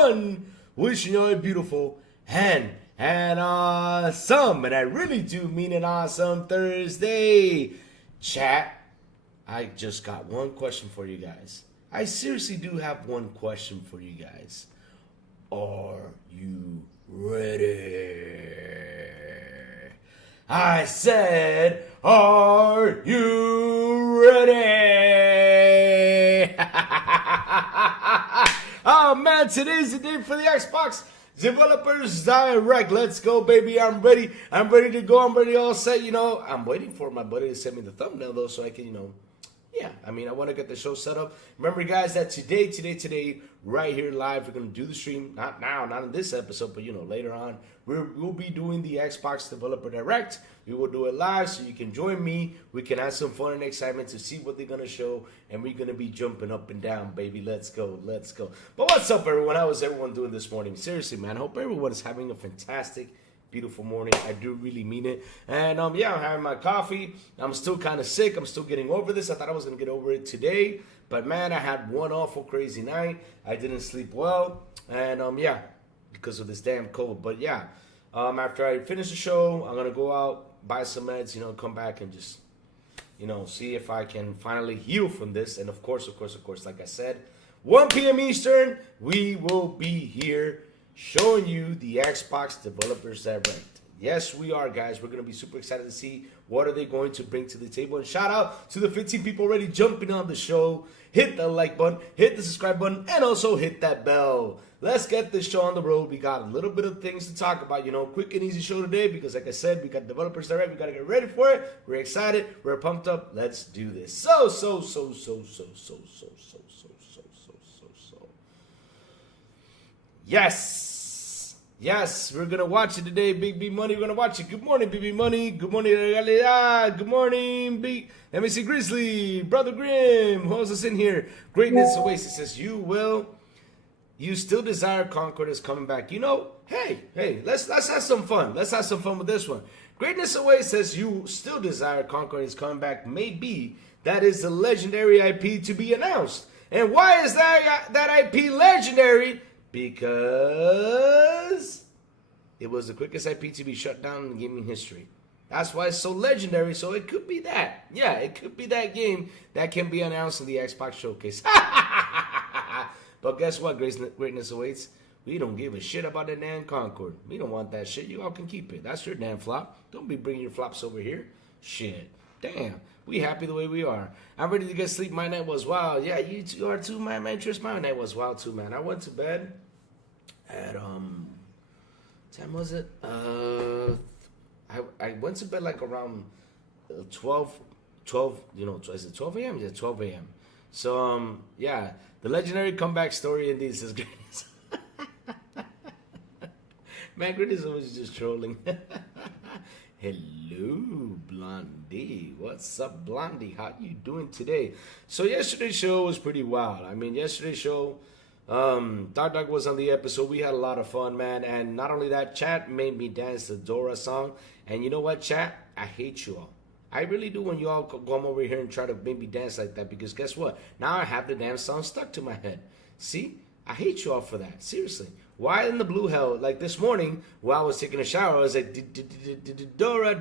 everyone. Wishing you a beautiful and awesome, and I really do mean an awesome Thursday. Chat, I just got one question for you guys. I seriously do have one question for you guys. Are you ready? I said, are you ready? Oh man, today's the day for the Xbox Developers Direct. Let's go, baby. I'm ready. I'm ready to go. I'm ready, all set. You know, I'm waiting for my buddy to send me the thumbnail, though, so I can, I want to get the show set up. Remember, guys, that today, right here live, we're going to do the stream. Not now, not in this episode, but, later on. We'll be doing the Xbox Developer Direct. We will do it live, so you can join me. We can have some fun and excitement to see what they're going to show, and we're going to be jumping up and down, baby. Let's go, let's go. But what's up, everyone? How is everyone doing this morning? Seriously, man, I hope everyone is having a fantastic, beautiful morning. I do really mean it. And I'm having my coffee. I'm still kind of sick. I'm still getting over this. I thought I was going to get over it today, but man, I had one awful crazy night. I didn't sleep well, and because of this damn cold. But after I finish the show, I'm going to go out, buy some meds, come back and just, see if I can finally heal from this. And of course, like I said, 1 p.m. Eastern, we will be here showing you the Xbox Developers Direct. Yes, we are, guys. We're going to be super excited to see what are they going to bring to the table. And shout out to the 15 people already jumping on the show. Hit the like button, hit the subscribe button, and also hit that bell. Let's get this show on the road. We got a little bit of things to talk about, quick and easy show today because, like I said, we got Developers Direct. We got to get ready for it. We're excited. We're pumped up. Let's do this. So. Yes, we're going to watch it today, Big B Money. We're going to watch it. Good morning, BB Money. Good morning, Realidad. Good morning, Big. Let me see, Grizzly. Brother Grim. Who else is in here? Greatness Oasis says, you still desire Concord is coming back. Hey, let's have some fun. Let's have some fun with this one. Greatness Oasis says, you still desire Concord is coming back. Maybe that is the legendary IP to be announced. And why is that IP legendary? Because it was the quickest IP to be shut down in gaming history. That's why it's so legendary. So it could be that. Yeah, it could be that game that can be announced in the Xbox Showcase. But guess what, Greatness Awaits? We don't give a shit about the damn Concord. We don't want that shit. You all can keep it. That's your damn flop. Don't be bringing your flops over here. Shit. Damn. We happy the way we are. I'm ready to get sleep. My night was wild. Yeah, you two are too, man. My night was wild too, man. I went to bed at time was it? I went to bed like around 12. Is it 12 a.m.? Yeah, 12 a.m. So the legendary comeback story indeed says Greatness. Man, Greatness was just trolling. Hello, Blondie. What's up, Blondie? How you doing today? So yesterday's show was pretty wild. I mean, yesterday's show, Dog was on the episode. We had a lot of fun, man. And not only that, chat made me dance the Dora song. And you know what, chat? I hate you all. I really do when you all come over here and try to make me dance like that. Because guess what? Now I have the damn song stuck to my head. See? I hate you all for that. Seriously. Why in the blue hell? Like this morning, while I was taking a shower, I was like, Dora,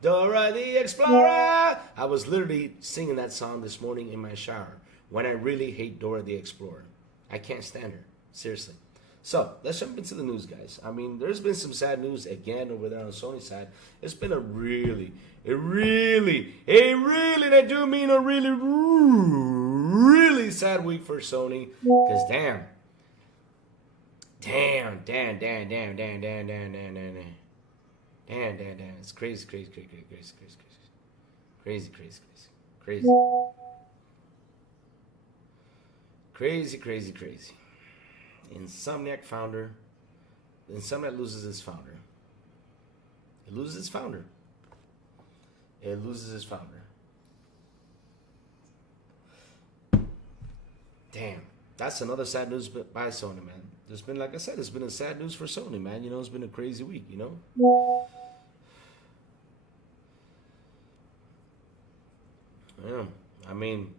Dora the Explorer. I was literally singing that song this morning in my shower when I really hate Dora the Explorer. I can't stand her. Seriously. So, let's jump into the news, guys. I mean, there's been some sad news again over there on Sony's side. It's been a really, and I do mean a really sad week for Sony. Because damn. It's crazy. Crazy. Insomniac founder. Insomniac loses its founder. It loses its founder. Damn. That's another sad news by Sony, man. There's been, like I said, it's been a sad news for Sony, man. It's been a crazy week, Yeah. I mean,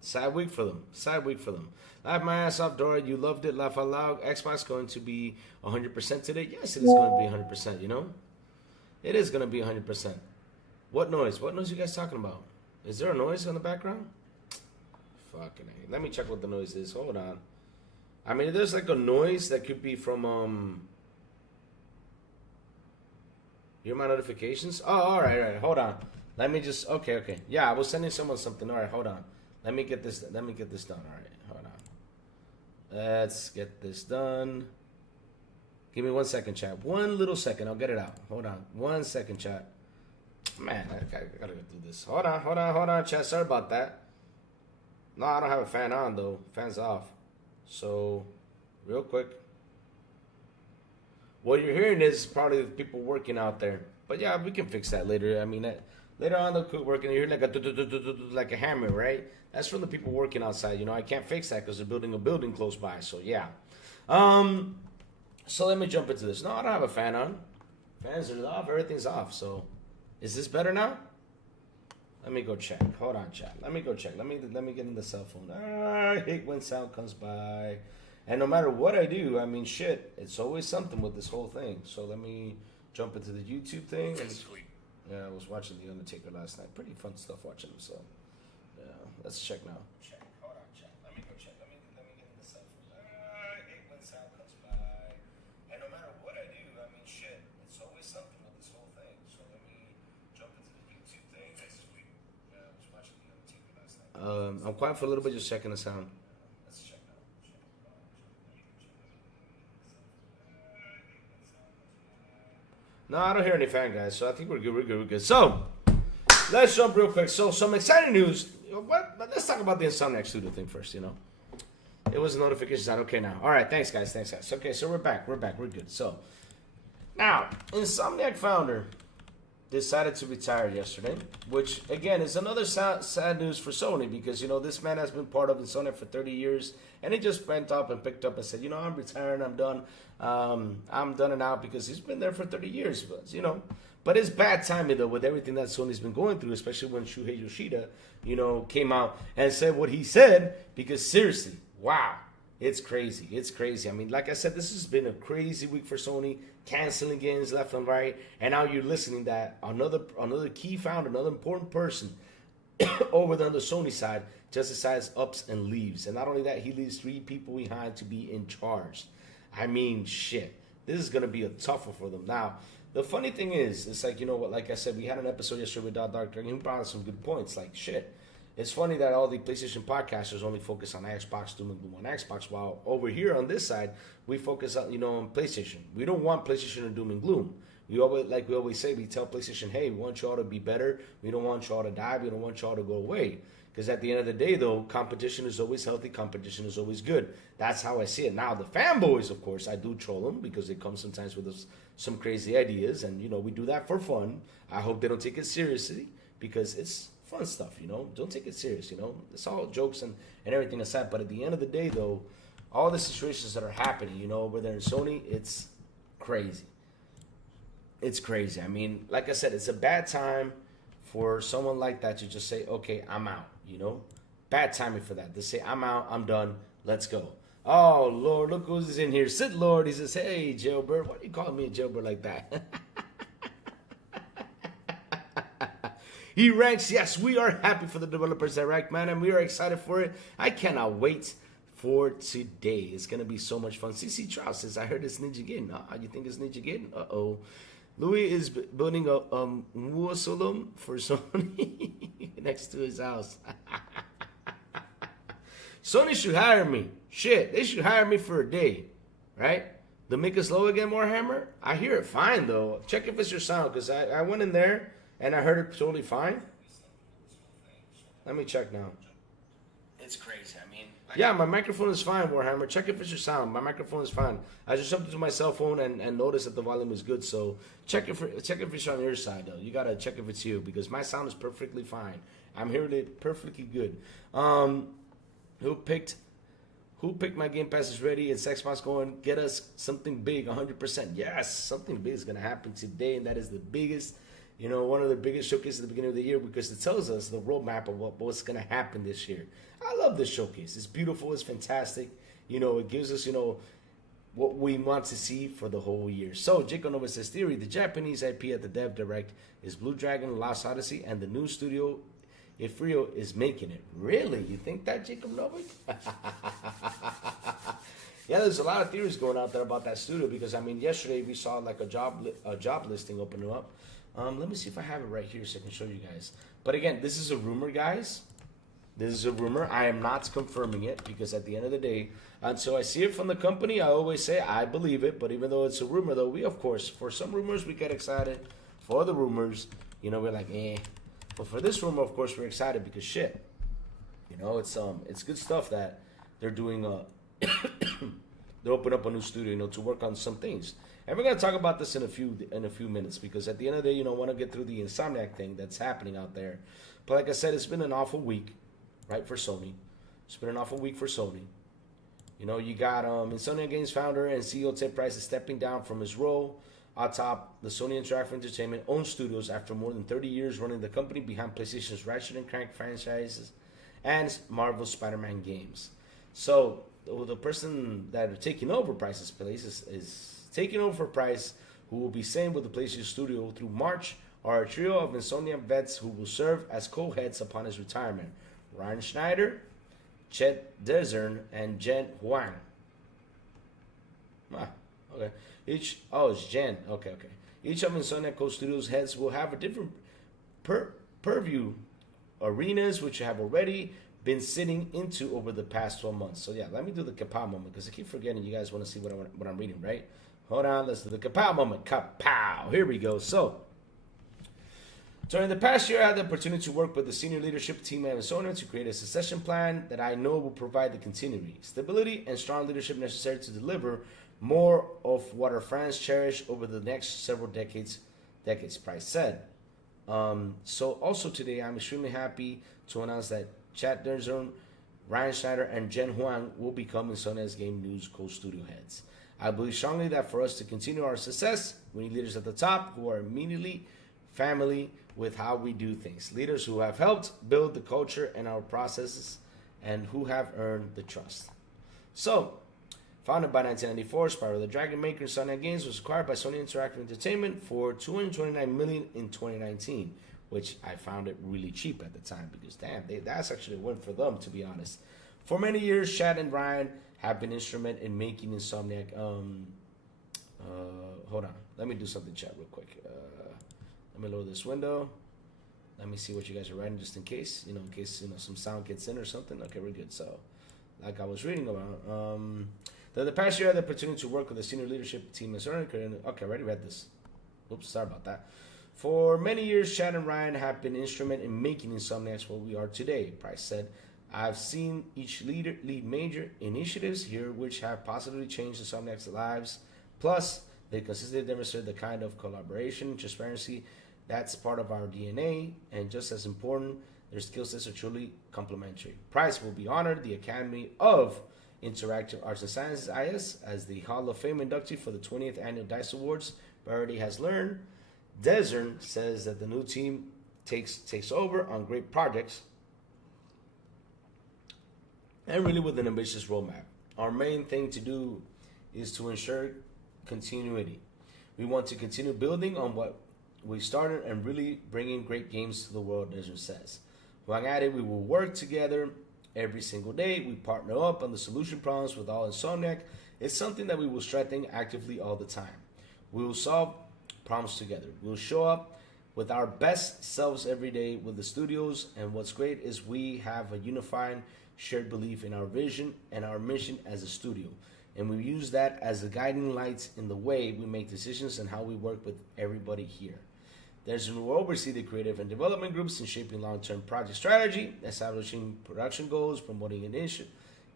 Sad week for them. Sad week for them. Laugh my ass off, Dora. You loved it. Laugh out loud. Xbox going to be 100% today? Yes, it is going to be 100%, you know? It is going to be 100%. What noise? What noise are you guys talking about? Is there a noise in the background? Fucking A. Let me check what the noise is. Hold on. I mean, there's like a noise that could be from, hear my notifications? Oh, all right. Hold on. Let me just, okay. Yeah, I was sending someone something. All right, hold on. Let me get this done. All right, hold on. Let's get this done. Give me 1 second, chat. 1 little second. I'll get it out. Hold on. 1 second, chat. Man, I gotta go through this. Hold on, chat. Sorry about that. No, I don't have a fan on, though. Fan's off. So, real quick. What you're hearing is probably the people working out there. But yeah, we can fix that later. I mean, later on they'll quit working. You hear like a hammer, right? That's from the people working outside. You know, I can't fix that because they're building a building close by. So yeah. So let me jump into this. No, I don't have a fan on. Fans are off. Everything's off. So, is this better now? Let me go check. Hold on, chat. Let me go check. Let me get in the cell phone. I hate when sound comes by. And no matter what I do, I mean, shit, it's always something with this whole thing. So let me jump into the YouTube thing. And, yeah, I was watching The Undertaker last night. Pretty fun stuff watching him. So, yeah, let's check now. Check. Hold on, check. Let me go check. Let me get in the cell phone. I hate when sound comes by. And no matter what I do, I mean, shit, it's always something with this whole thing. So let me jump into the YouTube thing. Yeah, I was watching The Undertaker last night. I'm quiet for a little bit, just checking the sound. Let's check now. No, I don't hear any fan guys, so I think we're good. So, let's jump real quick. So, some exciting news. Let's talk about the Insomniac studio thing first, you know. It was a notification sound. Okay, now. All right, thanks, guys. Okay, so we're back. We're good. So, now, Insomniac founder decided to retire yesterday, which, again, is another sad news for Sony because, you know, this man has been part of Insomniac for 30 years, and he just went up and picked up and said, you know, I'm retiring, I'm done. I'm done and out because he's been there for 30 years, but, you know. But it's bad timing, though, with everything that Sony's been going through, especially when Shuhei Yoshida, you know, came out and said what he said, because seriously, wow, it's crazy. It's crazy. I mean, like I said, this has been a crazy week for Sony, canceling games left and right, and now you're listening that another key founder, another important person over on the Sony side just decides ups and leaves. And not only that, he leaves 3 people behind to be in charge. I mean, shit. This is going to be a tougher for them. Now, the funny thing is, it's like, you know what, like I said, we had an episode yesterday with Dark Dragon. He brought up some good points. Like, shit. It's funny that all the PlayStation podcasters only focus on Xbox, Doom and Gloom on Xbox, while over here on this side, we focus on, you know, on PlayStation. We don't want PlayStation to Doom and Gloom. We always say, we tell PlayStation, hey, we want y'all to be better. We don't want y'all to die. We don't want y'all to go away. Because at the end of the day, though, competition is always healthy. Competition is always good. That's how I see it. Now, the fanboys, of course, I do troll them because they come sometimes with some crazy ideas. And, you know, we do that for fun. I hope they don't take it seriously because it's fun stuff, you know. Don't take it serious, you know. It's all jokes and everything aside. But at the end of the day, though, all the situations that are happening, you know, over there in Sony, it's crazy. It's crazy. I mean, like I said, it's a bad time for someone like that to just say, okay, I'm out, you know? Bad timing for that. To say, I'm out, I'm done, let's go. Oh, Lord, look who's in here. Sid Lord, he says, hey, Jailbird. Why do you call me a jailbird like that? He ranks, yes, we are happy for the developers that rank, man, and we are excited for it. I cannot wait for today. It's going to be so much fun. CC Trout says, I heard it's Ninja Gaiden. You think it's Ninja Gaiden? Uh-oh. Louis is building a musulum for Sony next to his house. Sony should hire me. Shit, they should hire me for a day, right? To make us low again, Warhammer? I hear it fine, though. Check if it's your sound, because I went in there, and I heard it totally fine. Let me check now. It's crazy. I mean, yeah, my microphone is fine, Warhammer. Check if it's your sound. My microphone is fine. I just jumped into my cell phone and noticed that the volume was good. So check if it's on your side, though. You gotta check if it's you because my sound is perfectly fine. I'm hearing it perfectly good. Who picked my Game Pass is ready? It's Xbox going. Get us something big, 100%. Yes, something big is gonna happen today, and that is the biggest You know, one of the biggest showcases at the beginning of the year because it tells us the roadmap of what's going to happen this year. I love this showcase. It's beautiful. It's fantastic. You know, it gives us, you know, what we want to see for the whole year. So, Jacob Nova says, Theory, the Japanese IP at the Dev Direct is Blue Dragon, Lost Odyssey, and the new studio, Ifrio, is making it. Really? You think that, Jacob Nova? Yeah, there's a lot of theories going out there about that studio because, I mean, yesterday we saw like a job listing open up. Let me see if I have it right here so I can show you guys. But again, this is a rumor, guys. This is a rumor. I am not confirming it because at the end of the day, until I see it from the company, I always say I believe it. But even though it's a rumor, though, we, of course, for some rumors, we get excited. For the rumors, you know, we're like, eh. But for this rumor, of course, we're excited because shit. You know, it's good stuff that they're doing. They open up a new studio, you know, to work on some things. And we're gonna talk about this in a few minutes because at the end of the day, you know, I want to get through the Insomniac thing that's happening out there. But like I said, it's been an awful week, right, for Sony. It's been an awful week for Sony. You know, you got Insomniac Games founder and CEO Ted Price is stepping down from his role atop the Sony Interactive Entertainment owned studios after more than 30 years running the company behind PlayStation's Ratchet and Clank franchises and Marvel's Spider-Man games. So the person that are taking over Price's place is taking over for Price, who will be staying with the PlayStation Studio through March, are a trio of Insomniac vets who will serve as co-heads upon his retirement. Ryan Schneider, Chet Dezern, and Jen Huang. Okay. It's Jen. Okay. Each of Insomniac Co-Studios heads will have a different purview arenas, which have already been sitting into over the past 12 months. So yeah, let me do the kapow moment because I keep forgetting you guys want to see what I'm reading, right? Hold on, let's do the kapow moment. Kapow. Here we go. So, during the past year, I had the opportunity to work with the senior leadership team at Sony to create a succession plan that I know will provide the continuity, stability, and strong leadership necessary to deliver more of what our fans cherish over the next several decades, Price said. So also today, I'm extremely happy to announce that Chad Derzone, Ryan Schneider, and Jen Huang will become Insomniac's Game News co-studio heads. I believe strongly that for us to continue our success, we need leaders at the top who are immediately family with how we do things. Leaders who have helped build the culture and our processes and who have earned the trust. So, founded by 1994, Spyro the Dragon maker Insomniac Games was acquired by Sony Interactive Entertainment for $229 million in 2019, which I found it really cheap at the time because damn, that's actually a win for them, to be honest. For many years, Chad and Ryan have been instrumental in making Insomniac. Hold on, let me do something, chat, real quick. Let me load this window. Let me see what you guys are writing, just in case, some sound gets in or something. Okay, we're good. So, like I was reading about, the past year I had the opportunity to work with the senior leadership team in Sony. Okay, I already read this. Oops, sorry about that. For many years, Chad and Ryan have been instrumental in making Insomniac what we are today, Price said. I've seen each leader lead major initiatives here which have positively changed Insomniac's lives. Plus, they consistently demonstrate the kind of collaboration, transparency that's part of our DNA, and just as important, their skill sets are truly complementary. Price will be honored the Academy of Interactive Arts and Sciences, IS, as the Hall of Fame inductee for the 20th Annual DICE Awards. Already has learned. Desern says that the new team takes over on great projects and really with an ambitious roadmap. Our main thing to do is to ensure continuity. We want to continue building on what we started and really bringing great games to the world, Desern says. While at it, we will work together every single day. We partner up on the solution problems with all Insomniac. It's something that we will strengthen actively all the time. We will solve problems together. We'll show up with our best selves every day with the studios, and what's great is we have a unifying shared belief in our vision and our mission as a studio, and we use that as the guiding lights in the way we make decisions and how we work with everybody here. There's will oversee the creative and development groups in shaping long-term project strategy, establishing production goals, promoting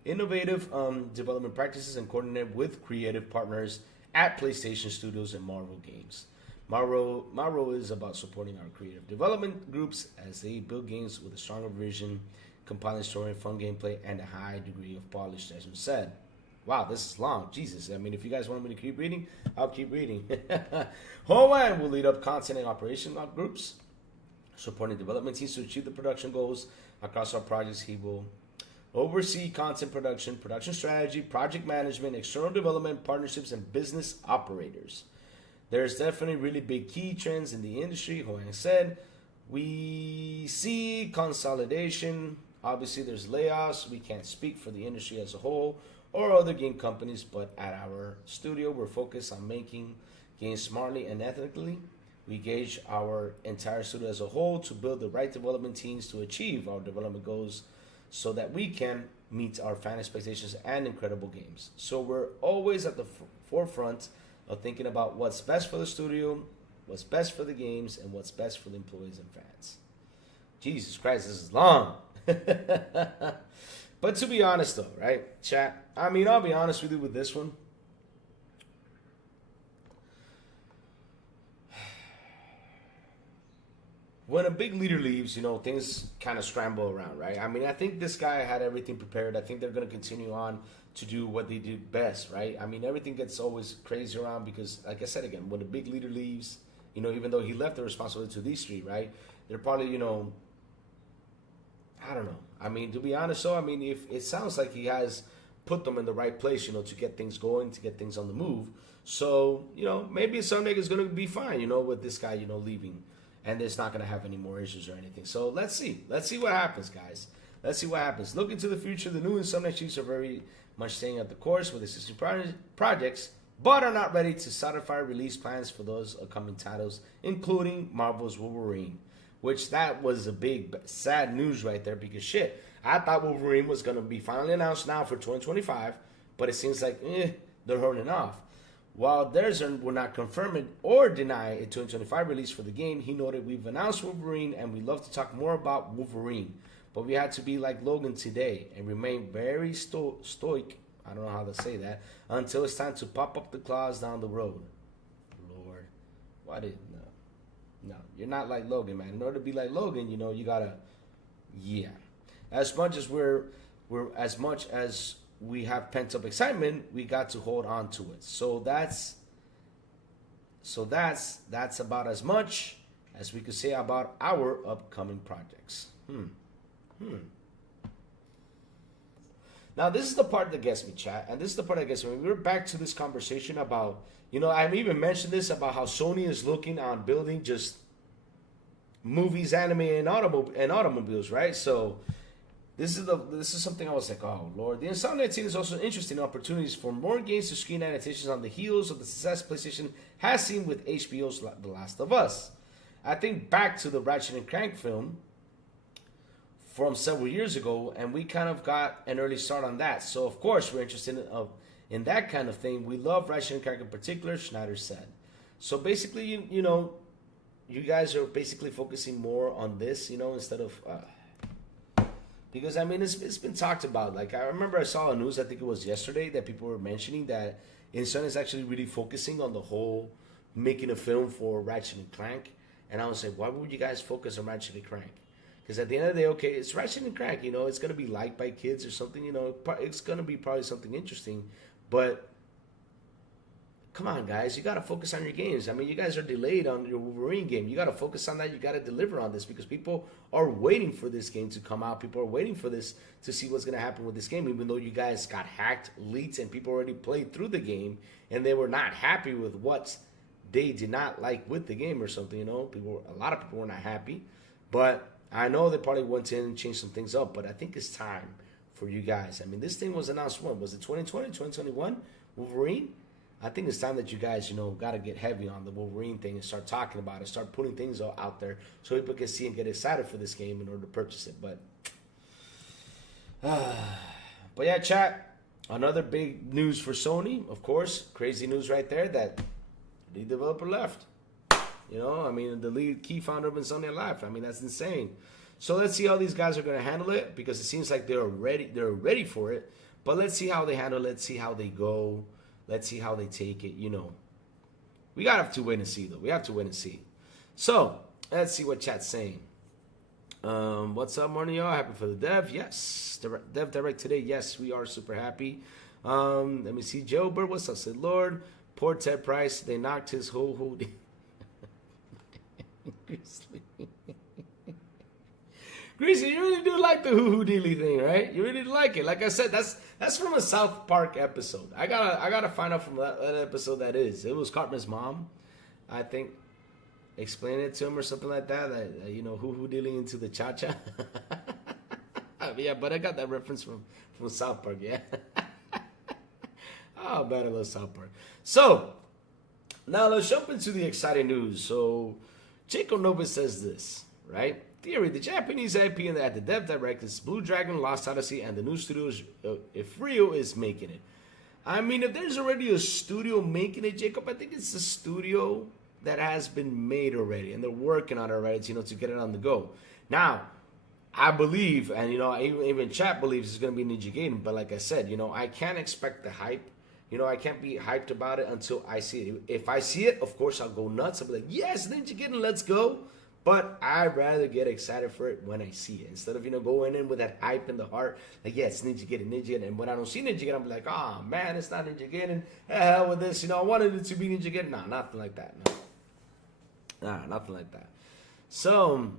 innovative development practices, and coordinate with creative partners at PlayStation Studios and Marvel Games. Marvel is about supporting our creative development groups as they build games with a stronger vision, compelling story, fun gameplay, and a high degree of polish, as we said. Wow, this is long. Jesus. I mean, if you guys want me to keep reading, I'll keep reading. Hoan will lead up content and operation groups, supporting development teams to achieve the production goals across our projects. He will oversee content production, production strategy, project management, external development, partnerships, and business operators. There's definitely really big key trends in the industry, Hoang said. We see consolidation. Obviously, there's layoffs. We can't speak for the industry as a whole or other game companies, but at our studio, we're focused on making games smartly and ethically. We gauge our entire studio as a whole to build the right development teams to achieve our development goals so that we can meet our fan expectations and incredible games. So we're always at the forefront of thinking about what's best for the studio, what's best for the games, and what's best for the employees and fans. Jesus Christ, this is long. But to be honest though, right, chat, I mean, I'll be honest with you with this one. When a big leader leaves, you know, things kind of scramble around, right? I mean, I think this guy had everything prepared. I think they're going to continue on to do what they did best, right? I mean, everything gets always crazy around because, like I said again, when a big leader leaves, you know, even though he left the responsibility to these three, right? They're probably, you know, I don't know. I mean, to be honest, though, I mean, if it sounds like he has put them in the right place, you know, to get things going, to get things on the move. So, you know, maybe Insomniac is going to be fine, you know, with this guy, you know, leaving. And it's not going to have any more issues or anything. So let's see. Let's see what happens, guys. Let's see what happens. Look into the future. The new Insomniac Chiefs are very much staying at the course with existing projects, but are not ready to solidify release plans for those upcoming titles, including Marvel's Wolverine. Which that was a big, sad news right there because shit, I thought Wolverine was going to be finally announced now for 2025, but it seems like they're holding off. While theirs will not confirm it or deny a 2025 release for the game, he noted, "We've announced Wolverine and we'd love to talk more about Wolverine, but we had to be like Logan today and remain very stoic, I don't know how to say that, until it's time to pop up the claws down the road." Lord, why did... No, you're not like Logan, man. In order to be like Logan, you know, you gotta, yeah. As much as as much as we have pent up excitement, we got to hold on to it. So that's about as much as we could say about our upcoming projects. Now, this is the part that gets me, chat, and this is the part that gets me. We're back to this conversation about, you know, I've even mentioned this about how Sony is looking on building just movies, anime, and automobiles, right? So this is something I was like, oh Lord. The Insomniac team is also interesting opportunities for more games to screen adaptations on the heels of the success PlayStation has seen with HBO's The Last of Us. I think back to the Ratchet and Clank film from several years ago, and we kind of got an early start on that. So of course we're interested in that kind of thing. We love Ratchet and Clank in particular, Schneider said. So basically, you know, you guys are basically focusing more on this, you know, instead of because I mean it's been talked about. Like I remember I saw a news, I think it was yesterday, that people were mentioning that Insomniac is actually really focusing on the whole making a film for Ratchet and Clank. And I was like, why would you guys focus on Ratchet and Clank? Because at the end of the day, okay, it's Ratchet and Clank, you know, it's going to be liked by kids or something, you know, it's going to be probably something interesting. But come on, guys, you got to focus on your games. I mean, you guys are delayed on your Wolverine game. You got to focus on that. You got to deliver on this because people are waiting for this game to come out. People are waiting for this to see what's going to happen with this game, even though you guys got hacked, leaked, and people already played through the game and they were not happy with what they did not like with the game or something, you know. A lot of people were not happy, but I know they probably went in and changed some things up, but I think it's time for you guys. I mean, this thing was announced when? Was it 2020, 2021? Wolverine? I think it's time that you guys, you know, got to get heavy on the Wolverine thing and start talking about it, start putting things out there so people can see and get excited for this game in order to purchase it. But yeah, chat, another big news for Sony, of course. Crazy news right there that the developer left. You know, I mean, the lead key founder of Insomniac left. I mean, that's insane. So let's see how these guys are going to handle it because it seems like they're ready for it. But let's see how they handle it. Let's see how they go. Let's see how they take it. You know, we got to have to wait and see, though. We have to wait and see. So let's see what chat's saying. What's up, morning, y'all? Happy for the dev? Yes. Dev Direct today? Yes, we are super happy. Let me see. Joe Bird, what's up? Said Lord. Poor Ted Price. They knocked his whole Greasy, you really do like the hoo-hoo dealy thing, right? You really like it. Like I said, that's from a South Park episode. I gotta find out from that episode that is. It was Cartman's mom, I think, explain it to him or something like that. That hoo-hoo dealing into the cha-cha. Yeah, but I got that reference from South Park. Yeah. Oh man, I love South Park. So now let's jump into the exciting news. So Jacob Nova says this, right? Theory: the Japanese IP at the dev direct is Blue Dragon, Lost Odyssey, and the new studio, if Rio, is making it. I mean, if there's already a studio making it, Jacob, I think it's a studio that has been made already, and they're working on it already, to get it on the go. Now, I believe, and even chat believes it's going to be Ninja Gaiden, but like I said, I can't expect the hype. I can't be hyped about it until I see it. If I see it, of course, I'll go nuts. I'll be like, yes, Ninja Gaiden, let's go. But I'd rather get excited for it when I see it. Instead of, going in with that hype in the heart. Like, yeah, it's Ninja Gaiden. And when I don't see Ninja Gaiden, I'm like, oh, man, it's not Ninja Gaiden. Hell with this. I wanted it to be Ninja Gaiden. Nah, nothing like that. No. Nah, nothing like that. So,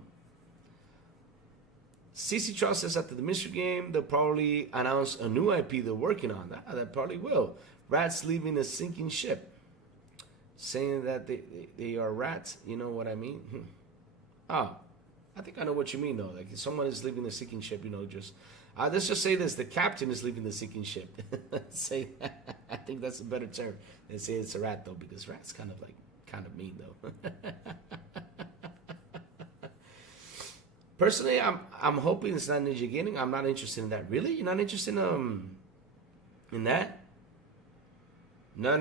CC Charles says after the mystery game, they'll probably announce a new IP they're working on. That probably will. Rats leaving a sinking ship. Saying that they are rats. You know what I mean? Oh, I think I know what you mean, though. Like, if someone is leaving the sinking ship, let's just say this: the captain is leaving the sinking ship. Say, I think that's a better term than say it's a rat, though, because rat's kind of mean, though. Personally, I'm hoping it's not Ninja Gaiden. I'm not interested in that. Really, you're not interested in that? No.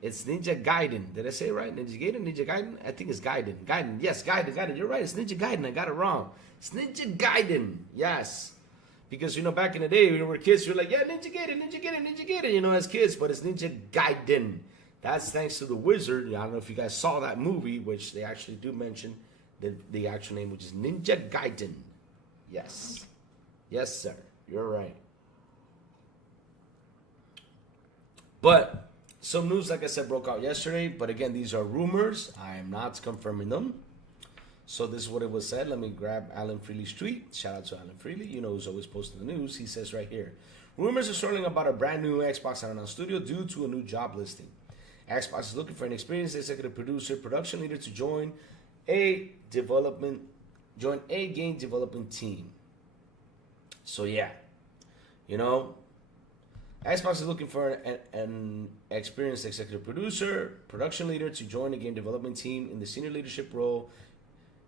It's Ninja Gaiden. Did I say it right? Ninja Gaiden? Ninja Gaiden? I think it's Gaiden. Gaiden. Yes, Gaiden. You're right. It's Ninja Gaiden. I got it wrong. It's Ninja Gaiden. Yes. Because, back in the day, when we were kids, we were like, yeah, Ninja Gaiden, as kids. But it's Ninja Gaiden. That's thanks to the wizard. I don't know if you guys saw that movie, which they actually do mention the actual name, which is Ninja Gaiden. Yes. Yes, sir. You're right. But some news, like I said, broke out yesterday. But again, these are rumors. I am not confirming them. So this is what it was said. Let me grab Alan Freely's tweet. Shout out to Alan Freely. Who's always posting the news. He says right here, rumors are swirling about a brand new Xbox Announce Studio due to a new job listing. Xbox is looking for an experienced executive producer, production leader to join a game development team. So yeah, Xbox is looking for an experienced executive producer, production leader to join a game development team in the senior leadership role.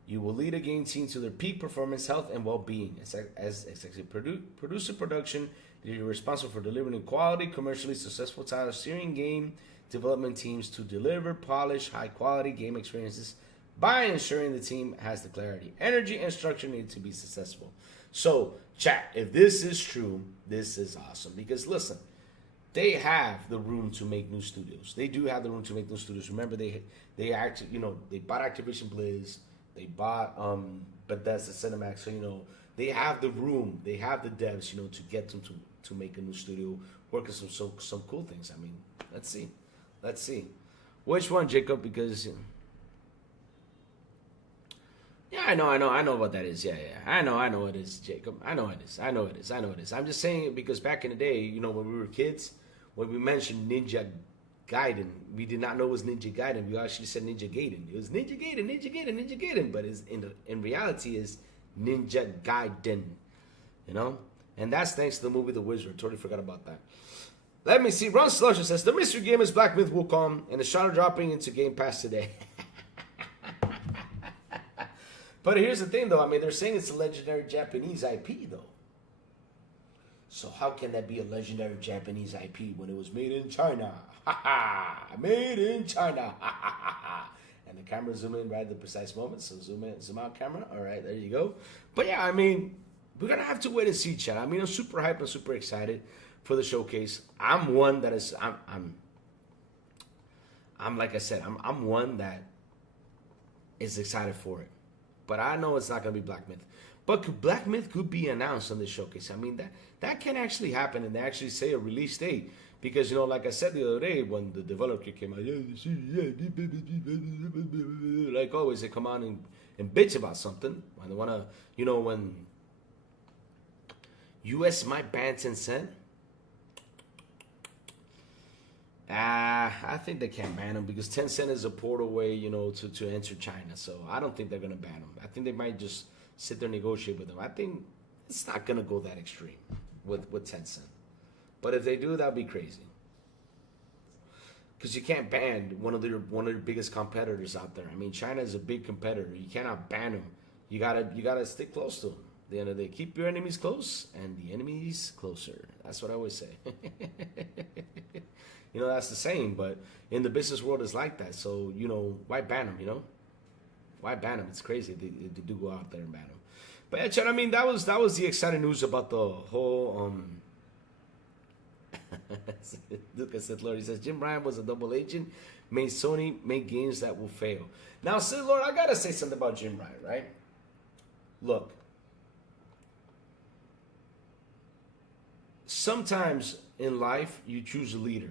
You will lead a game team to their peak performance, health, and well-being. As executive producer production, you're responsible for delivering quality, commercially successful titles, steering game development teams to deliver polished, high-quality game experiences by ensuring the team has the clarity, energy, and structure needed to be successful. So, chat, if this is true, this is awesome. Because, listen, they have the room to make new studios. They do have the room to make new studios. Remember, they actually, they bought Activision Blizz. They bought Bethesda Cinemax. So, they have the room. They have the devs, to get them to make a new studio, work on some cool things. I mean, let's see. Let's see. Which one, Jacob? Because... yeah, I know what that is. Yeah. I know it is, Jacob. I know it is. I'm just saying it because back in the day, when we were kids, when we mentioned Ninja Gaiden, we did not know it was Ninja Gaiden. We actually said Ninja Gaiden. It was Ninja Gaiden. But in reality is Ninja Gaiden. And that's thanks to the movie The Wizard. Totally forgot about that. Let me see. Ron Slusher says, the mystery game is Black Myth Wukong, and the shot dropping into Game Pass today. But here's the thing, though. I mean, they're saying it's a legendary Japanese IP, though. So how can that be a legendary Japanese IP when it was made in China? Made in China. And the camera zoom in right at the precise moment. So zoom in, zoom out camera. All right, there you go. But yeah, I mean, we're going to have to wait and see, chat. I mean, I'm super hyped and super excited for the showcase. I'm one that is, I'm like I said, I'm one that is excited for it. But I know it's not going to be Black Myth. But Black Myth could be announced on the showcase. I mean, that can actually happen, and they actually say a release date. Because, you know, like I said the other day, when the developer came out, like always, they come out and bitch about something. When they want to, you know, when US might ban Tencent, I think they can't ban them because Tencent is a portal way, you know, to enter China. So I don't think they're going to ban them. I think they might just sit there and negotiate with them. I think it's not going to go that extreme with Tencent. But if they do, that'd be crazy. Because you can't ban one of your biggest competitors out there. I mean, China is a big competitor. You cannot ban them. You gotta stick close to them. At the end of the day, keep your enemies close and the enemies closer. That's what I always say. You know, that's the saying, but in the business world, it's like that. So, you know, why ban them, you know? Why ban them? It's crazy. They do go out there and ban them. But yeah, Chad, I mean, that was the exciting news about the whole... Lucas said, Lord, he says, Jim Ryan was a double agent, made Sony make games that will fail. Now, Sid Lord, I got to say something about Jim Ryan, right? Look. Sometimes in life, you choose a leader,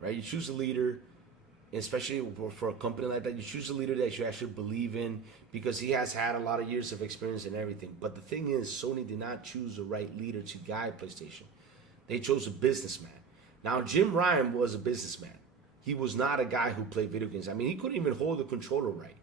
right? You choose a leader, especially for a company like that. You choose a leader that you actually believe in because he has had a lot of years of experience and everything. But the thing is, Sony did not choose the right leader to guide PlayStation. They chose a businessman. Now, Jim Ryan was a businessman. He was not a guy who played video games. I mean, he couldn't even hold the controller right.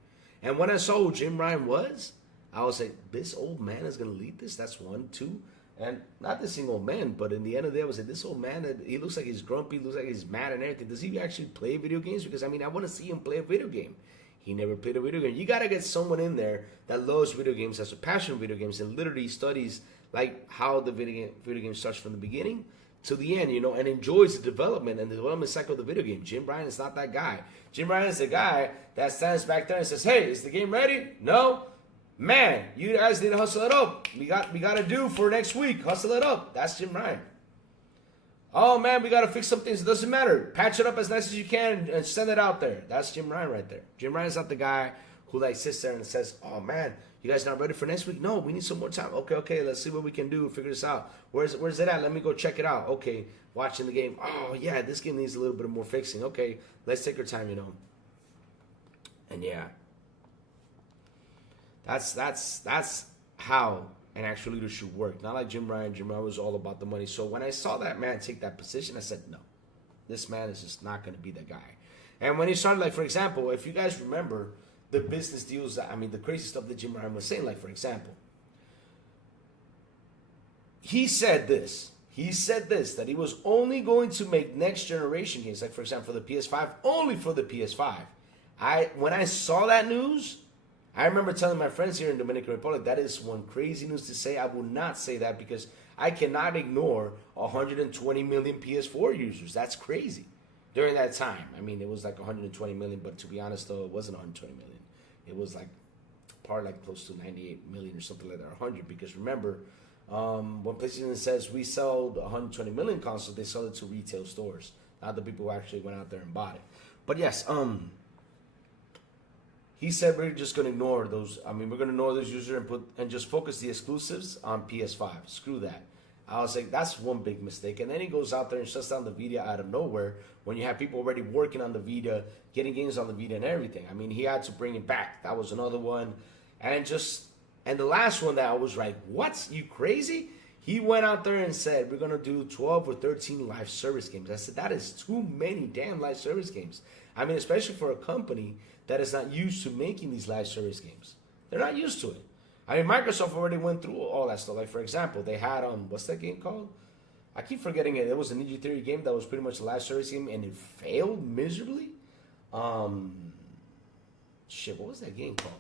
And when I saw who Jim Ryan was, I was like, this old man is going to lead this? That's one, two. And not this single man, but in the end of the day, I was like, this old man, he looks like he's grumpy, looks like he's mad and everything. Does he actually play video games? Because, I mean, I want to see him play a video game. He never played a video game. You got to get someone in there that loves video games, has a passion for video games, and literally studies like how the video game starts from the beginning to the end, you know, and enjoys the development and the development cycle of the video game. Jim Ryan is not that guy. Jim Ryan is the guy that stands back there and says, hey, is the game ready? No? Man, you guys need to hustle it up. We got to do for next week. Hustle it up. That's Jim Ryan. Oh, man, we got to fix some things. It doesn't matter. Patch it up as nice as you can and send it out there. That's Jim Ryan right there. Jim Ryan's not the guy who like sits there and says, oh, man, you guys not ready for next week? No, we need some more time. Okay, let's see what we can do. Figure this out. Where's it at? Let me go check it out. Okay, watching the game. Oh, yeah, this game needs a little bit more fixing. Okay, let's take our time, you know. And, yeah. That's how an actual leader should work. Not like Jim Ryan. Jim Ryan was all about the money. So when I saw that man take that position, I said, no. This man is just not going to be the guy. And when he started, like, for example, if you guys remember the business deals, I mean, the crazy stuff that Jim Ryan was saying, like, for example, he said this, that he was only going to make next generation games, like, for example, for the PS5, only for the PS5. When I saw that news, I remember telling my friends here in Dominican Republic, that is one crazy news to say. I will not say that because I cannot ignore 120 million PS4 users. That's crazy. During that time, I mean, it was like 120 million, but to be honest, though, it wasn't 120 million. It was like probably like close to 98 million or something like that, or 100. Because remember, when PlayStation says we sold 120 million consoles, they sold it to retail stores, not the people who actually went out there and bought it. But yes, he said we're just gonna ignore those. I mean, we're gonna ignore those users and just focus the exclusives on PS5. Screw that. I was like, that's one big mistake. And then he goes out there and shuts down the Vita out of nowhere when you have people already working on the Vita, getting games on the Vita and everything. I mean, he had to bring it back. That was another one. And the last one that I was like, what? You crazy? He went out there and said, we're going to do 12 or 13 live service games. I said, that is too many damn live service games. I mean, especially for a company that is not used to making these live service games. They're not used to it. I mean, Microsoft already went through all that stuff. Like, for example, they had, what's that game called? I keep forgetting it. It was a Ninja Theory game that was pretty much a live service game, and it failed miserably. What was that game called?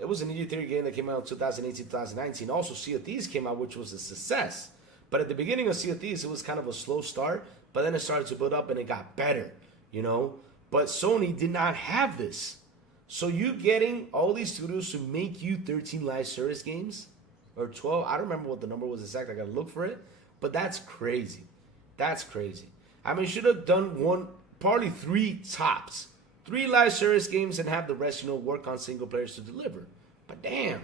It was a Ninja Theory game that came out in 2018, 2019. Also, Sea of Thieves came out, which was a success. But at the beginning of Sea of Thieves, it was kind of a slow start, but then it started to build up, and it got better, you know? But Sony did not have this. So you getting all these studios to make you 13 live service games or 12, I don't remember what the number was exact. I got to look for it. But that's crazy. That's crazy. I mean, should have done probably 3 tops. 3 live service games and have the rest, you know, work on single players to deliver. But But damn.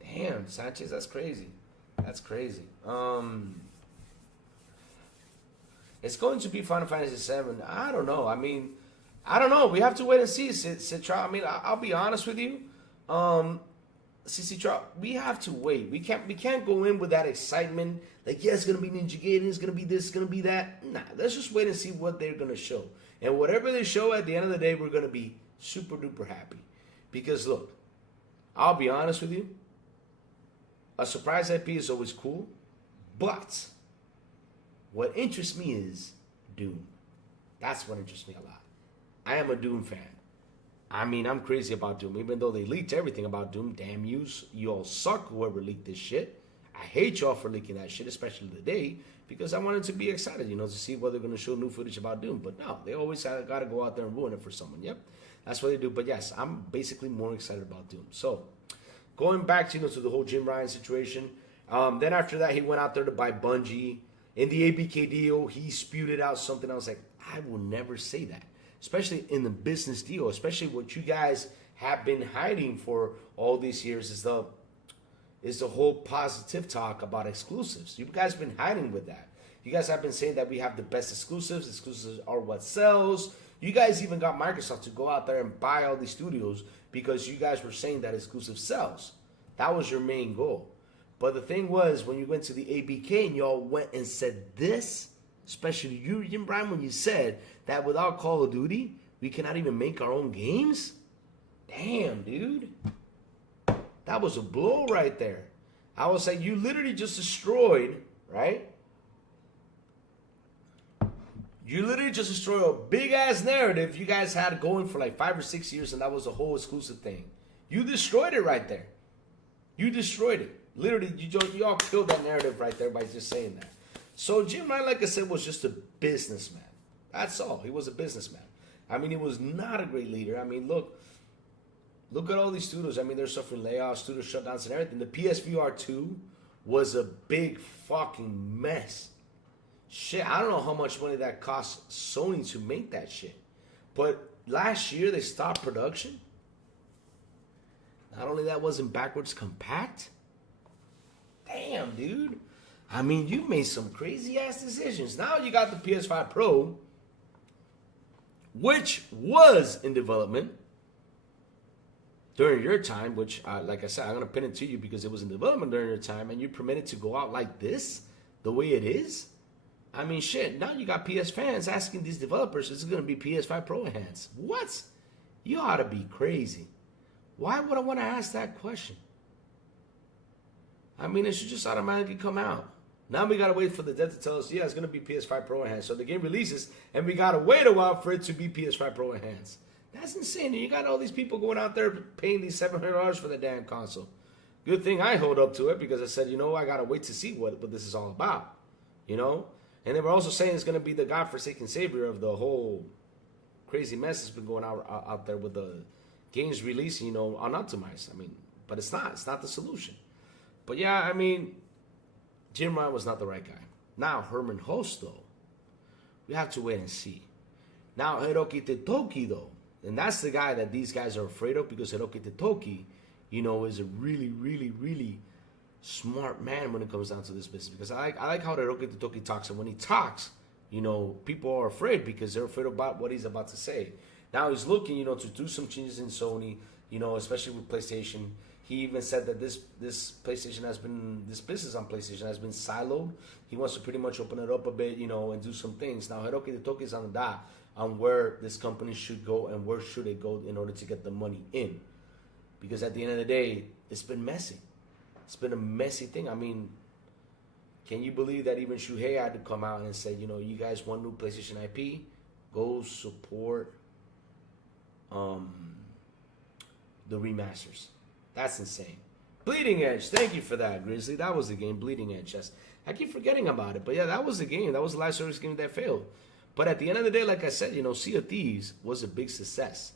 Damn, Sanchez, that's crazy. That's crazy. It's going to be Final Fantasy VII. I don't know. I mean, I don't know. We have to wait and see. Citra, I mean, I'll be honest with you. Citra, we have to wait. We can't go in with that excitement. Like, yeah, it's gonna be Ninja Gaiden. It's gonna be this. It's gonna be that. Nah, let's just wait and see what they're gonna show. And whatever they show, at the end of the day, we're gonna be super duper happy. Because look, I'll be honest with you. A surprise IP is always cool, but what interests me is Doom. That's what interests me a lot. I am a Doom fan. I mean, I'm crazy about Doom. Even though they leaked everything about Doom, damn yous, you all suck, whoever leaked this shit. I hate y'all for leaking that shit, especially today, because I wanted to be excited, to see whether they're going to show new footage about Doom. But no, they always got to go out there and ruin it for someone. Yep, that's what they do. But yes, I'm basically more excited about Doom. So, going back to, to the whole Jim Ryan situation, then after that, he went out there to buy Bungie. In the ABK deal, he spewed it out something. I was like, I will never say that. Especially in the business deal, especially what you guys have been hiding for all these years is the whole positive talk about exclusives. You guys have been hiding with that. You guys have been saying that we have the best exclusives. Exclusives are what sells. You guys even got Microsoft to go out there and buy all these studios because you guys were saying that exclusive sells. That was your main goal. But the thing was, when you went to the ABK and y'all went and said this, especially you, Jim Bryan, when you said that without Call of Duty, we cannot even make our own games? Damn, dude. That was a blow right there. I was like, you literally just destroyed, right? You literally just destroyed a big-ass narrative you guys had going for like 5 or 6 years, and that was the whole exclusive thing. You destroyed it right there. You destroyed it. Literally, you all killed that narrative right there by just saying that. So Jim Ryan, like I said, was just a businessman. That's all. He was a businessman. I mean, he was not a great leader. I mean, look at all these studios. I mean, they're suffering layoffs, studio shutdowns, and everything. The PSVR 2 was a big fucking mess. Shit, I don't know how much money that cost Sony to make that shit. But last year, they stopped production. Not only that, wasn't backwards compact. Damn, dude. I mean, you made some crazy-ass decisions. Now you got the PS5 Pro, which was in development during your time, which, like I said, I'm going to pin it to you because it was in development during your time, and you permitted to go out like this, the way it is? I mean, shit, now you got PS fans asking these developers, is it going to be PS5 Pro enhanced? What? You ought to be crazy. Why would I want to ask that question? I mean, it should just automatically come out. Now we got to wait for the dev to tell us, yeah, it's going to be PS5 Pro enhanced. So the game releases, and we got to wait a while for it to be PS5 Pro enhanced. That's insane. You got all these people going out there paying these $700 for the damn console. Good thing I hold up to it because I said, I got to wait to see what this is all about. And they were also saying it's going to be the godforsaken savior of the whole crazy mess that's been going out there with the games releasing, unoptimized. I mean, but it's not. It's not the solution. But yeah, I mean, Jim Ryan was not the right guy. Now, Herman Host, though, we have to wait and see. Now, Hiroki Totoki, though, and that's the guy that these guys are afraid of because Hiroki Totoki, is a really, really, really smart man when it comes down to this business. Because I like how Hiroki Totoki talks. And when he talks, people are afraid because they're afraid about what he's about to say. Now, he's looking, to do some changes in Sony, especially with PlayStation. He even said that this business on PlayStation has been siloed. He wants to pretty much open it up a bit, and do some things. Now, Hiroki Totoki is on the dot on where this company should go and where should it go in order to get the money in. Because at the end of the day, it's been messy. It's been a messy thing. I mean, can you believe that even Shuhei had to come out and say, you guys want new PlayStation IP? Go support the remasters. That's insane. Bleeding Edge, thank you for that, Grizzly. That was the game, Bleeding Edge. I keep forgetting about it. But yeah, that was the game. That was the live service game that failed. But at the end of the day, like I said, Sea of Thieves was a big success.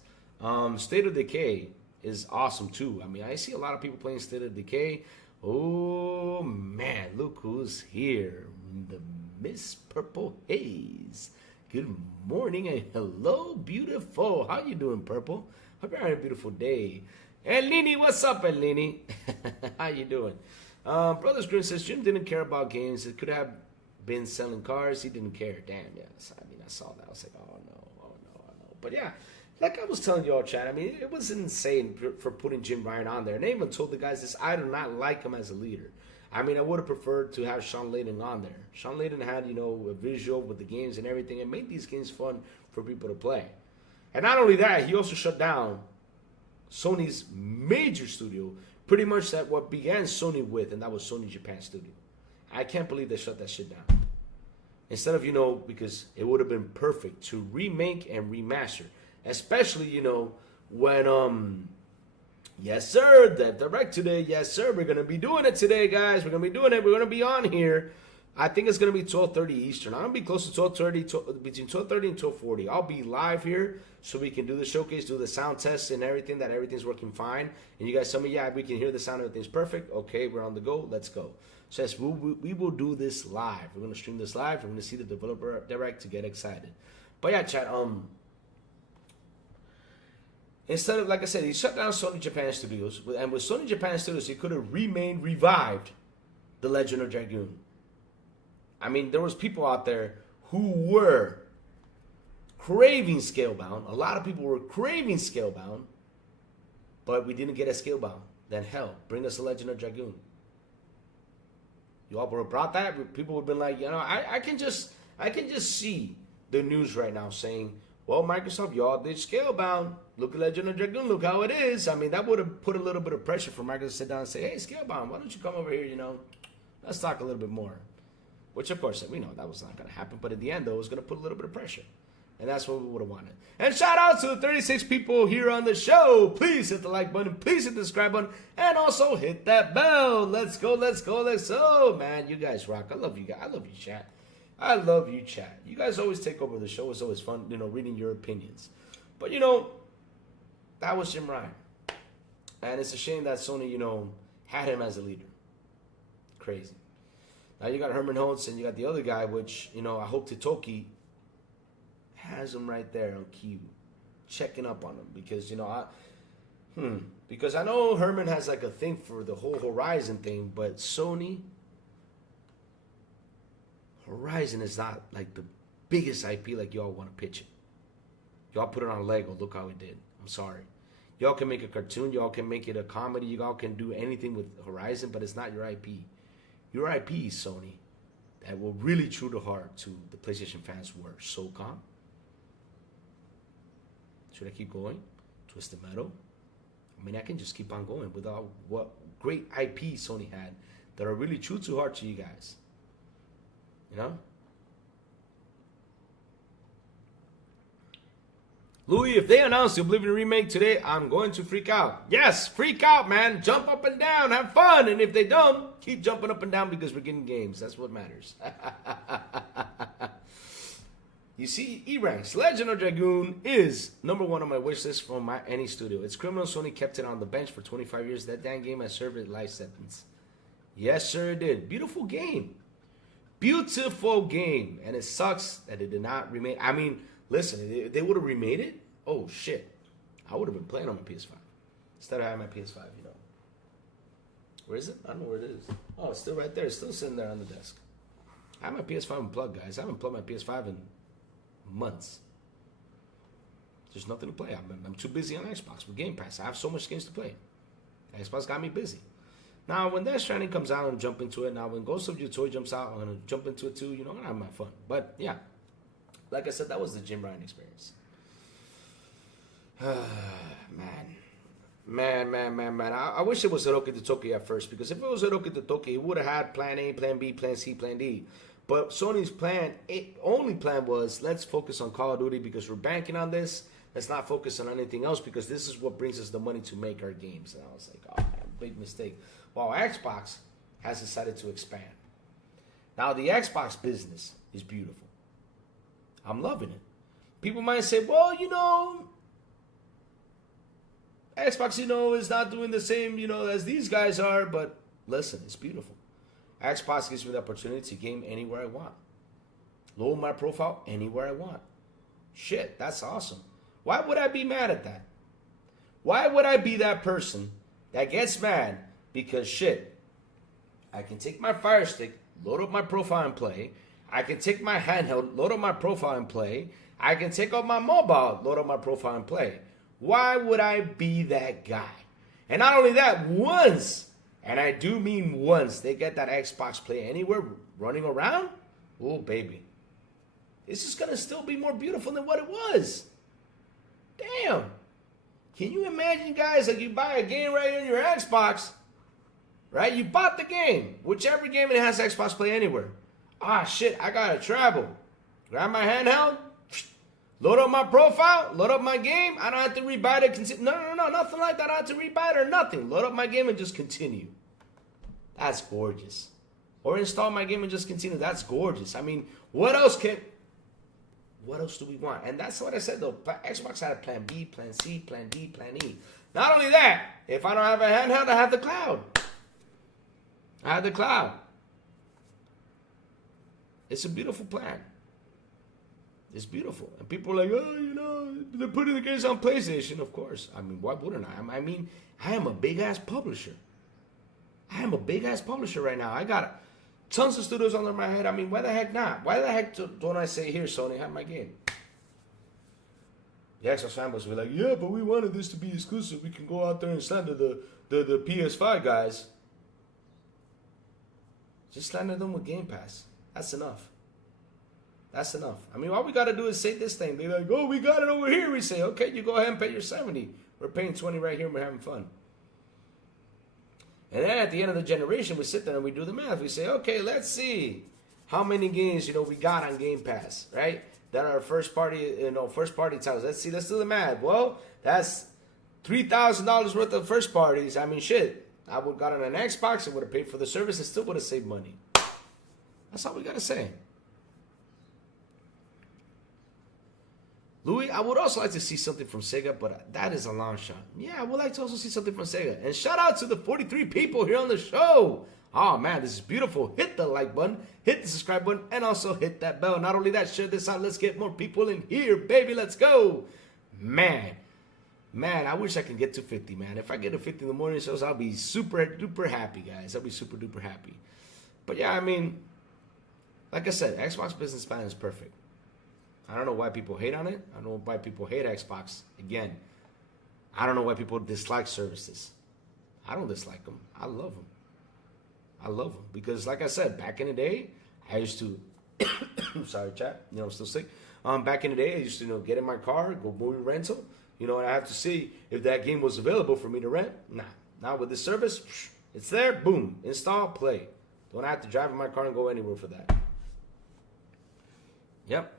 State of Decay is awesome too. I mean, I see a lot of people playing State of Decay. Oh man, look who's here. The Miss Purple Haze. Good morning and hello, beautiful. How you doing, Purple? Hope you're having a beautiful day. Elini, what's up, Elini? How you doing? Brothers Green says Jim didn't care about games. It could have been selling cars. He didn't care. Damn, yes. I mean, I saw that. I was like, oh no. But yeah, like I was telling y'all, chat. I mean, it was insane for putting Jim Ryan on there. And I even told the guys this. I do not like him as a leader. I mean, I would have preferred to have Sean Layden on there. Sean Layden had, a visual with the games and everything and made these games fun for people to play. And not only that, he also shut down Sony's major studio, pretty much that what began Sony with, and that was Sony Japan Studio. I can't believe they shut that shit down. Instead of, because it would have been perfect to remake and remaster. Especially, when, yes, sir, the direct today. Yes, sir, we're going to be doing it today, guys. We're going to be doing it. We're going to be on here. I think it's going to be 12:30 Eastern. I'm going to be close to 12:30, between 12:30 and 12:40. I'll be live here so we can do the showcase, do the sound tests and everything, that everything's working fine. And you guys tell me, yeah, we can hear the sound, everything's perfect. Okay, we're on the go. Let's go. So yes, we will do this live. We're going to stream this live. We're going to see the developer direct to get excited. But yeah, chat, instead of, like I said, he shut down Sony Japan Studios. And with Sony Japan Studios, he could have revived The Legend of Dragoon. I mean, there was people out there who were craving Scalebound. A lot of people were craving Scalebound. But we didn't get a Scalebound. Then hell, bring us The Legend of Dragoon. You all would have brought that. People would have been like, I can just see the news right now saying, well, Microsoft, y'all did Scalebound. Look at Legend of Dragoon. Look how it is. I mean, that would have put a little bit of pressure for Microsoft to sit down and say, hey, Scalebound, why don't you come over here, let's talk a little bit more. Which, of course, we know that was not going to happen. But in the end, though, it was going to put a little bit of pressure. And that's what we would have wanted. And shout out to the 36 people here on the show. Please hit the like button. Please hit the subscribe button. And also hit that bell. Let's go. Man, you guys rock. I love you guys. I love you, chat. I love you, chat. You guys always take over the show. It's always fun, reading your opinions. But, that was Jim Ryan. And it's a shame that Sony, had him as a leader. Crazy. Now you got Herman Holtz and you got the other guy, which, I hope Titoki has him right there on cue, checking up on him. Because, because I know Herman has like a thing for the whole Horizon thing, but Sony, Horizon is not like the biggest IP like y'all want to pitch it. Y'all put it on Lego. Look how it did. I'm sorry. Y'all can make a cartoon. Y'all can make it a comedy. Y'all can do anything with Horizon, but it's not your IP. Your IP, Sony, that will really true to heart to the PlayStation fans were SOCOM. Should I keep going? Twisted Metal. I mean, I can just keep on going without what great IP Sony had that are really true to heart to you guys. Louis, if they announce the Oblivion remake today, I'm going to freak out. Yes, freak out, man. Jump up and down. Have fun. And if they don't, keep jumping up and down because we're getting games. That's what matters. You see, E-Ranks. Legend of Dragoon is number one on my wish list from any studio. It's criminal Sony kept it on the bench for 25 years. That damn game has served its life sentence. Yes, sir, it did. Beautiful game. Beautiful game. And it sucks that it did not remake. I mean, listen, if they would have remade it, oh shit, I would have been playing on my PS5 instead of having my PS5, Where is it? I don't know where it is. Oh, it's still right there. It's still sitting there on the desk. I have my PS5 unplugged, guys. I haven't plugged my PS5 in months. There's nothing to play. I'm too busy on Xbox with Game Pass. I have so much games to play. Xbox got me busy. Now, when Death Stranding comes out, I'm jump into it. Now, when Ghost of Yotoi jumps out, I'm going to jump into it too. I'm going to have my fun. But, yeah. Like I said, that was the Jim Ryan experience. Man. I wish it was Hiroki Totoki at first, because if it was Hiroki Totoki, he would have had plan A, plan B, plan C, plan D. But Sony's only plan was, let's focus on Call of Duty because we're banking on this. Let's not focus on anything else because this is what brings us the money to make our games. And I was like, oh, man, big mistake. While Xbox has decided to expand. Now, the Xbox business is beautiful. I'm loving it. People might say, well, Xbox, is not doing the same, as these guys are. But listen, it's beautiful. Xbox gives me the opportunity to game anywhere I want. lower my profile anywhere I want. Shit, that's awesome. Why would I be mad at that? Why would I be that person that gets mad because shit, I can take my Fire Stick, load up my profile and play. I can take my handheld, load up my profile and play. I can take up my mobile, load up my profile and play. Why would I be that guy? And not only that, once, and I do mean once, they get that Xbox Play Anywhere running around, oh baby, it's just gonna still be more beautiful than what it was. Damn. Can you imagine, guys, like you buy a game right in your Xbox, right? You bought the game, whichever game it has Xbox Play Anywhere. Ah, shit, I gotta travel. Grab my handheld, load up my profile, load up my game. I don't have to rebuy it. No, nothing like that. I don't have to rebuy it or nothing. Load up my game and just continue. That's gorgeous. Or install my game and just continue. That's gorgeous. I mean, what else do we want? And that's what I said, though. Xbox had a plan B, plan C, plan D, plan E. Not only that, if I don't have a handheld, I have the cloud. I have the cloud. It's a beautiful plan. It's beautiful. And people are like, oh, you know, they're putting the games on PlayStation. Of course. I mean, why wouldn't I? I mean, I am a big-ass publisher. I am a big-ass publisher right now. I got tons of studios under my head. I mean, why the heck not? Why the heck don't I say, here, Sony, have my game? The Xbox fanboys were like, yeah, but we wanted this to be exclusive. We can go out there and slander the PS5 guys. Just slander them with Game Pass. That's enough. That's enough. I mean, all we got to do is say this thing. They're like, oh, we got it over here. We say, okay, you go ahead and pay your 70. We're paying 20 right here and we're having fun. And then at the end of the generation, we sit there and we do the math. We say, okay, let's see how many games, you know, we got on Game Pass, right? That are first party titles. Let's see, let's do the math. Well, that's $3,000 worth of first parties. I mean, shit. I would have gotten an Xbox, I would have paid for the service, and still would have saved money. That's all we got to say. Louis, I would also like to see something from Sega, but that is a long shot. Yeah, I would like to also see something from Sega. And shout out to the 43 people here on the show. Oh, man, this is beautiful. Hit the like button, hit the subscribe button, and also hit that bell. Not only that, share this out. Let's get more people in here, baby. Let's go. Man, I wish I could get to 50, man. If I get to 50 in the morning shows, I'll be super duper happy, guys. I'll be super duper happy. But yeah, I mean, like I said, Xbox business plan is perfect. I don't know why people hate on it. I don't know why people hate Xbox. Again, I don't know why people dislike services. I don't dislike them. I love them. I love them. Because like I said, back in the day, I used to, sorry, chat, you know, I'm still sick. Back in the day, I used to, you know, get in my car, go movie rental, you know, and I have to see if that game was available for me to rent. Nah. Now with this service, it's there, boom, install, play. Don't have to drive in my car and go anywhere for that. Yep.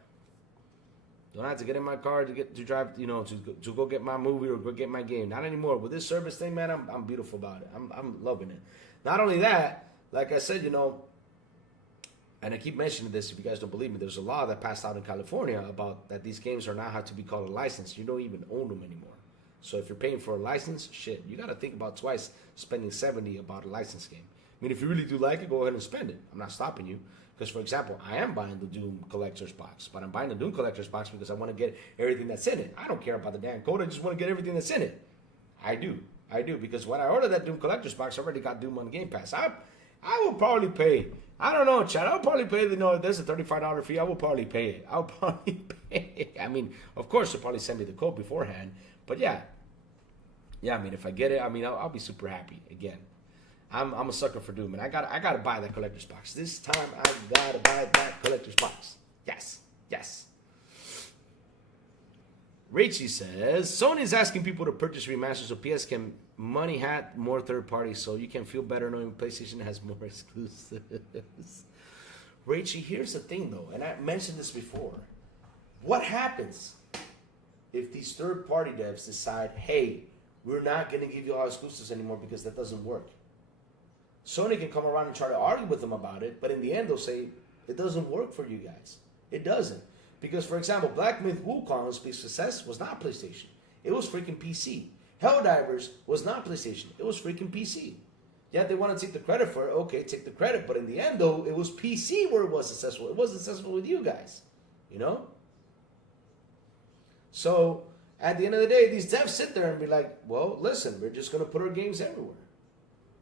Don't have to get in my car to drive, you know, to go get my movie or go get my game. Not anymore. With this service thing, man, I'm beautiful about it. I'm loving it. Not only that, like I said, you know, and I keep mentioning this if you guys don't believe me, there's a law that passed out in California about that these games are now have to be called a license. You don't even own them anymore. So if you're paying for a license, shit, you got to think about twice spending $70 about a license game. I mean, if you really do like it, go ahead and spend it. I'm not stopping you. Because, for example, I am buying the Doom Collector's Box. But I'm buying the Doom Collector's Box because I want to get everything that's in it. I don't care about the damn code. I just want to get everything that's in it. I do. Because when I ordered that Doom Collector's Box, I already got Doom on Game Pass. I will probably pay. I don't know, Chad. I'll probably pay. You know, if there's a $35 fee, I will probably pay it. I'll probably pay it. I mean, of course, they'll probably send me the code beforehand. But, yeah. Yeah, I mean, if I get it, I mean, I'll be super happy. Again. I'm a sucker for Doom, and I gotta buy that collector's box. This time I gotta buy that collector's box. Yes. Rachie says, Sony's asking people to purchase remasters so PS can money hat more third parties so you can feel better knowing PlayStation has more exclusives. Rachie, here's the thing though, and I mentioned this before. What happens if these third party devs decide, hey, we're not gonna give you all exclusives anymore because that doesn't work? Sony can come around and try to argue with them about it, but in the end they'll say, it doesn't work for you guys. It doesn't. Because, for example, Black Myth Wukong's big success was not PlayStation. It was freaking PC. Helldivers was not PlayStation. It was freaking PC. Yeah, they want to take the credit for it. Okay, take the credit. But in the end, though, it was PC where it was successful. It wasn't successful with you guys. You know? So, at the end of the day, these devs sit there and be like, well, listen, we're just going to put our games everywhere.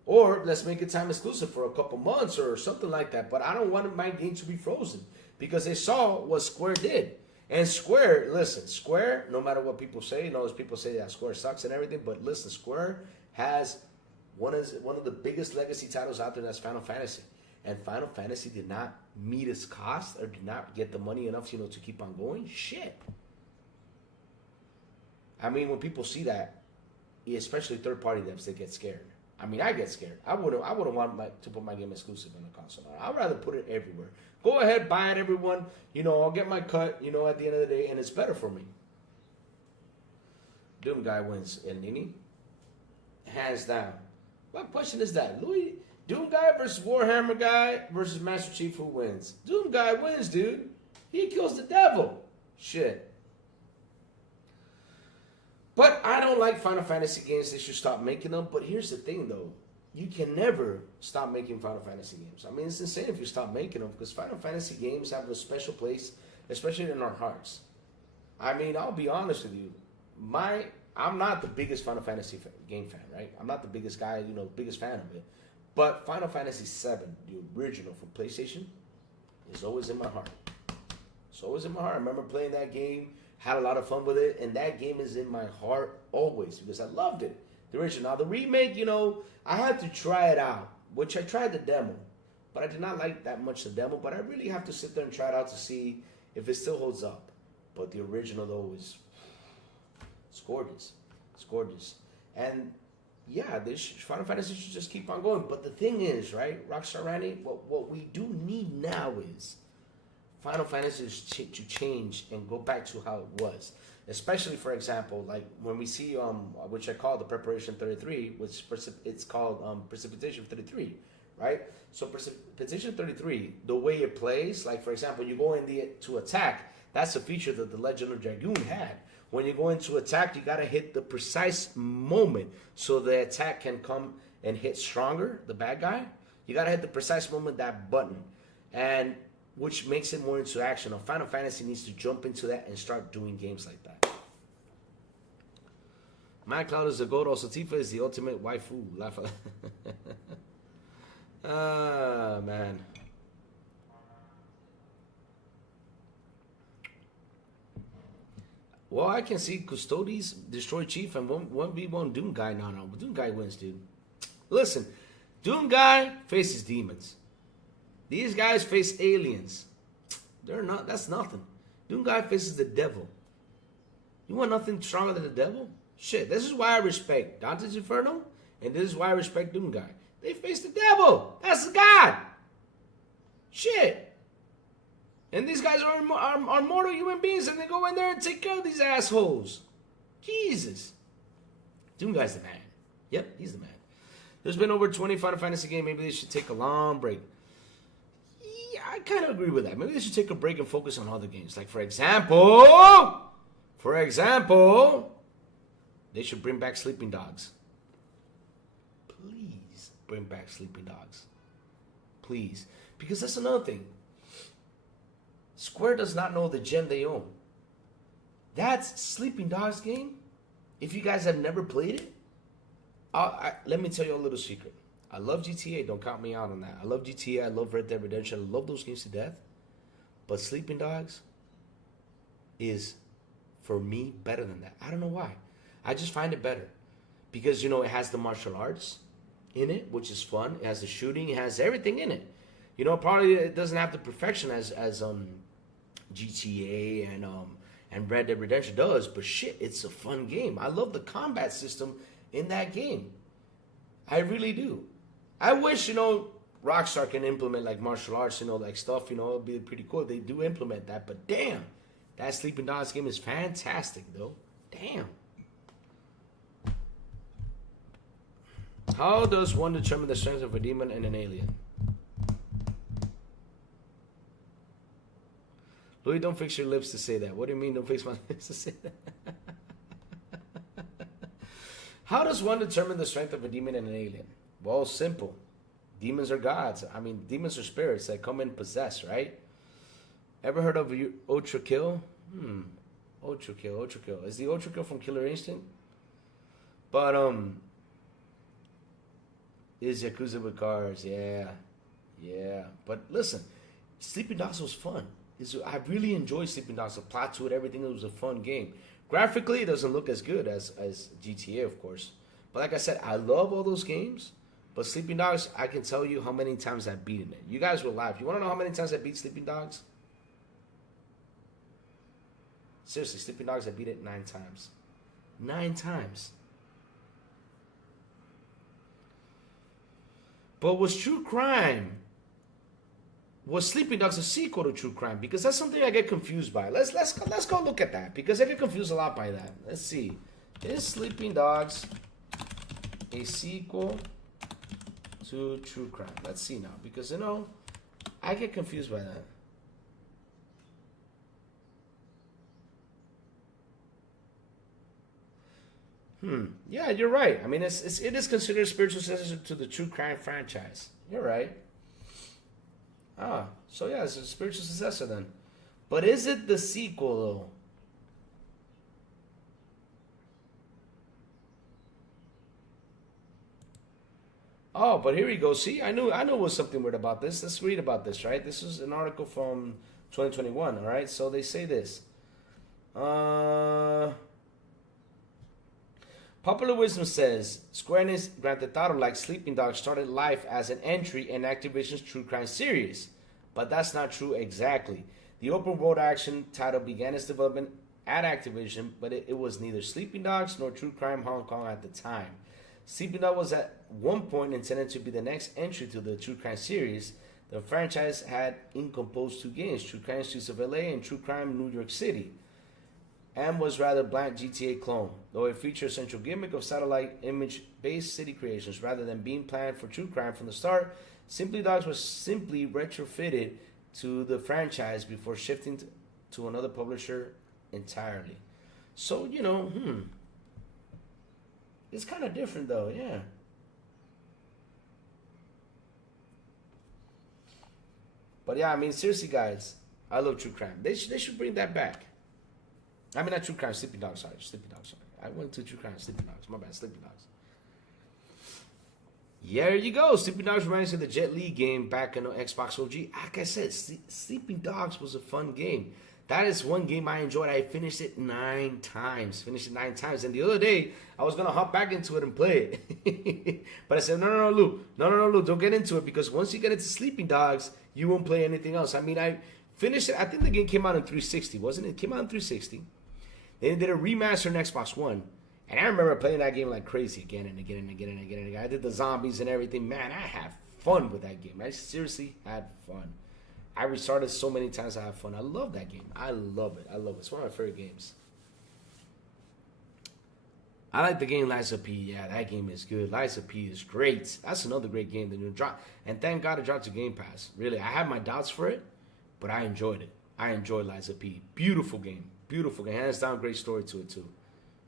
Or let's make it time exclusive for a couple months or something like that. But I don't want my game to be frozen. Because they saw what Square did. And Square, listen, Square, no matter what people say, you know, as people say that Square sucks and everything, but listen, Square has one of the biggest legacy titles out there, that's Final Fantasy. And Final Fantasy did not meet its cost or did not get the money enough, you know, to keep on going. Shit. I mean, when people see that, especially third-party devs, they get scared. I mean, I get scared. I wouldn't want to put my game exclusive on the console. I'd rather put it everywhere. Go ahead, buy it, everyone. You know, I'll get my cut, you know, at the end of the day, and it's better for me. Doom guy wins. El Nini? Hands down. What question is that? Louis, Doom guy versus Warhammer guy versus Master Chief, who wins? Doom guy wins, dude. He kills the devil. Shit. But I don't like Final Fantasy games. They should stop making them. But here's the thing, though. You can never stop making Final Fantasy games. I mean, it's insane if you stop making them, because Final Fantasy games have a special place, especially in our hearts. I mean, I'll be honest with you. I'm not the biggest Final Fantasy game fan, right? I'm not the biggest guy, you know, biggest fan of it. But Final Fantasy VII, the original from PlayStation, is always in my heart. It's always in my heart. I remember playing that game, had a lot of fun with it, and that game is in my heart always because I loved it. The original. Now, the remake, you know, I had to try it out, which I tried the demo, but I did not like that much the demo, but I really have to sit there and try it out to see if it still holds up. But the original, though, it's gorgeous. It's gorgeous. And, yeah, Final Fantasy should just keep on going. But the thing is, right, Rockstar Randy, what we do need now is Final Fantasy to change and go back to how it was. Especially, for example, like when we see, which I call the Preparation 33, which it's called Precipitation 33, right? So Precipitation 33, the way it plays, like for example, you go in to attack, that's a feature that the Legend of Dragoon had. When you go into attack, you gotta hit the precise moment so the attack can come and hit stronger, the bad guy. You gotta hit the precise moment, that button. And which makes it more into action. Now, Final Fantasy needs to jump into that and start doing games like that. My Cloud is the goat. Also, Tifa is the ultimate waifu. Ah, man. Well, I can see Custodes destroy Chief and 1v1 Doom Guy. No, Doom Guy wins, dude. Listen, Doom Guy faces demons. These guys face aliens. They're not. That's nothing. Doom Guy faces the devil. You want nothing stronger than the devil? Shit. This is why I respect Dante's Inferno, and this is why I respect Doom Guy. They face the devil. That's the God. Shit. And these guys are mortal human beings, and they go in there and take care of these assholes. Jesus. Doom Guy's the man. Yep, he's the man. There's been over 20 Final Fantasy games. Maybe they should take a long break. I kind of agree with that. Maybe they should take a break and focus on other games. Like, for example, they should bring back Sleeping Dogs. Please bring back Sleeping Dogs. Please. Because that's another thing. Square does not know the gem they own. That's Sleeping Dogs game. If you guys have never played it, let me tell you a little secret. I love GTA. Don't count me out on that. I love GTA. I love Red Dead Redemption. I love those games to death. But Sleeping Dogs is, for me, better than that. I don't know why. I just find it better. Because, you know, it has the martial arts in it, which is fun. It has the shooting. It has everything in it. You know, probably it doesn't have the perfection as GTA and Red Dead Redemption does. But shit, it's a fun game. I love the combat system in that game. I really do. I wish, you know, Rockstar can implement like martial arts, you know, like stuff, you know, it'd be pretty cool if they do implement that. But damn, that Sleeping Dogs game is fantastic, though. Damn. How does one determine the strength of a demon and an alien? Louis, don't fix your lips to say that. What do you mean, don't fix my lips to say that? How does one determine the strength of a demon and an alien? Well, simple. Demons are gods. I mean, demons are spirits that come and possess, right? Ever heard of Ultra Kill? Ultra Kill. Is the Ultra Kill from Killer Instinct? But, is Yakuza with cars, yeah. But listen, Sleeping Dogs was fun. I really enjoyed Sleeping Dogs. The plot to it, everything. It was a fun game. Graphically, it doesn't look as good as GTA, of course. But like I said, I love all those games. But Sleeping Dogs, I can tell you how many times I've beaten it. You guys will laugh. You want to know how many times I beat Sleeping Dogs? Seriously, Sleeping Dogs, I beat it 9 times. 9 times. But was True Crime, was Sleeping Dogs a sequel to True Crime? Because that's something I get confused by. Let's go look at that, because I get confused a lot by that. Let's see. Is Sleeping Dogs a sequel to True Crime? Let's see now, because I get confused by that. Yeah, you're right. I mean, it is considered a spiritual successor to the True Crime franchise. You're right. So yeah, it's a spiritual successor then. But is it the sequel though? Oh, but here we go. See, I knew it was something weird about this. Let's read about this, right? This is an article from 2021, all right? So they say this. Popular wisdom says Square Enix Grand Theft Auto, like Sleeping Dogs, started life as an entry in Activision's True Crime series. But that's not true exactly. The open world action title began its development at Activision, but it was neither Sleeping Dogs nor True Crime Hong Kong at the time. Sleeping Dogs was at one point intended to be the next entry to the True Crime series. The franchise had incomposed 2 games, True Crime Streets of LA and True Crime New York City, and was rather bland GTA clone, though it featured a central gimmick of satellite image-based city creations. Rather than being planned for True Crime from the start, Sleeping Dogs was simply retrofitted to the franchise before shifting to another publisher entirely. So, it's kind of different though, yeah. But yeah, I mean, seriously guys, I love True Crime. They should bring that back. I mean, not True Crime, Sleeping Dogs, sorry. Sleeping Dogs, sorry. I went to True Crime, Sleeping Dogs. My bad, Sleeping Dogs. Yeah, there you go. Sleeping Dogs reminds me of the Jet Li game back in Xbox OG. Like I said, Sleeping Dogs was a fun game. That is one game I enjoyed. I finished it 9 times. And the other day, I was going to hop back into it and play it. But I said, no, Lou. No, Lou. Don't get into it. Because once you get into Sleeping Dogs, you won't play anything else. I mean, I finished it. I think the game came out in 360, wasn't it? It came out in 360. They did a remaster on Xbox One. And I remember playing that game like crazy again and again and again and again and again. I did the zombies and everything. Man, I had fun with that game. I seriously had fun. I restarted so many times. I had fun. I love that game. I love it. It's one of my favorite games. I like the game Lies of P. Yeah, that game is good. Lies of P is great. That's another great game that you drop. And thank God it dropped to Game Pass. Really, I had my doubts for it, but I enjoyed it. I enjoyed Lies of P. Beautiful game. Beautiful game. Hands down, great story to it too.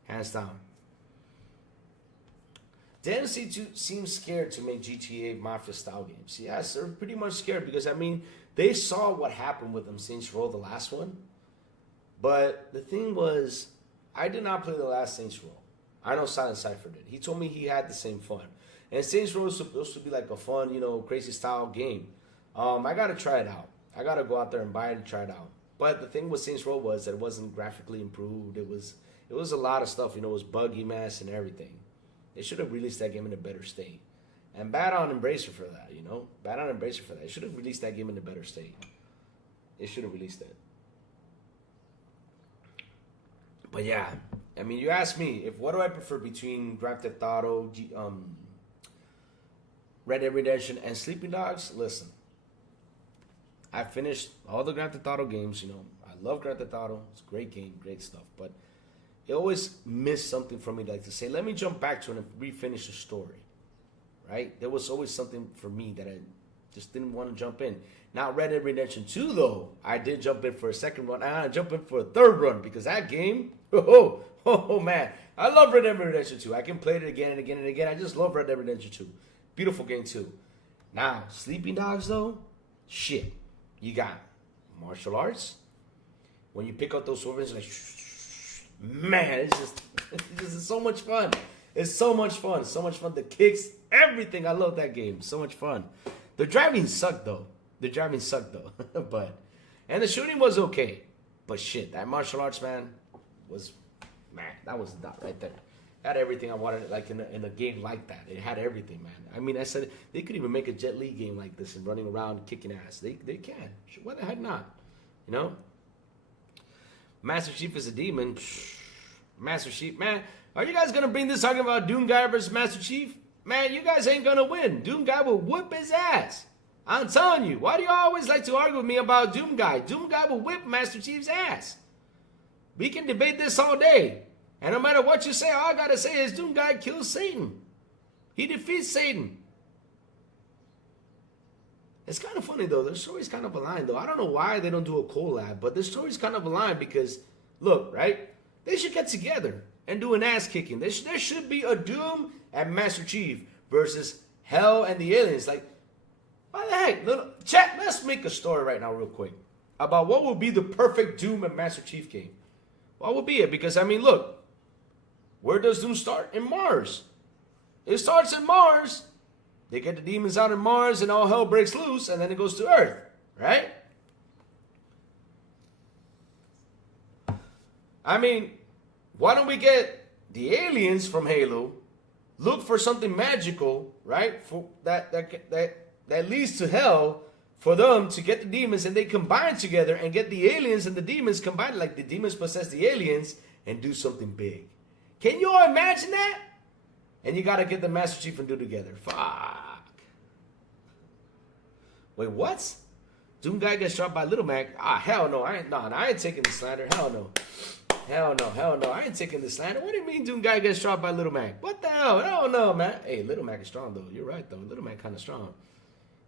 Hands down. The NC seems scared to make GTA Mafia style games. Yes, they're pretty much scared because, I mean, they saw what happened with them Saints Row, the last one. But the thing was, I did not play the last Saints Row. I know Silent Cypher did. He told me he had the same fun. And Saints Row is supposed to be like a fun, crazy style game. I got to try it out. I got to go out there and buy it and try it out. But the thing with Saints Row was that it wasn't graphically improved. It was a lot of stuff. It was buggy mess and everything. They should have released that game in a better state. And bad on Embracer for that, Bad on Embracer for that. They should have released that game in a better state. They should have released it. But yeah, I mean, you ask me, what do I prefer between Grand Theft Auto, Red Dead Redemption, and Sleeping Dogs? Listen, I finished all the Grand Theft Auto games, I love Grand Theft Auto. It's a great game, great stuff. But it always missed something for me, like to say, let me jump back to it and refinish the story, right? There was always something for me that I just didn't want to jump in. Now, Red Dead Redemption 2, though, I did jump in for a second run. I jump in for a third run because that game, man, I love Red Dead Redemption 2. I can play it again and again and again. I just love Red Dead Redemption 2. Beautiful game too. Now, Sleeping Dogs though, shit. You got martial arts. When you pick up those swords, like, man, it's just so much fun. It's so much fun. So much fun. The kicks, everything. I love that game. So much fun. The driving sucked though. But, and the shooting was okay. But shit, that martial arts, man, that was the dot right there. Had everything I wanted, like in a game like that. It had everything, man. I mean, I said they could even make a Jet Li game like this and running around kicking ass. They can. Why the heck not? You know? Master Chief is a demon. Master Chief, man. Are you guys gonna bring this argument about Doom Guy versus Master Chief? Man, you guys ain't gonna win. Doom Guy will whoop his ass. I'm telling you. Why do you always like to argue with me about Doom Guy? Doom Guy will whip Master Chief's ass. We can debate this all day. And no matter what you say, all I gotta say is Doom Guy kills Satan. He defeats Satan. It's kind of funny though. Their story's kind of aligned though. I don't know why they don't do a collab, but their story's kind of aligned because, look, right? They should get together and do an ass kicking. There should be a Doom and Master Chief versus Hell and the aliens. Like, why the heck? Chat, let's make a story right now real quick about what would be the perfect Doom and Master Chief game. What would be it? Because, I mean, look, where does Doom start? In Mars. It starts in Mars. They get the demons out in Mars and all hell breaks loose and then it goes to Earth, right? I mean, why don't we get the aliens from Halo, look for something magical, right? For that leads to hell for them to get the demons and they combine together and get the aliens and the demons combined, like the demons possess the aliens and do something big. Can you all imagine that? And you gotta get the Master Chief and do together. Fuck. Wait, what? Doom Guy gets shot by Little Mac? Ah, hell no. I ain't taking the slander. Hell no. I ain't taking the slander. What do you mean Doom Guy gets shot by Little Mac? What the hell? Hell no, man. Hey, Little Mac is strong though. You're right though. Little Mac kind of strong.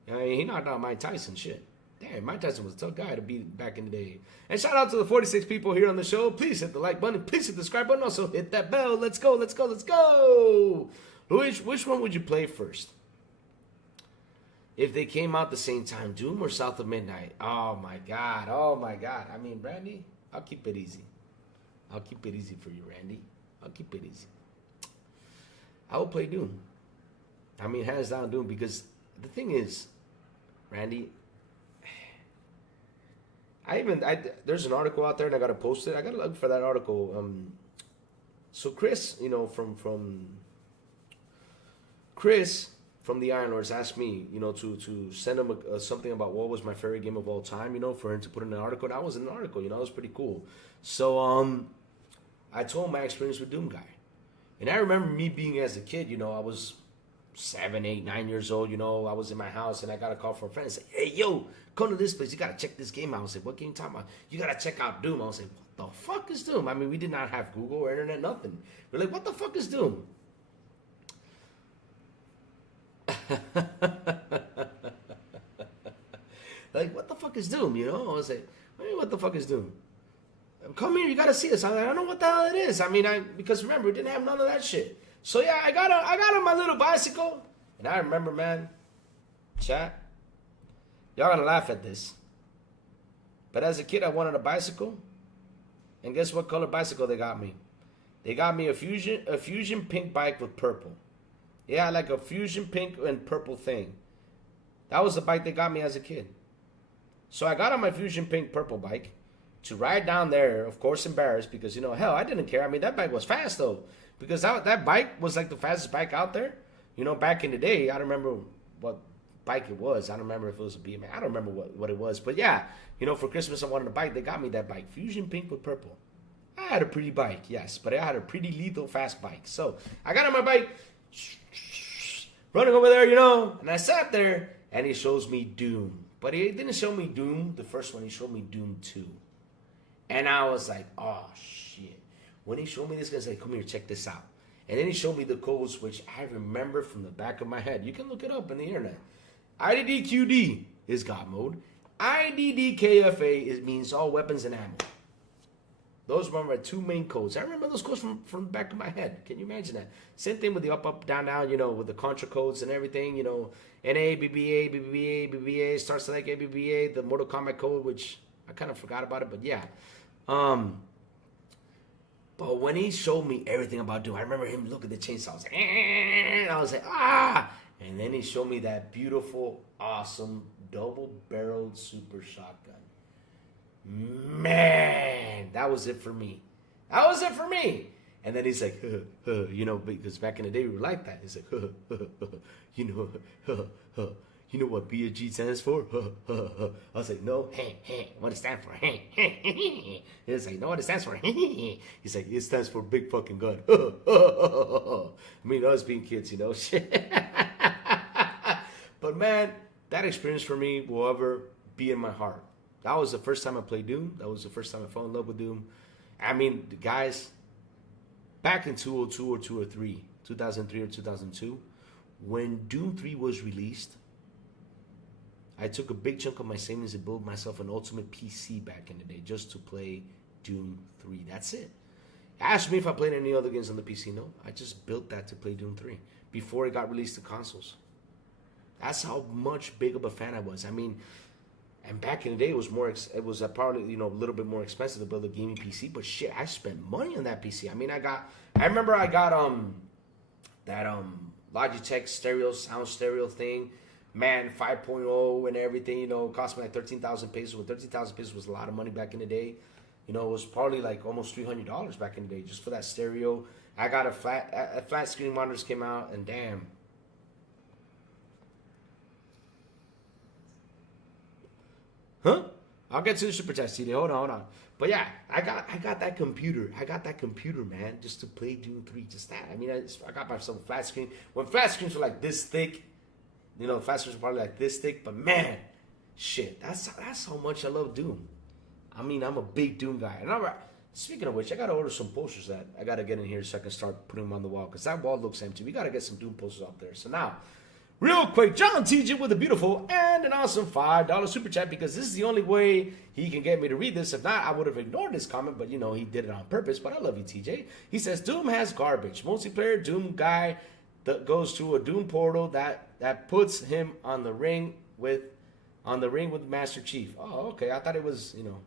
I mean, he knocked out Mike Tyson. Shit. Damn, Mike Tyson was a tough guy to beat back in the day. And shout out to the 46 people here on the show. Please hit the like button. Please hit the subscribe button. Also hit that bell. Let's go. Luis, which one would you play first? If they came out the same time, Doom or South of Midnight? Oh my God. I mean, Randy, I'll keep it easy. I'll keep it easy for you, Randy. I'll keep it easy. I will play Doom. I mean, hands down Doom, because the thing is, Randy, there's an article out there and I gotta post it. I gotta look for that article. So Chris, from Chris from the Iron Lords asked me, to send him something about what was my favorite game of all time, for him to put in an article. And I was in an article, it was pretty cool. So I told him my experience with Doom Guy. And I remember me being as a kid, I was 7, 8, 9 years old, I was in my house and I got a call from a friend and said, hey, yo, come to this place. You got to check this game out. I was like, what game you talking about? You got to check out Doom. I was like, what the fuck is Doom? I mean, we did not have Google or internet, nothing. We're like, what the fuck is Doom? Like, what the fuck is Doom? I was like, what the fuck is Doom? Come here, you got to see this. I don't know what the hell it is. I mean, because remember, we didn't have none of that shit. So yeah, I got on my little bicycle, and I remember, man, chat, y'all gonna laugh at this, but as a kid, I wanted a bicycle, and guess what color bicycle they got me? They got me a fusion pink bike with purple. Yeah, like a fusion pink and purple thing. That was the bike they got me as a kid. So I got on my fusion pink purple bike to ride down there, of course embarrassed, because, hell, I didn't care. I mean, that bike was fast, though. Because that bike was like the fastest bike out there. Back in the day, I don't remember what bike it was. I don't remember if it was a BMX. I don't remember what it was. But yeah, for Christmas I wanted a bike. They got me that bike. Fusion pink with purple. I had a pretty bike, yes. But I had a pretty lethal fast bike. So I got on my bike, running over there, and I sat there, and he shows me Doom. But he didn't show me Doom, the first one. He showed me Doom 2. And I was like, oh, shit. When he showed me this, guy's like, come here, check this out. And then he showed me the codes, which I remember from the back of my head. You can look it up on the internet. IDDQD is God mode. IDDKFA means all weapons and ammo. Those were my two main codes. I remember those codes from the back of my head. Can you imagine that? Same thing with the up, down, down, you know, with the contra codes and everything, you know, NA, BBA, BBA, BBA, Star Select, ABBA, the Mortal Kombat code, which I kind of forgot about it, but yeah. But when he showed me everything about Doom, I remember him looking at the chainsaw. I was like, ah! And then he showed me that beautiful, awesome, double-barreled super shotgun. Man, that was it for me. That was it for me. And then he's like, you know, because back in the day we were like that. He's like, you know what BG stands for? I was like, no, what it stands for? He's like, no, what it stands for? He's like, it stands for big fucking gun. I mean, us being kids, you know, shit. But man, that experience for me will ever be in my heart. That was the first time I played Doom. That was the first time I fell in love with Doom. I mean, the guys, back in 2002 or 2003, 2003 or 2002, when Doom 3 was released, I took a big chunk of my savings and built myself an ultimate PC back in the day just to play Doom 3. That's it. Ask me if I played any other games on the PC. No, I just built that to play Doom 3 before it got released to consoles. That's how much big of a fan I was. I mean, and back in the day, it was more. It was probably, you know, a little bit more expensive to build a gaming PC. But shit, I spent money on that PC. I mean, I remember I got that Logitech sound stereo thing, man, 5.0 and everything. You know, it cost me like 13,000 pesos. Well, 13,000 pesos was a lot of money back in the day. You know, it was probably like almost $300 back in the day just for that stereo. I got a flat screen monitors came out, and damn. Huh? I'll get to the super test, TD. Hold on. But yeah, I got that computer. I got that computer, man, just to play Doom 3. Just that. I mean, I got myself a flat screen. When flat screens were like this thick, you know, flat screens were probably like this thick. But man, shit, that's how much I love Doom. I mean, I'm a big Doom guy. And speaking of which, I gotta order some posters that I gotta get in here so I can start putting them on the wall, because that wall looks empty. We gotta get some Doom posters up there. So now, real quick, John TJ with a beautiful and an awesome $5 super chat, because this is the only way he can get me to read this. If not, I would have ignored this comment, but you know, he did it on purpose. But I love you, TJ. He says, Doom has garbage. Multiplayer Doom guy that goes through a Doom portal that puts him on the ring with Master Chief. Oh, okay. I thought it was, you know,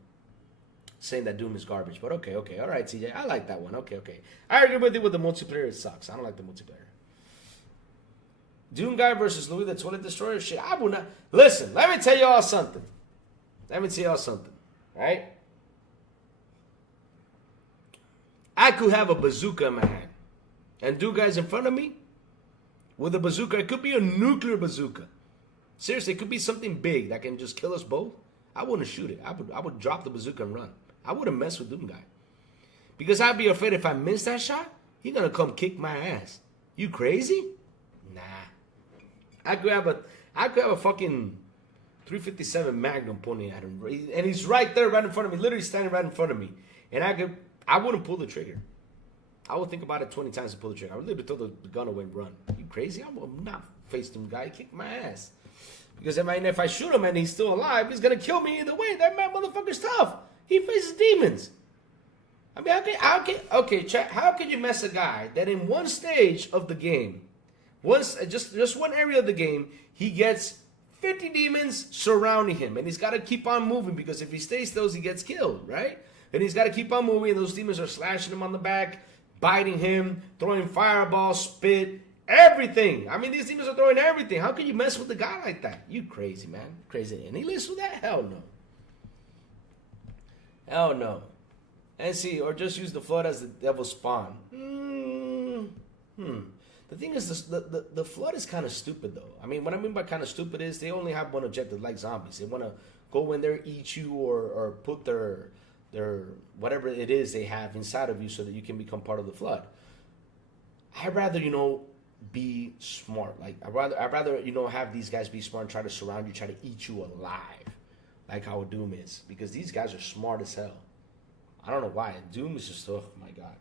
saying that Doom is garbage. But okay. All right, TJ. I like that one. Okay. I agree with you with the multiplayer. It sucks. I don't like the multiplayer. Doom guy versus Louis the Toilet Destroyer. Shit, I will not. Listen, let me tell y'all something. Right? I could have a bazooka in my hand, and Doom guy's in front of me with a bazooka. It could be a nuclear bazooka. Seriously, it could be something big that can just kill us both. I wouldn't shoot it. I would drop the bazooka and run. I wouldn't mess with Doom guy, because I'd be afraid if I miss that shot, he's gonna come kick my ass. You crazy? Nah. I could have a fucking 357 Magnum pointing at him, and he's right there, right in front of me, literally standing right in front of me. And I wouldn't pull the trigger. I would think about it 20 times to pull the trigger. I would literally throw the gun away and run. You crazy? I'm not facing him, guy. Kick my ass. Because I mean, if I shoot him and he's still alive, he's gonna kill me either way. That motherfucker's tough. He faces demons. I mean, how can you mess a guy that in one stage of the game, just one area of the game, he gets 50 demons surrounding him, and he's got to keep on moving, because if he stays still, he gets killed, right? And he's got to keep on moving, and those demons are slashing him on the back, biting him, throwing fireballs, spit, everything. I mean, these demons are throwing everything. How can you mess with a guy like that? You crazy, man. Crazy. And he lives with that? Hell no. Hell no. And see, or just use the flood as the devil's spawn. The thing is, the flood is kind of stupid, though. I mean, what I mean by kind of stupid is they only have one objective, like zombies. They want to go in there, eat you, or put their whatever it is they have inside of you so that you can become part of the flood. I'd rather, you know, be smart. Like, I'd rather, you know, have these guys be smart and try to surround you, try to eat you alive, like how Doom is. Because these guys are smart as hell. I don't know why. Doom is just, oh my God.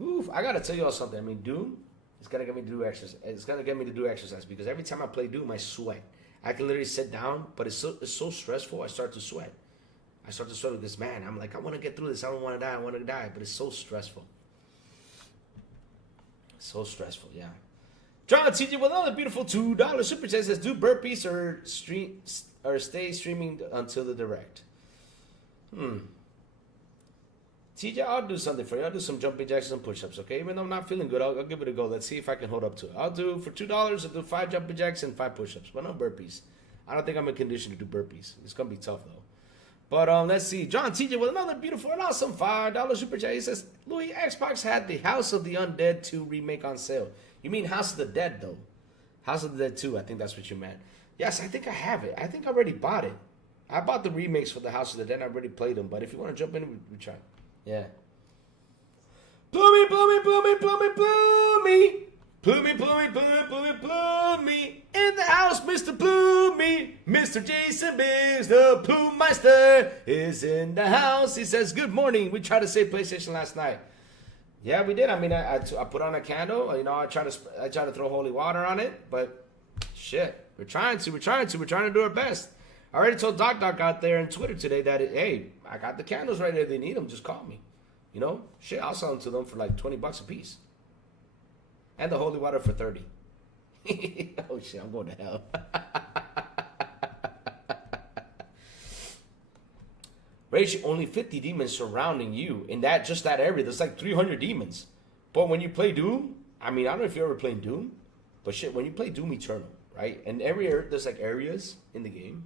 Oof, I got to tell y'all something. I mean, Doom, it's going to get me to do exercise. It's going to get me to do exercise, because every time I play Doom, I sweat. I can literally sit down, but it's so stressful, I start to sweat. I start to struggle because, man, I'm like, I want to get through this. I don't want to die. I want to die. But it's so stressful. So stressful, yeah. John TJ with another beautiful $2 super chat says, do burpees or stay streaming until the direct. TJ, I'll do something for you. I'll do some jumping jacks and push-ups, okay? Even though I'm not feeling good, I'll give it a go. Let's see if I can hold up to it. I'll do, for $2, I'll do 5 jumping jacks and 5 push-ups, but no burpees. I don't think I'm in condition to do burpees. It's going to be tough, though. But let's see. John TJ with another beautiful and awesome $5 super chat. He says, Louis, Xbox had the House of the Undead 2 remake on sale. You mean House of the Dead, though? House of the Dead 2, I think that's what you meant. Yes, I think I have it. I think I already bought it. I bought the remakes for the House of the Dead, and I already played them. But if you want to jump in, we try. Yeah. Plume, Plume, Plume, Plume, Plume. Plume, Plume, Plume, Plume, Plume. In the house, Mr. Plume. Mr. Jason Biggs, the Plume Meister, is in the house. He says, good morning. We tried to say PlayStation last night. Yeah, we did. I mean, I put on a candle. You know, I try to throw holy water on it. But, shit, we're trying to do our best. I already told Doc out there on Twitter today that, hey, I got the candles right there. If they need them, just call me. You know, shit, I'll sell them to them for like $20 a piece. And the holy water for 30. Oh shit, I'm going to hell. Rage, only 50 demons surrounding you in that area. There's like 300 demons. But when you play Doom, I mean, I don't know if you ever played Doom, but shit, when you play Doom Eternal, right? And there's like areas in the game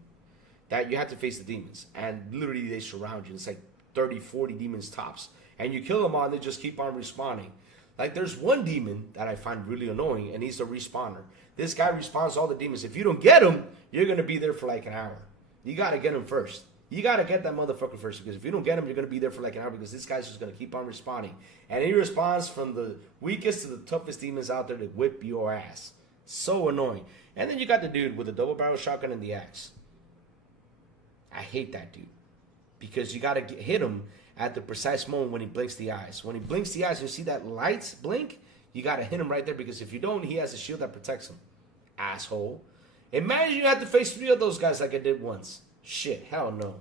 that you have to face the demons. And literally they surround you. It's like 30, 40 demons tops. And you kill them all and they just keep on respawning. Like, there's one demon that I find really annoying, and he's the respawner. This guy respawns all the demons. If you don't get him, you're going to be there for like an hour. You got to get him first. You got to get that motherfucker first, because if you don't get him, you're going to be there for like an hour, because this guy's just going to keep on respawning. And he responds from the weakest to the toughest demons out there to whip your ass. So annoying. And then you got the dude with the double barrel shotgun and the axe. I hate that dude, because you got to hit him at the precise moment when he blinks the eyes. When he blinks the eyes, you see that lights blink, you got to hit him right there, because if you don't, he has a shield that protects him. Asshole. Imagine you had to face 3 of those guys like I did once. Shit, hell no.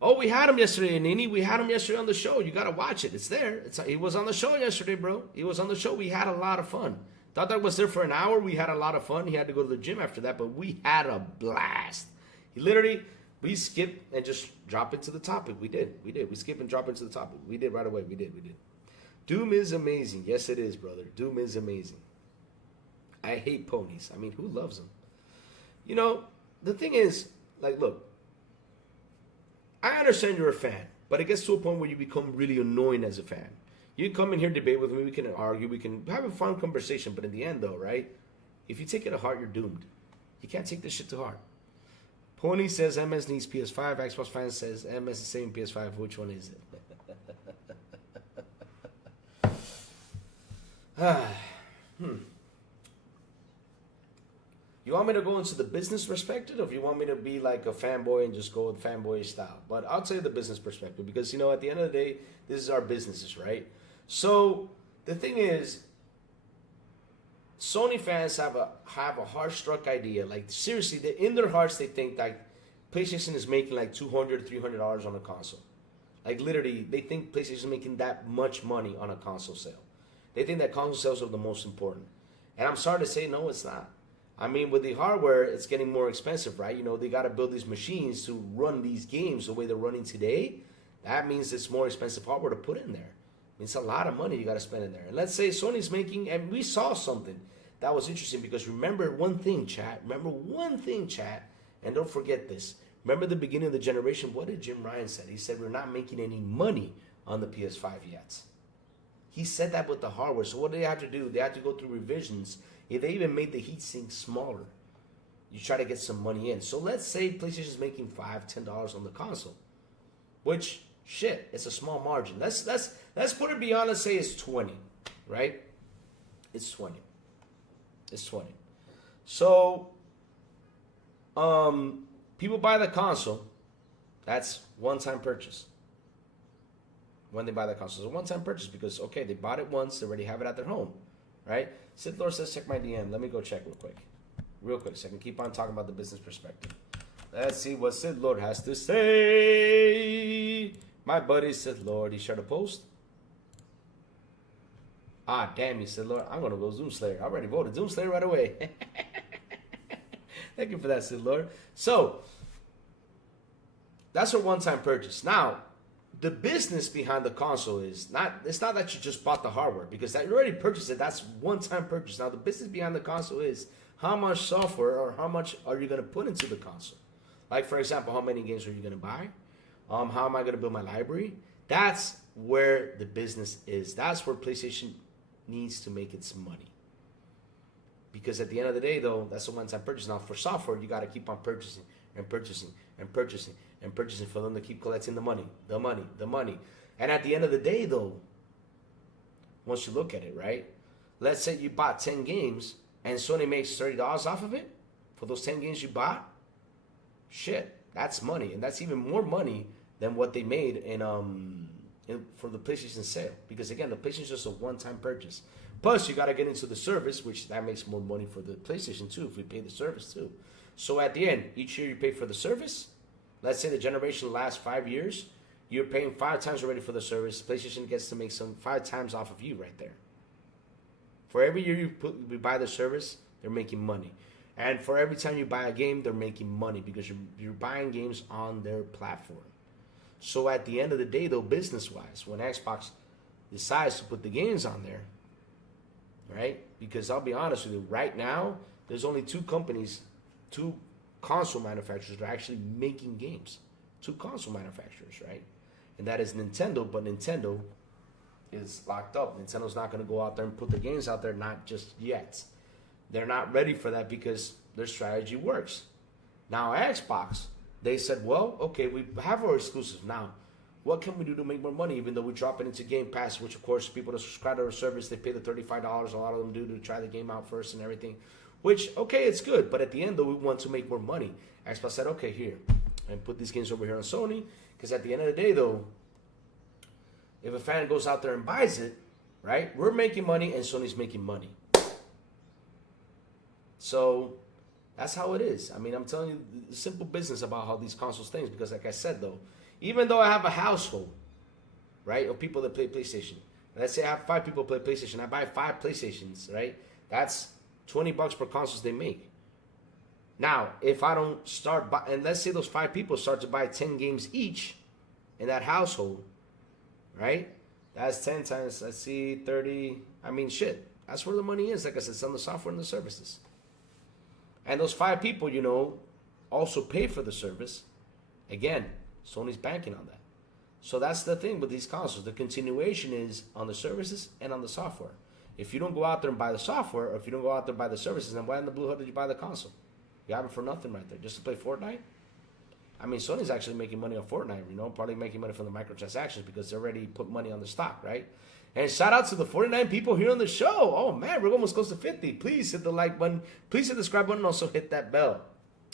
Oh, we had him yesterday, Nini. We had him yesterday on the show. You got to watch it. It's there. He was on the show yesterday, bro. He was on the show. We had a lot of fun. Thought that was there for an hour. We had a lot of fun. He had to go to the gym after that, but we had a blast. He literally... We skip and just drop into the topic. We did. We skip and drop into the topic. We did right away. We did. Doom is amazing. Yes, it is, brother. Doom is amazing. I hate ponies. I mean, who loves them? You know, the thing is, like, look, I understand you're a fan, but it gets to a point where you become really annoying as a fan. You can come in here, debate with me. We can argue. We can have a fun conversation. But in the end, though, right? If you take it to heart, you're doomed. You can't take this shit to heart. Pony says MS needs PS5. Xbox fan says MS is saying PS5. Which one is it? You want me to go into the business perspective, or if you want me to be like a fanboy and just go with fanboy style? But I'll tell you the business perspective, because, you know, at the end of the day, this is our businesses, right? So the thing is, Sony fans have a heart-struck idea. Like, seriously, in their hearts, they think that PlayStation is making like $200, $300 on a console. Like, literally, they think PlayStation is making that much money on a console sale. They think that console sales are the most important. And I'm sorry to say, no, it's not. I mean, with the hardware, it's getting more expensive, right? You know, they got to build these machines to run these games the way they're running today. That means it's more expensive hardware to put in there. It's a lot of money you got to spend in there. And let's say Sony's making, and we saw something that was interesting, because remember one thing, chat. And don't forget this. Remember the beginning of the generation? What did Jim Ryan say? He said, we're not making any money on the PS5 yet. He said that with the hardware. So what do they have to do? They have to go through revisions. If they even made the heatsink smaller, you try to get some money in. So let's say PlayStation's making $5, $10 on the console, which, shit, it's a small margin. Let's put it beyond. Let's say it's 20, right? It's 20. So, people buy the console. That's one-time purchase. When they buy the console, it's a one-time purchase, because, okay, they bought it once, they already have it at their home, right? Sith Lord says, check my DM. Let me go check real quick. real quick, so I can keep on talking about the business perspective. Let's see what Sith Lord has to say. My buddy Sith Lord, he shared a post. Ah, damn you, Sith Lord. I'm going to go Zoom Slayer. I already voted Zoom Slayer right away. Thank you for that, Sith Lord. So, that's a one-time purchase. Now, the business behind the console is it's not that you just bought the hardware, because that you already purchased it. That's one-time purchase. Now, the business behind the console is how much software or how much are you going to put into the console? Like, for example, how many games are you going to buy? How am I going to build my library? That's where the business is. That's where PlayStation needs to make its money. Because at the end of the day, though, that's a one-time purchase. Now, for software, you got to keep on purchasing and purchasing and purchasing and purchasing for them to keep collecting the money. And at the end of the day, though, once you look at it, right? Let's say you bought 10 games and Sony makes $30 off of it for those 10 games you bought. Shit, that's money. And that's even more money than what they made for the PlayStation sale. Because again, the PlayStation is just a one-time purchase. Plus, you got to get into the service, which that makes more money for the PlayStation too, if we pay the service too. So at the end, each year you pay for the service. Let's say the generation lasts 5 years. You're paying 5 times already for the service. PlayStation gets to make some 5 times off of you right there. For every year you buy the service, they're making money. And for every time you buy a game, they're making money because you're buying games on their platform. So at the end of the day, though, business-wise, when Xbox decides to put the games on there, right? Because I'll be honest with you, right now, there's only 2 companies, 2 console manufacturers that are actually making games. 2 console manufacturers, right? And that is Nintendo, but Nintendo is locked up. Nintendo's not going to go out there and put the games out there, not just yet. They're not ready for that because their strategy works. Now, Xbox, they said, well, okay, we have our exclusives now. What can we do to make more money, even though we drop it into Game Pass, which, of course, people that subscribe to our service, they pay the $35. A lot of them do to try the game out first and everything, which, okay, it's good. But at the end, though, we want to make more money. Xbox said, okay, here, and put these games over here on Sony, because at the end of the day, though, if a fan goes out there and buys it, right, we're making money and Sony's making money. So that's how it is. I mean, I'm telling you the simple business about how these consoles things, because like I said, though, even though I have a household, right, of people that play PlayStation, let's say I have 5 people play PlayStation, I buy 5 PlayStations, right, that's $20 per consoles they make. Now, if I don't start, and let's say those 5 people start to buy 10 games each in that household, right, that's 10 times, let's see, 30, I mean, shit, that's where the money is. Like I said, it's on the software and the services. And those 5 people, you know, also pay for the service. Again, Sony's banking on that. So that's the thing with these consoles. The continuation is on the services and on the software. If you don't go out there and buy the software, or if you don't go out there and buy the services, then why in the blue hell did you buy the console? You have it for nothing right there, just to play Fortnite? I mean, Sony's actually making money on Fortnite, you know, probably making money from the microtransactions because they already put money on the stock, right? And shout out to the 49 people here on the show. Oh, man, we're almost close to 50. Please hit the like button. Please hit the subscribe button and also hit that bell.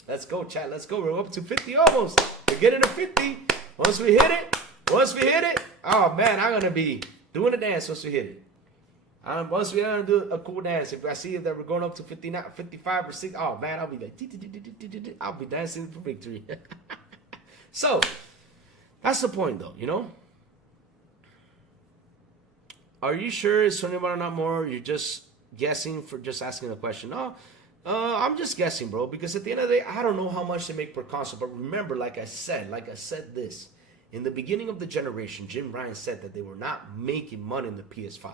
Let's go, chat. Let's go. We're up to 50 almost. We're getting to 50. Once we hit it, oh, man, I'm going to be doing a dance once we hit it. Once we're going to do a cool dance, if I see that we're going up to 59, 55 or 60, oh, man, I'll be like, I'll be dancing for victory. So, that's the point, though, you know? Are you sure it's $20 or not more? You're just guessing for just asking a question. No, I'm just guessing, bro, because at the end of the day, I don't know how much they make per console. But remember, like I said this, in the beginning of the generation, Jim Ryan said that they were not making money in the PS5.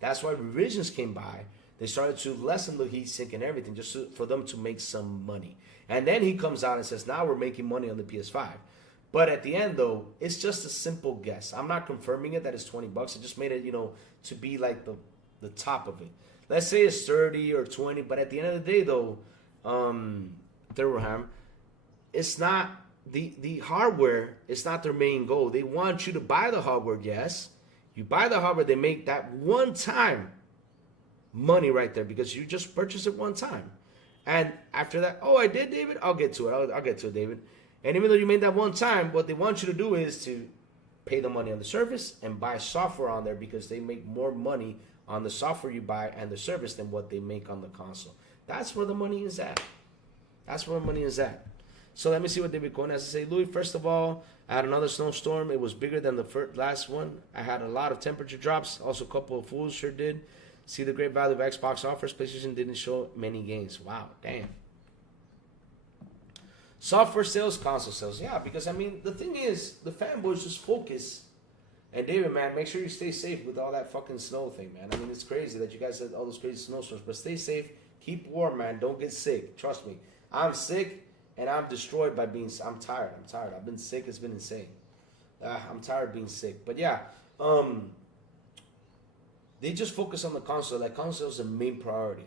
That's why revisions came by. They started to lessen the heat sink and everything just for them to make some money. And then he comes out and says, now we're making money on the PS5. But at the end, though, it's just a simple guess. I'm not confirming it that it's $20. I just made it, you know, to be like the top of it. Let's say it's 30 or 20. But at the end of the day, though, Thurham, it's not the hardware. It's not their main goal. They want you to buy the hardware. Yes, you buy the hardware. They make that one time money right there because you just purchased it one time. And after that, oh, I did, David. I'll get to it. I'll get to it, David. And even though you made that one time, what they want you to do is to pay the money on the service and buy software on there because they make more money on the software you buy and the service than what they make on the console. That's where the money is at. That's where money is at. So let me see what David Cohen has to say. Louis, first of all, I had another snowstorm. It was bigger than the last one. I had a lot of temperature drops. Also, a couple of fools sure did. See the great value of Xbox offers. PlayStation didn't show many gains. Wow, damn. Software sales, console sales. Yeah, because, I mean, the thing is, the fanboys just focus. And David, man, make sure you stay safe with all that fucking snow thing, man. I mean, it's crazy that you guys had all those crazy snowstorms. But stay safe. Keep warm, man. Don't get sick. Trust me. I'm sick, and I'm destroyed by being... I'm tired. I've been sick. It's been insane. I'm tired of being sick. But, yeah. They just focus on the console. Like, console is the main priority.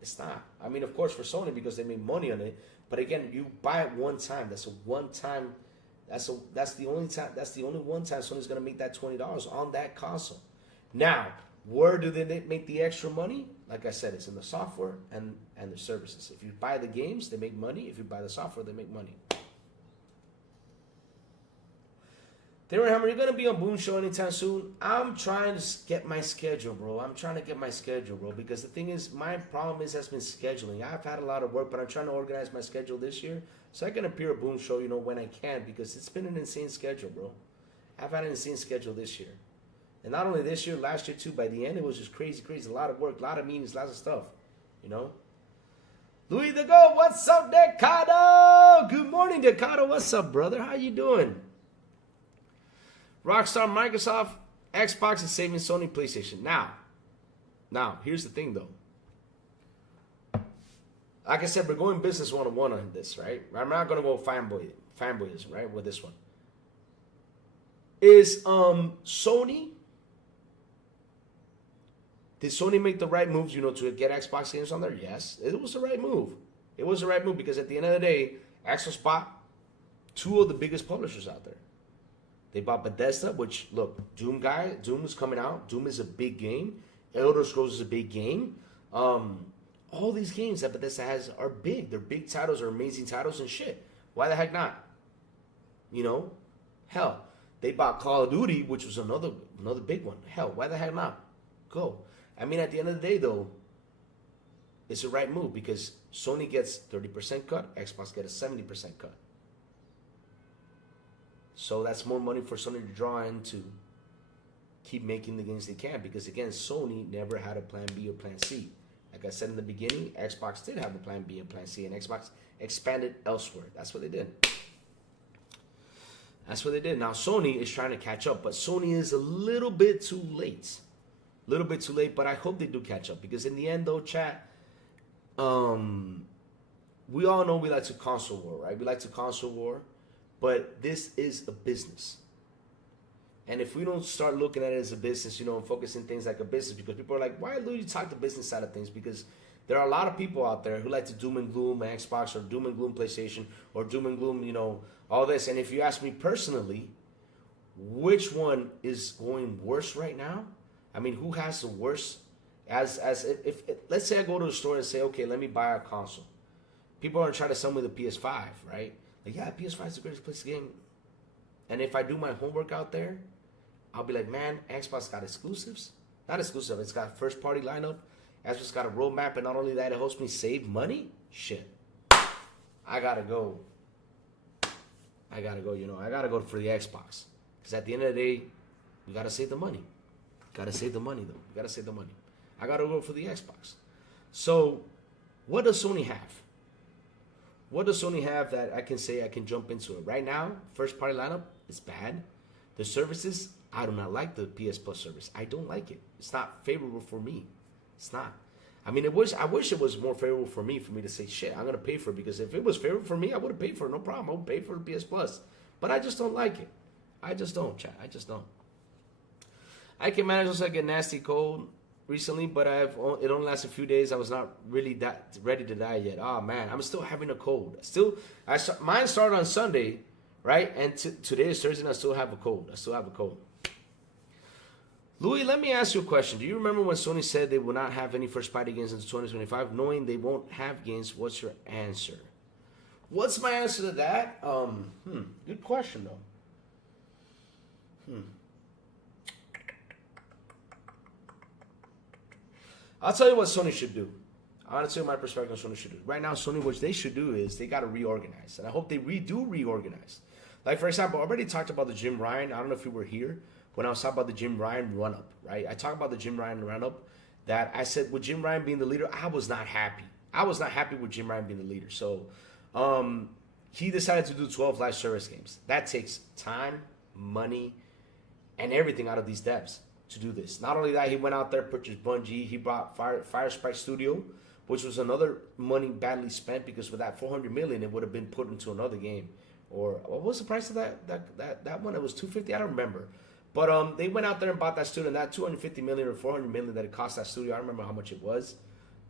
It's not. I mean, of course, for Sony, because they make money on it. But again, you buy it one time. That's a one-time. That's the only time. That's the only one time Sony's gonna make that $20 on that console. Now, where do they make the extra money? Like I said, it's in the software and the services. If you buy the games, they make money. If you buy the software, they make money. Taylor Hammer, you're gonna be on Boom Show anytime soon? I'm trying to get my schedule, bro. Because the thing is, my problem has been scheduling. I've had a lot of work, but I'm trying to organize my schedule this year so I can appear at Boom Show, when I can, because it's been an insane schedule, bro. I've had an insane schedule this year, and not only this year, last year too. By the end, it was just crazy. A lot of work, a lot of meetings, lots of stuff, Louis the Go, what's up, Decado? Good morning, Decado. What's up, brother? How you doing? Rockstar, Microsoft, Xbox is saving Sony PlayStation. Now, here's the thing, though. Like I said, we're going business 101 on this, right? I'm not going to go fanboyism, right, with this one. Is Sony... Did Sony make the right moves, to get Xbox games on there? Yes, it was the right move. It was the right move because at the end of the day, Xbox bought two of the biggest publishers out there. They bought Bethesda, which, look, Doom is coming out. Doom is a big game. Elder Scrolls is a big game. All these games that Bethesda has are big. They're big titles, are amazing titles and shit. Why the heck not? Hell, they bought Call of Duty, which was another big one. Hell, why the heck not? Go. I mean, at the end of the day, though, it's the right move because Sony gets 30% cut, Xbox gets a 70% cut. So that's more money for Sony to draw in to keep making the games they can. Because again, Sony never had a plan B or plan C. Like I said in the beginning, Xbox did have a plan B and plan C, and Xbox expanded elsewhere. That's what they did. Now Sony is trying to catch up, but Sony is a little bit too late. But I hope they do catch up. Because in the end, though, chat, we all know we like to console war, right? We like to console war. But this is a business. And if we don't start looking at it as a business, and focusing things like a business, because people are like, why do you talk the business side of things? Because there are a lot of people out there who like to doom and gloom Xbox or doom and gloom PlayStation or doom and gloom, all this. And if you ask me personally, which one is going worse right now? I mean, who has the worst? If let's say I go to a store and say, okay, let me buy a console. People are trying to sell me the PS5, right? Like, yeah, PS5 is the greatest place to game. And if I do my homework out there, I'll be like, man, Xbox got exclusives. Not exclusive, it's got first party lineup. Xbox got a roadmap, and not only that, it helps me save money. Shit. I gotta go, I gotta go for the Xbox. Because at the end of the day, we gotta save the money. I gotta go for the Xbox. So, what does Sony have? What does Sony have that I can say I can jump into it? Right now, first party lineup is bad. The services, I do not like the PS Plus service. I don't like it. It's not favorable for me. It's not. I mean, I wish it was more favorable for me to say, shit, I'm going to pay for it. Because if it was favorable for me, I would have paid for it. No problem. I would pay for the PS Plus. But I just don't like it. I just don't, chat. I just don't. I can manage also get nasty cold recently, but it only lasts a few days. I was not really that ready to die yet. Oh man, I'm still having a cold. Mine started on Sunday, right? And today is Thursday, and I still have a cold. Louis, let me ask you a question. Do you remember when Sony said they will not have any first-party games until 2025, knowing they won't have games? What's your answer? What's my answer to that? Good question though. I'll tell you what Sony should do. I want to tell you my perspective on Sony should do. Right now, Sony, what they should do is they got to reorganize. And I hope they do reorganize. Like, for example, I already talked about the Jim Ryan. I don't know if you were here when I was talking about the Jim Ryan run-up, right? I talked about the Jim Ryan run-up that I said with Jim Ryan being the leader, I was not happy. I was not happy with Jim Ryan being the leader. So he decided to do 12 live service games. That takes time, money, and everything out of these devs to do this. Not only that, he went out there, purchased Bungie. He bought Fire Sprite Studio, which was another money badly spent because with that $400 million, it would have been put into another game. Or what was the price of that one? It was $250. I don't remember. But they went out there and bought that studio. And that $250 million or $400 million that it cost that studio, I don't remember how much it was.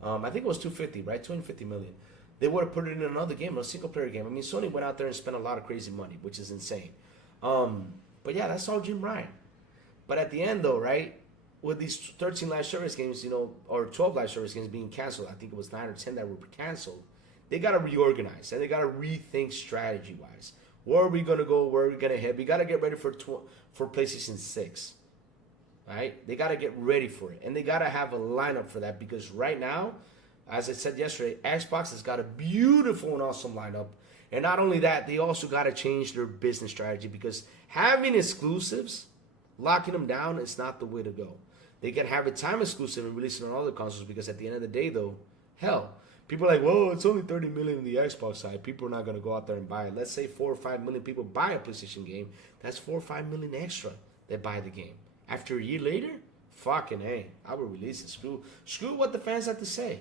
I think it was $250, right? $250 million. They would have put it in another game, a single player game. I mean, Sony went out there and spent a lot of crazy money, which is insane. But yeah, that's all Jim Ryan. But at the end, though, right? With these 13 live service games, you know, or 12 live service games being canceled, I think it was 9 or 10 that were canceled, they got to reorganize and they got to rethink strategy-wise. Where are we going to go? Where are we going to head? We got to get ready for PlayStation 6, right? They got to get ready for it. And they got to have a lineup for that because right now, as I said yesterday, Xbox has got a beautiful and awesome lineup. And not only that, they also got to change their business strategy because having exclusives, locking them down is not the way to go. They can have a time exclusive and release it on other consoles because at the end of the day, though, hell, people are like, whoa, it's only 30 million on the Xbox side. People are not going to go out there and buy it. Let's say 4 or 5 million people buy a PlayStation game. That's 4 or 5 million extra that buy the game. After a year later, fucking hey, I will release it. Screw what the fans have to say.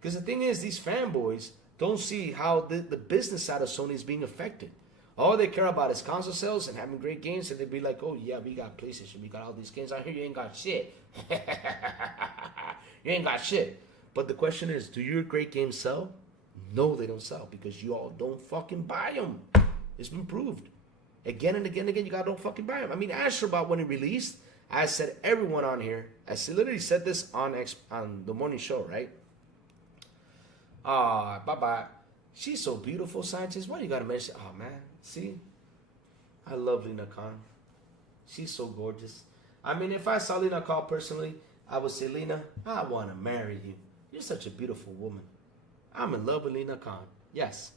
Because the thing is, these fanboys don't see how the business side of Sony is being affected. All they care about is console sales and having great games, and they'd be like, oh, yeah, we got PlayStation, we got all these games out here, you ain't got shit. You ain't got shit. But the question is, do your great games sell? No, they don't sell, because you all don't fucking buy them. It's been proved. Again and again and again, you guys don't fucking buy them. I mean, Astrobot, when it released, I said everyone on here, I literally said this on the morning show, right? Bye-bye. She's so beautiful, Sanchez. Why do you gotta mention? Oh, man. See? I love Lena Khan. She's so gorgeous. I mean, if I saw Lena Khan personally, I would say, Lena, I want to marry you. You're such a beautiful woman. I'm in love with Lena Khan. Yes.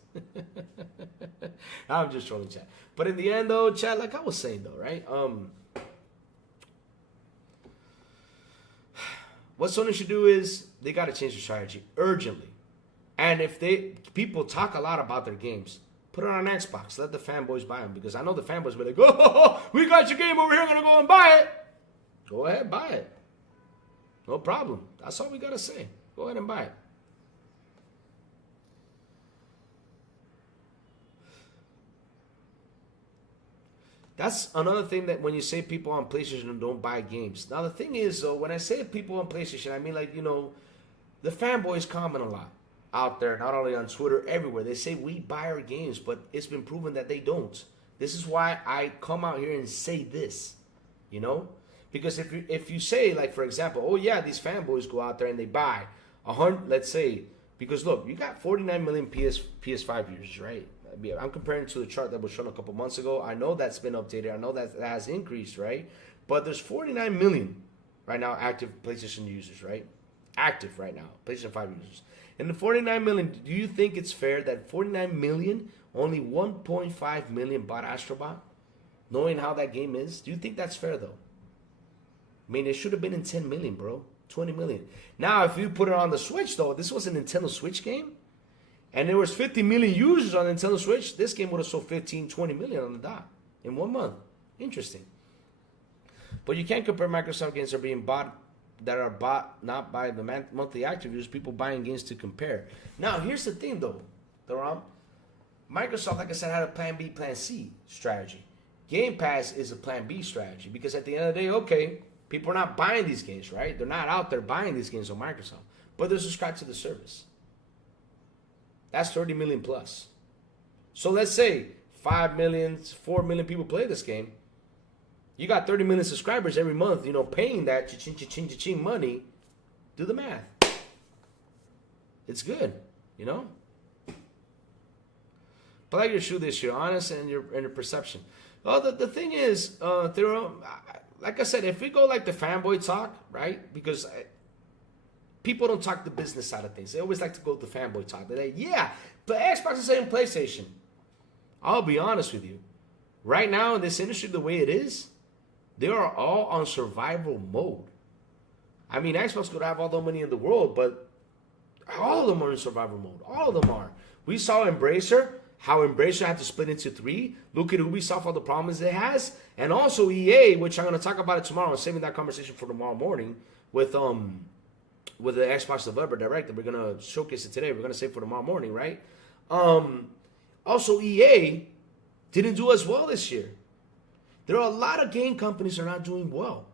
I'm just trolling, chat. But in the end, though, chat, like I was saying, though, right? What Sony should do is they got to change their strategy urgently. And if people talk a lot about their games, put it on Xbox. Let the fanboys buy them. Because I know the fanboys will be like, oh, we got your game over here. I'm going to go and buy it. Go ahead, buy it. No problem. That's all we got to say. Go ahead and buy it. That's another thing that when you say people on PlayStation don't buy games. Now, the thing is, though, when I say people on PlayStation, I mean, like, you know, the fanboys comment a lot out there, not only on Twitter, everywhere. They say we buy our games, but it's been proven that they don't. This is why I come out here and say this, you know? Because if you say, like, for example, oh, yeah, these fanboys go out there and they buy 100, let's say, because, look, you got 49 million PS5 users, right? I'm comparing to the chart that was shown a couple months ago. I know that's been updated. I know that has increased, right? But there's 49 million right now active PlayStation users, right? Active right now, PlayStation 5 users. And the 49 million, do you think it's fair that 49 million, only 1.5 million bought Astrobot? Knowing how that game is? Do you think that's fair, though? I mean, it should have been in 10 million, bro. 20 million. Now, if you put it on the Switch, though, this was a Nintendo Switch game, and there was 50 million users on Nintendo Switch, this game would have sold 15, 20 million on the dot in 1 month. Interesting. But you can't compare Microsoft games that are being bought, that are bought not by the monthly active users, people buying games to compare. Now, here's the thing, though, Dharam. Microsoft, like I said, had a plan B, plan C strategy. Game Pass is a plan B strategy because at the end of the day, okay, people are not buying these games, right? They're not out there buying these games on Microsoft, but they're subscribed to the service. That's 30 million plus. So let's say 5 million, 4 million people play this game. You got 30 million subscribers every month, you know, paying that cha-ching money. Do the math. It's good, you know? But like your shoe this year, honest and your perception. Well, the thing is, like I said, if we go like the fanboy talk, right? Because people don't talk the business side of things. They always like to go the fanboy talk. They're like, yeah, but Xbox is saying PlayStation. I'll be honest with you. Right now in this industry, the way it is, they are all on survival mode. I mean, Xbox could have all the money in the world, but all of them are in survival mode. All of them are. We saw Embracer, how Embracer had to split into 3. Look at Ubisoft, all the problems it has. And also EA, which I'm going to talk about it tomorrow. I'm saving that conversation for tomorrow morning with the Xbox Developer Direct. We're going to showcase it today. We're going to save for tomorrow morning, right? Also, EA didn't do as well this year. There are a lot of game companies that are not doing well.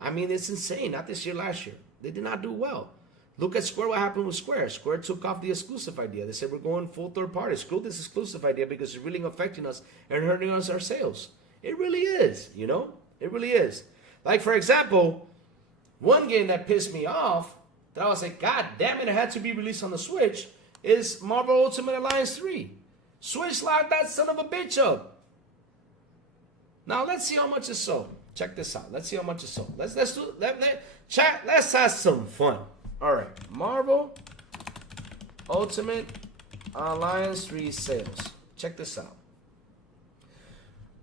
I mean, it's insane. Not this year, last year. They did not do well. Look at Square, what happened with Square. Square took off the exclusive idea. They said, we're going full third party. Screw this exclusive idea because it's really affecting us and hurting us our sales. It really is, you know? It really is. Like, for example, one game that pissed me off, that I was like, God damn it, it had to be released on the Switch, is Marvel Ultimate Alliance 3. Switch locked that son of a bitch up. Now, let's see how much it sold. Check this out. Let's see how much it sold. Let's have some fun. All right, Marvel Ultimate Alliance 3 sales. Check this out.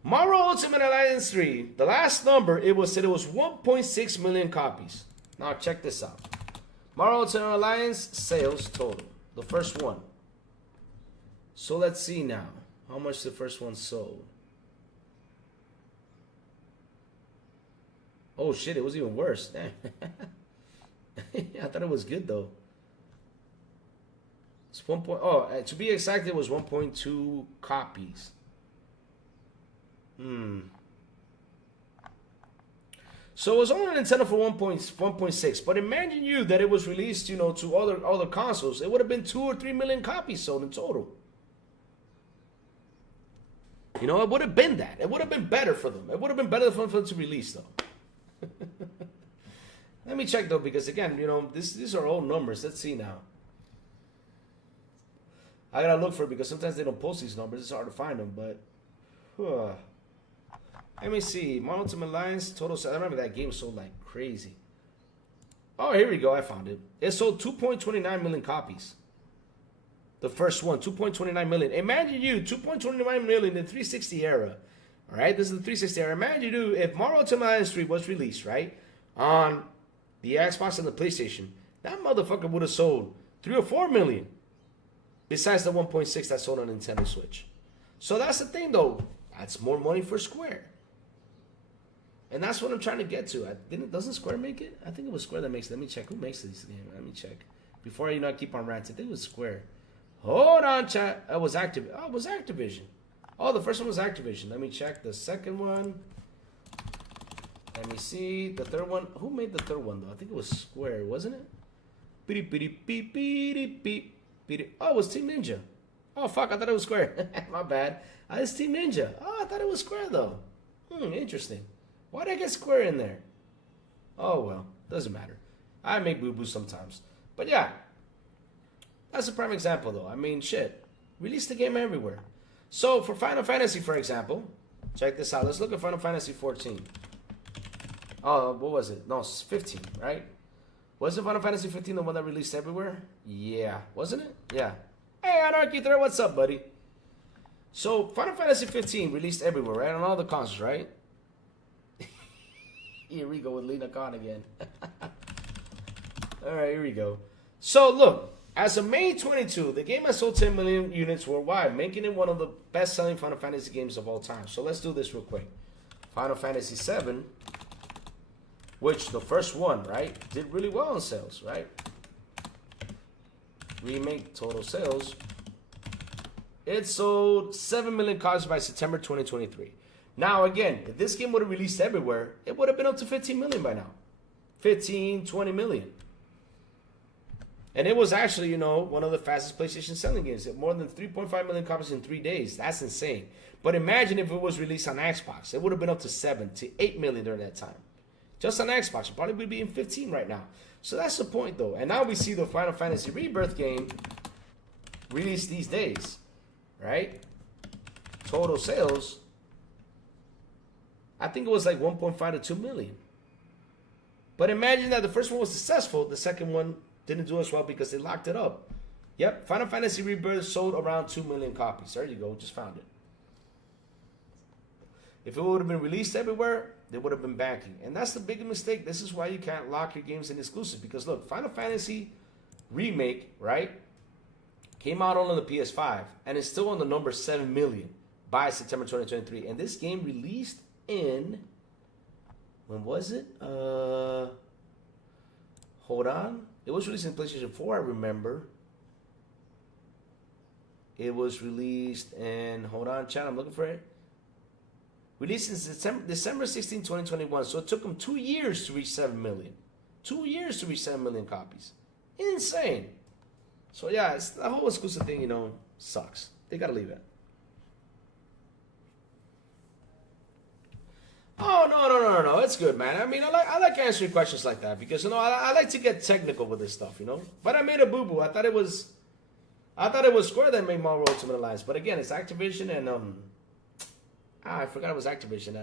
Marvel Ultimate Alliance 3, the last number, it said it was 1.6 million copies. Now check this out. Marvel Ultimate Alliance sales total, the first one. So let's see now how much the first one sold. Oh shit, it was even worse. I thought it was good though. It's to be exact, it was 1.2 copies. So it was only intended for 1.6. But imagine you that it was released, you know, to other consoles. It would have been 2 or 3 million copies sold in total. You know, it would have been that. It would have been better for them. It would have been better for them to release though. Let me check though, because again, you know, these are old numbers. Let's see now. I gotta look for it because sometimes they don't post these numbers. It's hard to find them, but let me see. Marvel Ultimate Alliance total sales. I remember that game sold like crazy. Oh, here we go. I found it. It sold 2.29 million copies. The first one, 2.29 million. Imagine you, 2.29 million in the 360 era. All right, this is the 360 era. Imagine you, if Marvel Ultimate Alliance 3 was released, right, on the Xbox and the PlayStation, that motherfucker would have sold 3 or 4 million. Besides the 1.6 that sold on Nintendo Switch. So that's the thing, though. That's more money for Square. And that's what I'm trying to get to. Doesn't Square make it? I think it was Square that makes it. Let me check. Who makes these games? Let me check. Before I keep on ranting. I think it was Square. Hold on, chat. It was Activision. Oh, the first one was Activision. Let me check. The second one. Let me see. The third one. Who made the third one, though? I think it was Square, wasn't it? Oh, it was Team Ninja. Oh, fuck. I thought it was Square. My bad. It's Team Ninja. Oh, I thought it was Square, though. Interesting. Why did I get Square in there? Oh, well. Doesn't matter. I make boo-boos sometimes. But yeah. That's a prime example, though. I mean, shit. Release the game everywhere. So, for Final Fantasy, for example, check this out. Let's look at Final Fantasy 14. Oh, what was it? No, it's 15, right? Wasn't Final Fantasy 15 the one that released everywhere? Yeah. Wasn't it? Yeah. Hey, Anarchy Thread, what's up, buddy? So, Final Fantasy 15 released everywhere, right? On all the consoles, right? Here we go with Lena Khan again. Alright, here we go. So, look. As of May 22, the game has sold 10 million units worldwide, making it one of the best-selling Final Fantasy games of all time. So, let's do this real quick. Final Fantasy 7, which the first one, right, did really well in sales, right? Remake total sales. It sold 7 million copies by September 2023. Now, again, if this game would have released everywhere, it would have been up to 15 million by now. 15, 20 million. And it was actually, you know, one of the fastest PlayStation selling games. More than 3.5 million copies in 3 days. That's insane. But imagine if it was released on Xbox. It would have been up to 7 to 8 million during that time. Just on Xbox. It probably would be in 15 right now. So that's the point, though. And now we see the Final Fantasy Rebirth game released these days. Right? Total sales, I think it was like 1.5 to 2 million. But imagine that the first one was successful, the second one didn't do as well because they locked it up. Yep, Final Fantasy Rebirth sold around 2 million copies. There you go, just found it. If it would have been released everywhere, they would have been banking. And that's the big mistake. This is why you can't lock your games in exclusive. Because look, Final Fantasy Remake, right, came out on the PS5 and it's still on the number 7 million by September 2023. And this game released in, when was it? Hold on. It was released in PlayStation 4, I remember. It was released in, hold on, chat, I'm looking for it. Released in December 16, 2021. So it took them 2 years to reach 7 million. 2 years to reach 7 million copies. Insane. So yeah, it's, the whole exclusive thing, you know, sucks. They gotta leave it. Oh, no. It's good, man. I mean, I like answering questions like that because, you know, I like to get technical with this stuff, you know. But I made a boo-boo. I thought it was Square that made Marvel Ultimate Alliance. But again, it's Activision and, I forgot it was Activision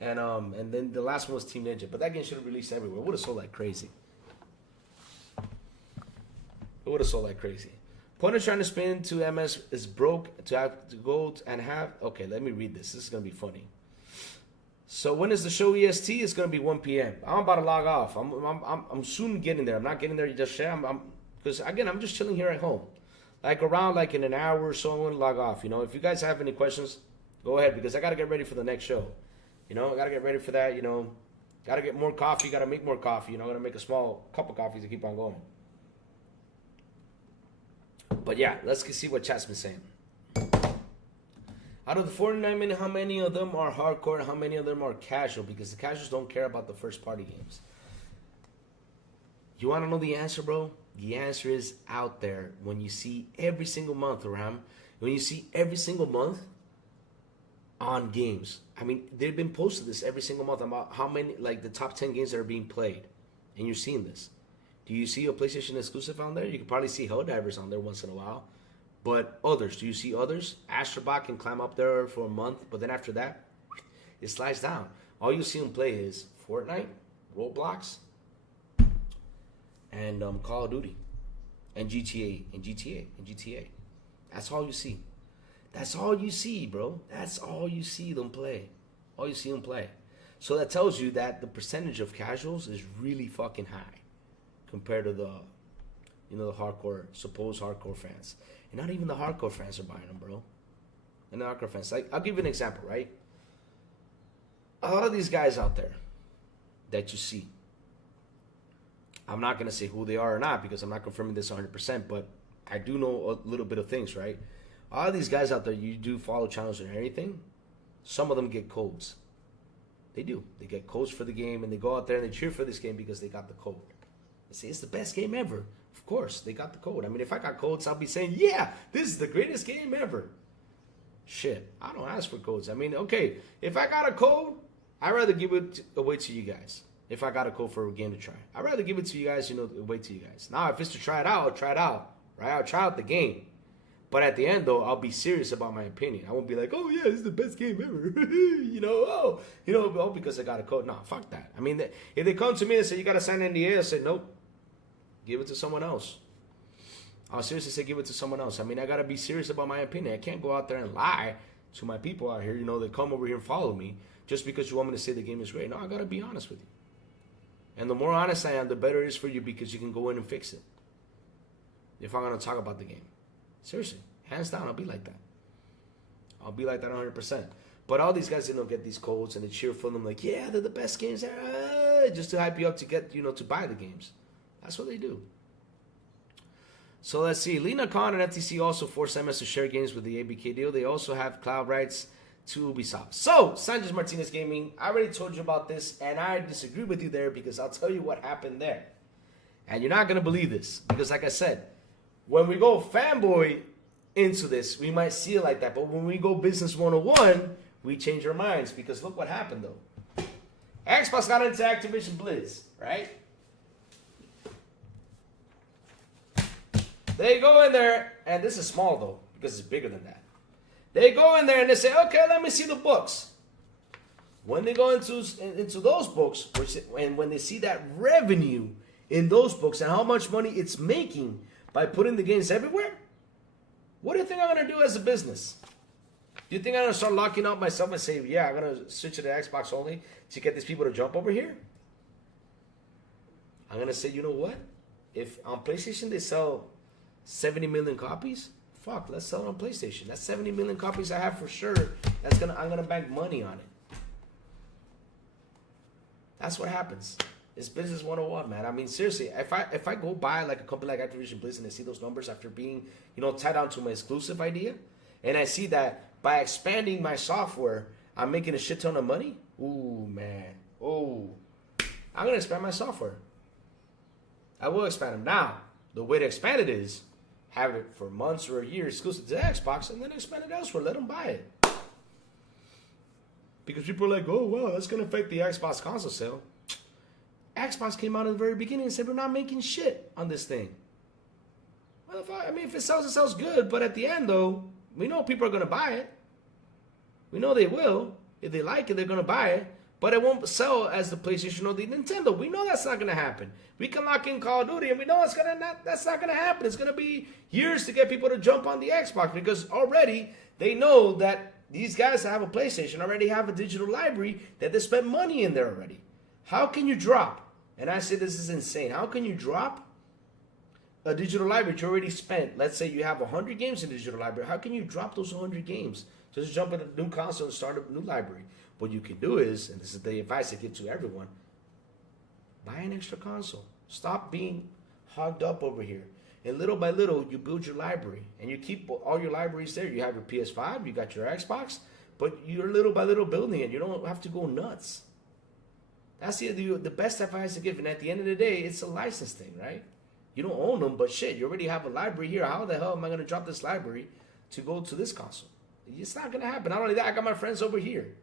and then the last one was Team Ninja. But that game should have released everywhere. It would have sold like crazy. It would have sold like crazy. Point of trying to spin to MS is broke to have to go and have. Okay, let me read this. This is gonna be funny. So when is the show EST? It's gonna be 1 p.m. I'm about to log off. I'm soon getting there. I'm not getting there just yet. Because again, I'm just chilling here at home. Like around like in an hour or so, I'm gonna log off. You know, if you guys have any questions, go ahead because I gotta get ready for the next show. You know, I gotta get ready for that. You know, gotta get more coffee. Gotta make more coffee. You know, gotta make a small cup of coffee to keep on going. But yeah, let's see what chat's been saying. Out of the 49 million, how many of them are hardcore and how many of them are casual? Because the casuals don't care about the first party games. You want to know the answer, bro? The answer is out there. When you see every single month, Ram, when you see every single month on games. I mean, they've been posted this every single month about how many, like the top 10 games that are being played. And you're seeing this. Do you see a PlayStation exclusive on there? You can probably see Helldivers on there once in a while. But others, do you see others? Astrobot can climb up there for a month, but then after that, it slides down. All you see them play is Fortnite, Roblox, and Call of Duty, and GTA. That's all you see. That's all you see, bro. That's all you see them play. All you see them play. So that tells you that the percentage of casuals is really fucking high compared to the, you know, the hardcore, supposed hardcore fans. And not even the hardcore fans are buying them, bro. And the hardcore fans, like, I'll give you an example, right? A lot of these guys out there that you see, I'm not going to say who they are or not because I'm not confirming this 100%, but I do know a little bit of things, right? A lot of these guys out there, you do follow channels and everything, some of them get codes. They do. They get codes for the game, and they go out there and they cheer for this game because they got the code. They say, it's the best game ever. Of course, they got the code. I mean, if I got codes, I'll be saying, yeah, this is the greatest game ever. Shit, I don't ask for codes. I mean, okay, if I got a code, I'd rather give it away to you guys. If I got a code for a game to try, I'd rather give it to you guys, you know, away to you guys. Now, if it's to try it out, I'll try it out, right? I'll try out the game. But at the end, though, I'll be serious about my opinion. I won't be like, oh, yeah, this is the best game ever. oh, because I got a code. No, fuck that. I mean, if they come to me and say, you got to sign an NDA, I say, nope. Give it to someone else. I'll seriously say give it to someone else. I mean, I got to be serious about my opinion. I can't go out there and lie to my people out here. You know, they come over here and follow me just because you want me to say the game is great. No, I got to be honest with you. And the more honest I am, the better it is for you because you can go in and fix it. If I'm going to talk about the game. Seriously. Hands down, I'll be like that. I'll be like that 100%. But all these guys, you know, get these codes and they cheer for them like, yeah, they're the best games ever. Just to hype you up to get, you know, to buy the games. That's what they do. So let's see. Lena Khan and FTC also force MS to share games with the ABK deal. They also have cloud rights to Ubisoft. So, Sanchez Martinez Gaming, I already told you about this, and I disagree with you there because I'll tell you what happened there. And you're not going to believe this because, like I said, when we go fanboy into this, we might see it like that. But when we go business 101, we change our minds because look what happened, though. Xbox got into Activision Blizz, right? They go in there, and this is small, though, because it's bigger than that. They go in there, and they say, okay, let me see the books. When they go into those books, and when they see that revenue in those books and how much money it's making by putting the games everywhere, what do you think I'm going to do as a business? Do you think I'm going to start locking out myself and say, yeah, I'm going to switch to the Xbox only to get these people to jump over here? I'm going to say, you know what? If on PlayStation they sell 70 million copies, fuck, let's sell it on PlayStation. That's 70 million copies I have for sure. I'm going to bank money on it. That's what happens. It's business 101, man. I mean, seriously, if I go buy like a company like Activision Blizzard and I see those numbers after being, tied down to my exclusive idea, and I see that by expanding my software, I'm making a shit ton of money. Ooh, man. Oh, I'm gonna expand my software. I will expand them. Now, the way to expand it is have it for months or a year exclusive to the Xbox, and then expand it elsewhere. Let them buy it. Because people are like, oh, well, that's going to affect the Xbox console sale. Xbox came out in the very beginning and said, we're not making shit on this thing. Well, if it sells good, but at the end, though, we know people are going to buy it. We know they will. If they like it, they're going to buy it. But it won't sell as the PlayStation or the Nintendo. We know that's not going to happen. We can lock in Call of Duty, and we know that's not going to happen. It's going to be years to get people to jump on the Xbox because already they know that these guys that have a PlayStation already have a digital library that they spent money in there already. How can you drop? And I say this is insane. How can you drop a digital library you already spent? Let's say you have 100 games in the digital library. How can you drop those 100 games? Just jump into a new console and start a new library. What you can do is, and this is the advice I give to everyone, buy an extra console. Stop being hogged up over here. And little by little, you build your library. And you keep all your libraries there. You have your PS5, you got your Xbox, but you're little by little building it. You don't have to go nuts. That's the best advice to give. And at the end of the day, it's a license thing, right? You don't own them, but shit, you already have a library here. How the hell am I going to drop this library to go to this console? It's not going to happen. Not only that, I got my friends over here.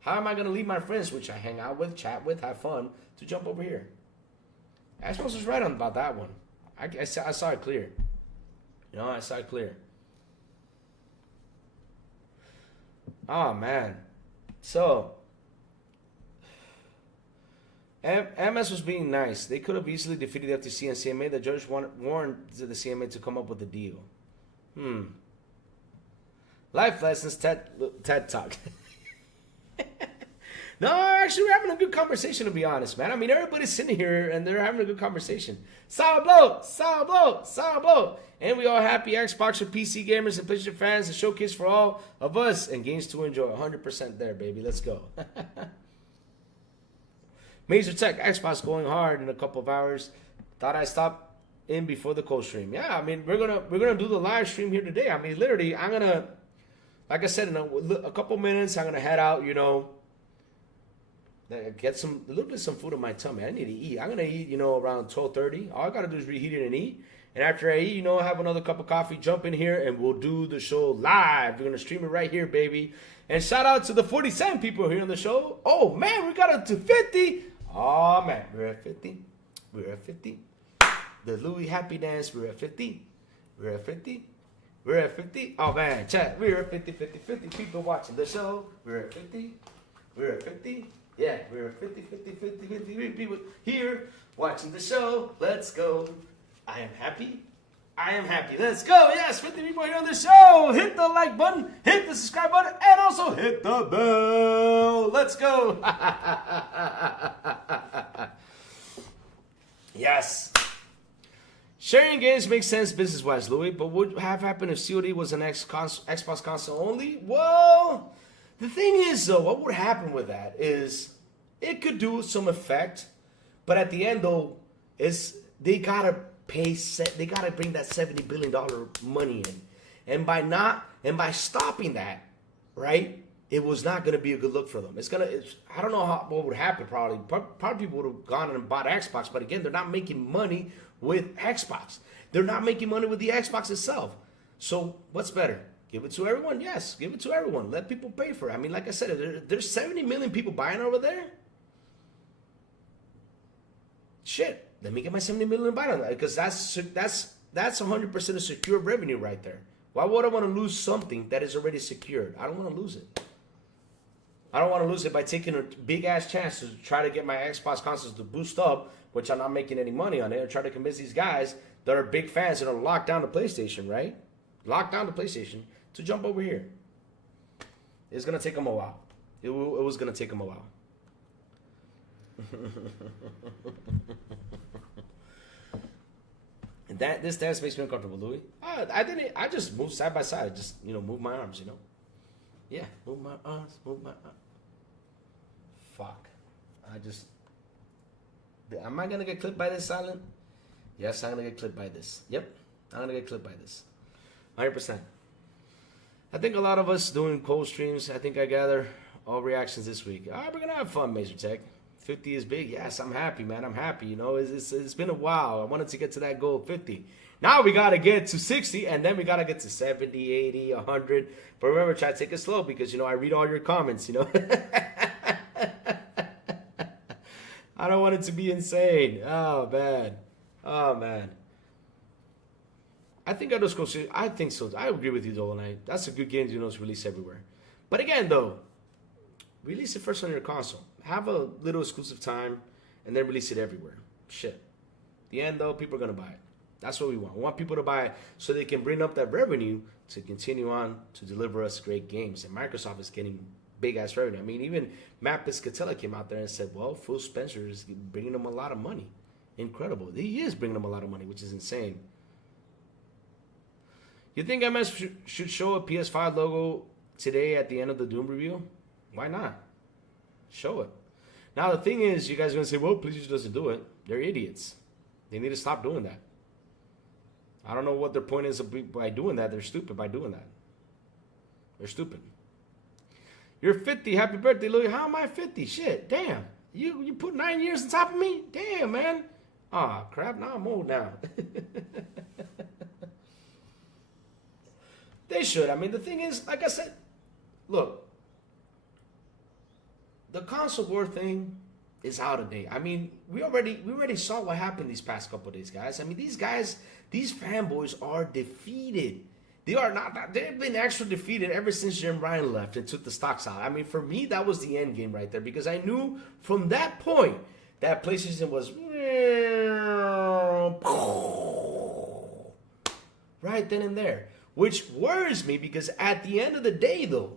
How am I going to leave my friends, which I hang out with, chat with, have fun, to jump over here? Xbox was right on about that one. I saw it clear. I saw it clear. Oh, man. So, MS was being nice. They could have easily defeated the FTC and CMA. The judge warned the CMA to come up with a deal. Life lessons, TED Talk. No, actually, we're having a good conversation, to be honest, man. I mean, everybody's sitting here, and they're having a good conversation. Sourblow, Sourblow, Sourblow. And we all happy Xbox or PC gamers and PlayStation fans. A showcase for all of us and games to enjoy. 100% there, baby. Let's go. Major Tech, Xbox going hard in a couple of hours. Thought I'd stop in before the cold stream. Yeah, I mean, we're gonna do the live stream here today. I mean, literally, I'm gonna, like I said, in a couple minutes, I'm gonna head out, get a little bit of food in my tummy. I need to eat. I'm gonna eat, around 12:30. All I gotta do is reheat it and eat. And after I eat, have another cup of coffee, jump in here, and we'll do the show live. We're gonna stream it right here, baby. And shout out to the 47 people here on the show. Oh man, we got up to 50. Oh man, we're at 50. We're at 50. The Louis Happy Dance, we're at 50. We're at 50. We're at 50. Oh man, chat, we're at 50 people watching the show. We're at 50. We're at 50. Yeah, we're 50 people here watching the show. Let's go. I am happy. I am happy. Let's go. Yes, 50 people here on the show. Hit the like button, hit the subscribe button, and also hit the bell. Let's go. Yes. Sharing games makes sense business-wise, Louis, but what would have happened if COD was an Xbox console only? Well, the thing is, though, what would happen with that is it could do some effect, but at the end, though, is they gotta bring that $70 billion money in, and by stopping that, right? It was not gonna be a good look for them. I don't know what would happen. Probably people would have gone and bought Xbox, but again, they're not making money with Xbox. They're not making money with the Xbox itself. So what's better? Give it to everyone? Yes, give it to everyone. Let people pay for it. I mean, like I said, there's 70 million people buying over there. Shit, let me get my 70 million buy on that, because that's 100% of secure revenue right there. Why would I want to lose something that is already secured? I don't want to lose it. I don't want to lose it by taking a big ass chance to try to get my Xbox consoles to boost up, which I'm not making any money on it, and try to convince these guys that are big fans and are locked down to PlayStation, right? Locked down to PlayStation to jump over here. It's gonna take them a while. It was gonna take them a while. And this dance makes me uncomfortable, Louis. I didn't. I just moved side by side. I just move my arms. Yeah, move my arms. Move my arms. Fuck. Am I gonna get clipped by this, Silent? Yes, I'm gonna get clipped by this. Yep, I'm gonna get clipped by this. 100%. I think a lot of us doing cold streams. I think I gather all reactions this week. All right, we're gonna have fun, Major Tech. 50 is big. Yes, I'm happy, man. I'm happy. It's been a while. I wanted to get to that goal of 50. Now we got to get to 60, and then we got to get to 70, 80, 100. But remember, try to take it slow because, I read all your comments, I don't want it to be insane. Oh, man. Oh, man. I think I just go see. I think so. I agree with you, Dolan. That's a good game to release everywhere. But again, though, release it first on your console. Have a little exclusive time, and then release it everywhere. Shit. The end, though, people are going to buy it. That's what we want. We want people to buy it so they can bring up that revenue to continue on to deliver us great games. And Microsoft is getting big-ass revenue. I mean, even Matt Piscatella came out there and said, well, Phil Spencer is bringing them a lot of money. Incredible. He is bringing them a lot of money, which is insane. You think MS should show a PS5 logo today at the end of the Doom review? Why not? Show it. Now, the thing is, you guys are going to say, well, PlayStation doesn't do it. They're idiots. They need to stop doing that. I don't know what their point is by doing that. They're stupid by doing that. They're stupid. You're 50. Happy birthday, Louis. How am I 50? Shit, damn. You put 9 years on top of me? Damn, man. Ah, crap. Now I'm old now. They should. I mean, the thing is, like I said, look, the console war thing is out of date. I mean, we already saw what happened these past couple of days, guys. I mean, these fanboys are defeated. They are not. They've been actually defeated ever since Jim Ryan left and took the stocks out. I mean, for me, that was the end game right there because I knew from that point that PlayStation was right then and there, which worries me because at the end of the day, though,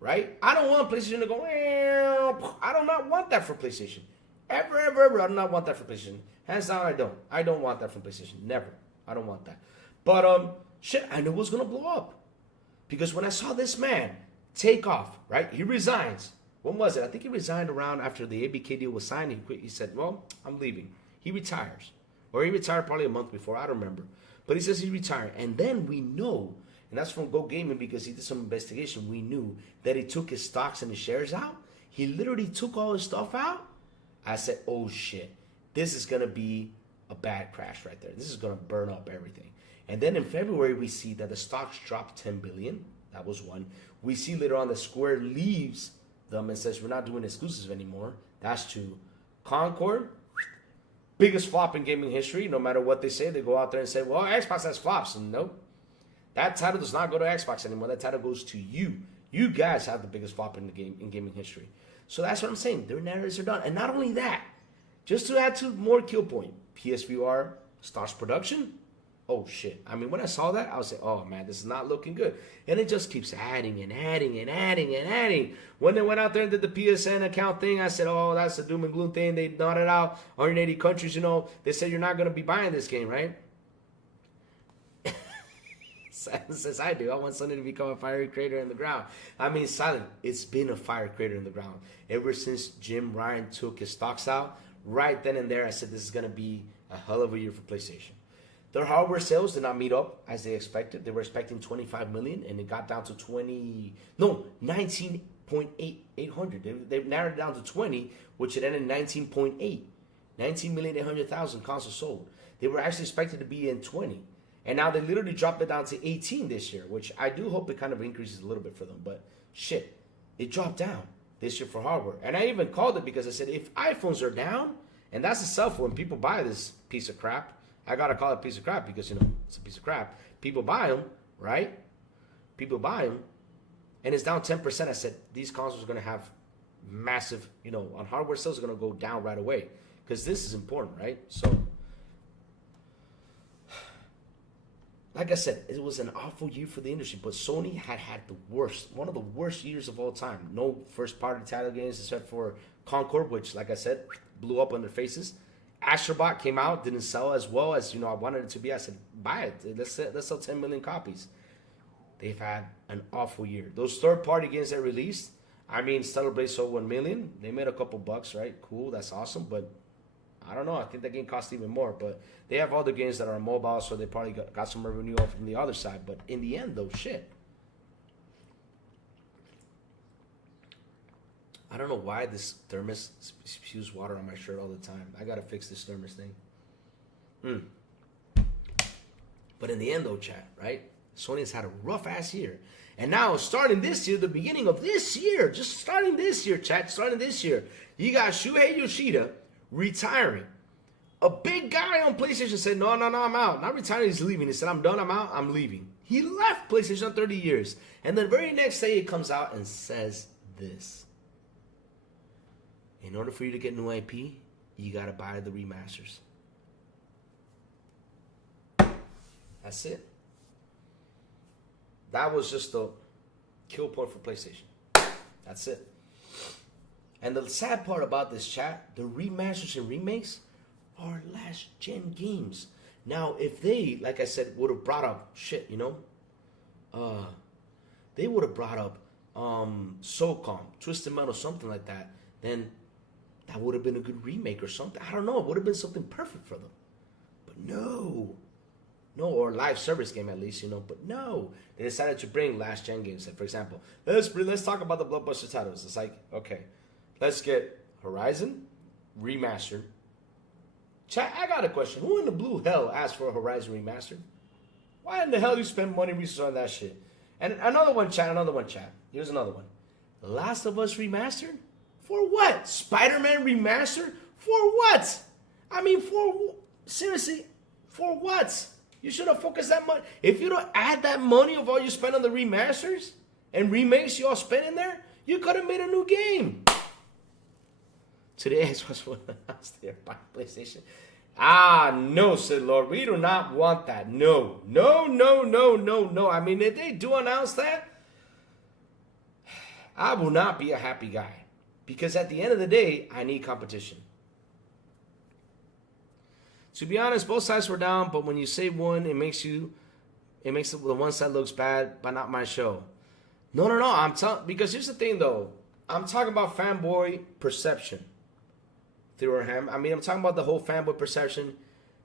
right? I don't want PlayStation to go. I do not want that for PlayStation. Ever. I do not want that for PlayStation. Hands down, I don't. I don't want that from PlayStation. Never. I don't want that. But shit, I knew it was gonna blow up because when I saw this man take off, right? He resigns. When was it? I think he resigned around after the ABK deal was signed. He quit. He said, "Well, I'm leaving." He retires, or he retired probably a month before. I don't remember. But he says he's retiring, and then we know. And that's from Go Gaming because he did some investigation. We knew that he took his stocks and his shares out. He literally took all his stuff out. I said, oh shit, this is going to be a bad crash right there. This is going to burn up everything. And then in February, we see that the stocks dropped 10 billion. That was one. We see later on that Square leaves them and says, we're not doing exclusives anymore. That's two. Concord, biggest flop in gaming history. No matter what they say, they go out there and say, well, Xbox has flops. And nope. That title does not go to Xbox anymore. That title goes to you. You guys have the biggest flop in gaming history. So that's what I'm saying. Their narratives are done. And not only that, just to add to more kill point, PSVR starts production. Oh shit. I mean, when I saw that, I was like, oh man, this is not looking good. And it just keeps adding and adding and adding and adding. When they went out there and did the PSN account thing, I said, oh, that's a doom and gloom thing. They nodded out 180 countries, they said you're not going to be buying this game, right? Says I do. I want Sony to become a fiery crater in the ground. I mean, Silent, it's been a fire crater in the ground. Ever since Jim Ryan took his stocks out, right then and there, I said this is going to be a hell of a year for PlayStation. Their hardware sales did not meet up as they expected. They were expecting 25 million, and it got down to 19.800. They narrowed it down to 20, which it ended in 19.8. 19,800,000 consoles sold. They were actually expected to be in 20. And now they literally dropped it down to 18 this year, which I do hope it kind of increases a little bit for them. But shit, it dropped down this year for hardware. And I even called it because I said, if iPhones are down, and that's a cell phone, people buy this piece of crap. I got to call it a piece of crap because, it's a piece of crap. People buy them, right? People buy them. And it's down 10%. I said, these consoles are going to have massive, you know, on hardware sales are going to go down right away because this is important, right? So, like I said, it was an awful year for the industry, but Sony had the worst, one of the worst years of all time. No first-party title games except for Concord, which, like I said, blew up on their faces. Astrobot came out, didn't sell as well as, you know, I wanted it to be. I said, buy it. Let's sell 10 million copies. They've had an awful year. Those third-party games that released, I mean, Stellar Blade sold 1 million. They made a couple bucks, right? Cool, that's awesome, but I don't know. I think that game cost even more, but they have other games that are mobile, so they probably got some revenue off from the other side. But in the end, though, shit. I don't know why this thermos spews water on my shirt all the time. I gotta fix this thermos thing. But in the end, though, chat, right? Sony's had a rough-ass year. And now, starting this year, the beginning of this year, just starting this year, chat, starting this year, you got Shuhei Yoshida retiring. A big guy on PlayStation said, no, I'm out. Not retiring, he's leaving. He said, I'm done, I'm out, I'm leaving. He left PlayStation 30 years. And the very next day, he comes out and says this. In order for you to get new IP, you got to buy the remasters. That's it. That was just the kill point for PlayStation. That's it. And the sad part about this, chat, the remasters and remakes are last-gen games. Now, if they, like I said, would have brought up shit, you know, they would have brought up SOCOM, Twisted Metal, something like that, then that would have been a good remake or something. I don't know. It would have been something perfect for them. But no. No, or a live service game at least, you know. But no. They decided to bring last-gen games. Like, for example, let's talk about the blockbuster titles. It's like, okay, let's get Horizon remastered. Chat, I got a question. Who in the blue hell asked for a Horizon remastered? Why in the hell you spend money research on that shit? And another one, chat. Here's another one. The Last of Us remastered? For what? Spider-Man remastered? For what? I mean, seriously, for what? You should have focused that money. If you don't add that money of all you spend on the remasters and remakes you all spent in there, you could have made a new game. Today, Xbox One announced their PlayStation. No, said Lord. We do not want that. No. I mean, if they do announce that, I will not be a happy guy. Because at the end of the day, I need competition. To be honest, both sides were down, but when you say one, it makes the one side looks bad, but not my show. No. Because here's the thing, though. I'm talking about fanboy perception. I mean, I'm talking about the whole fanboy perception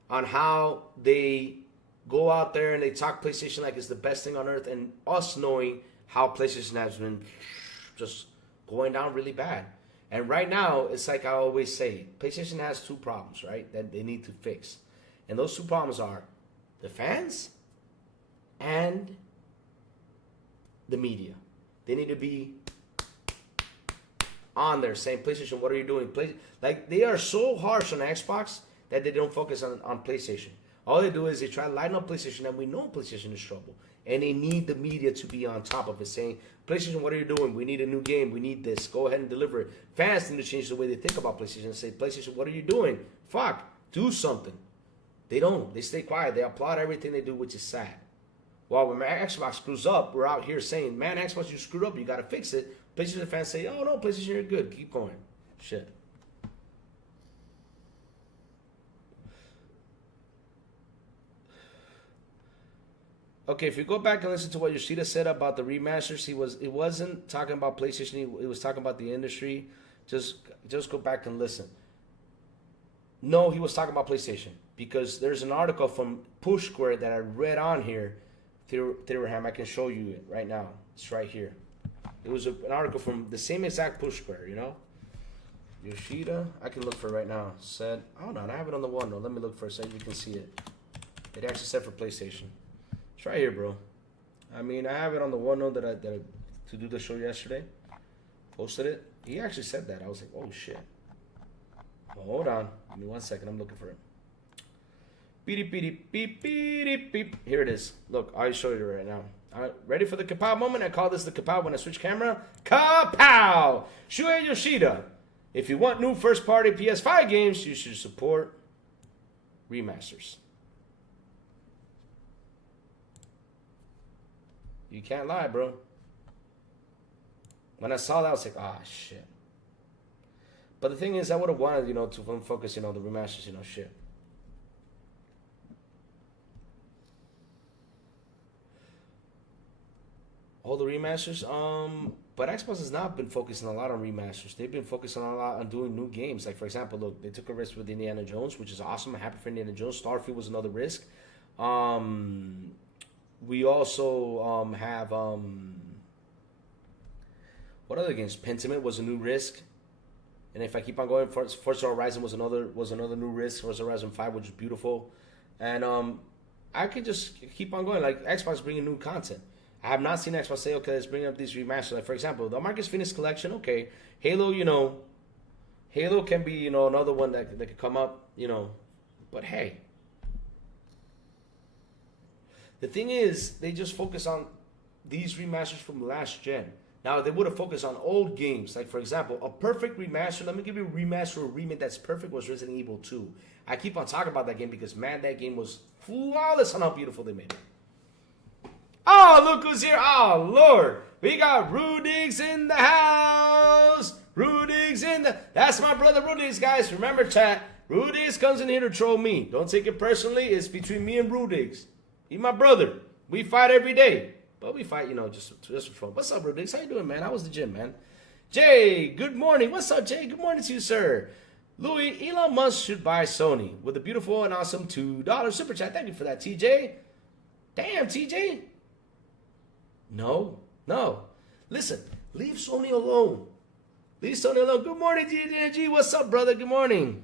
on how they go out there and they talk PlayStation like it's the best thing on earth, and us knowing how PlayStation has been just going down really bad. And right now, it's like I always say, PlayStation has two problems, right, that they need to fix. And those two problems are the fans and the media. They need to be on there saying, PlayStation, what are you doing? Like, they are so harsh on Xbox that they don't focus on PlayStation. All they do is they try to lighten up PlayStation, and we know PlayStation is trouble. And they need the media to be on top of it, saying, PlayStation, what are you doing? We need a new game. We need this. Go ahead and deliver it. Fans need to change the way they think about PlayStation and say, PlayStation, what are you doing? Fuck, do something. They don't. They stay quiet. They applaud everything they do, which is sad. Well, when Xbox screws up, we're out here saying, man, Xbox, you screwed up. You got to fix it. PlayStation fans say, oh, no, PlayStation, you're good. Keep going. Shit. Okay, if you go back and listen to what Yoshida said about the remasters, he wasn't talking about PlayStation. He was talking about the industry. Just go back and listen. No, he was talking about PlayStation because there's an article from Push Square that I read on here. Theorem, I can show you it right now. It's right here. It was an article from the same exact Push Square, you know? Yoshida, I can look for it right now. Said, hold on, I have it on the one. No, let me look for it so you can see it. It actually said for PlayStation. It's right here, bro. I mean, I have it on the OneNote that I to do the show yesterday. Posted it. He actually said that. I was like, oh, shit. Well, hold on. Give me 1 second. I'm looking for it. Beep, beep, beep, beep, beep. Here it is. Look, I'll show you right now. All right, ready for the kapow moment? I call this the kapow when I switch camera. Kapow! Shuei Yoshida. If you want new first-party PS5 games, you should support remasters. You can't lie, bro. When I saw that, I was like, ah, shit. But the thing is, I would have wanted, to focus, the remasters, shit. All the remasters, but Xbox has not been focusing a lot on remasters. They've been focusing a lot on doing new games. Like, for example, look, they took a risk with Indiana Jones, which is awesome. I'm happy for Indiana Jones. Starfield was another risk. We also have what other games? Pentiment was a new risk, and if I keep on going, Forza Horizon was another new risk. Forza Horizon 5, which is beautiful, and I could just keep on going. Like Xbox bringing new content. I have not seen Xbox say, okay, let's bring up these remasters. Like for example, the Marcus Phoenix collection. Okay, Halo. Halo can be another one that could come up. But hey. The thing is, they just focus on these remasters from last gen. Now, they would have focused on old games. Like, for example, a perfect remaster. Let me give you a remaster or remake that's perfect was Resident Evil 2. I keep on talking about that game because, man, that game was flawless on how beautiful they made it. Oh, look who's here. Oh, Lord. We got Rudiggs in the house. Rudiggs in the... That's my brother Rudiggs, guys. Remember, chat. Rudiggs comes in here to troll me. Don't take it personally. It's between me and Rudiggs. He's my brother. We fight every day. But we fight, just for fun. What's up, Rudiggs? How you doing, man? How was the gym, man? Jay, good morning. What's up, Jay? Good morning to you, sir. Louis, Elon Musk should buy Sony with a beautiful and awesome $2 super chat. Thank you for that, TJ. Damn, TJ. No. Listen, leave Sony alone. Leave Sony alone. Good morning, GDG. What's up, brother? Good morning.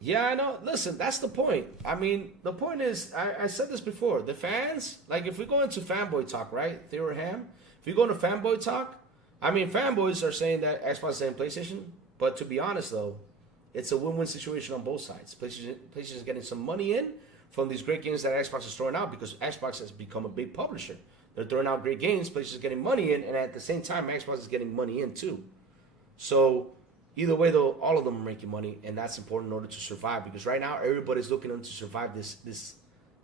Yeah, I know. Listen, that's the point. I mean, the point is, I said this before. The fans, like if we go into fanboy talk, right? Theor Ham, if you go into fanboy talk, I mean, fanboys are saying that Xbox is saying PlayStation. But to be honest, though, it's a win-win situation on both sides. PlayStation is getting some money in from these great games that Xbox is throwing out because Xbox has become a big publisher. They're throwing out great games. PlayStation is getting money in, and at the same time, Xbox is getting money in too. So either way, though, all of them are making money, and that's important in order to survive. Because right now, everybody's looking to survive this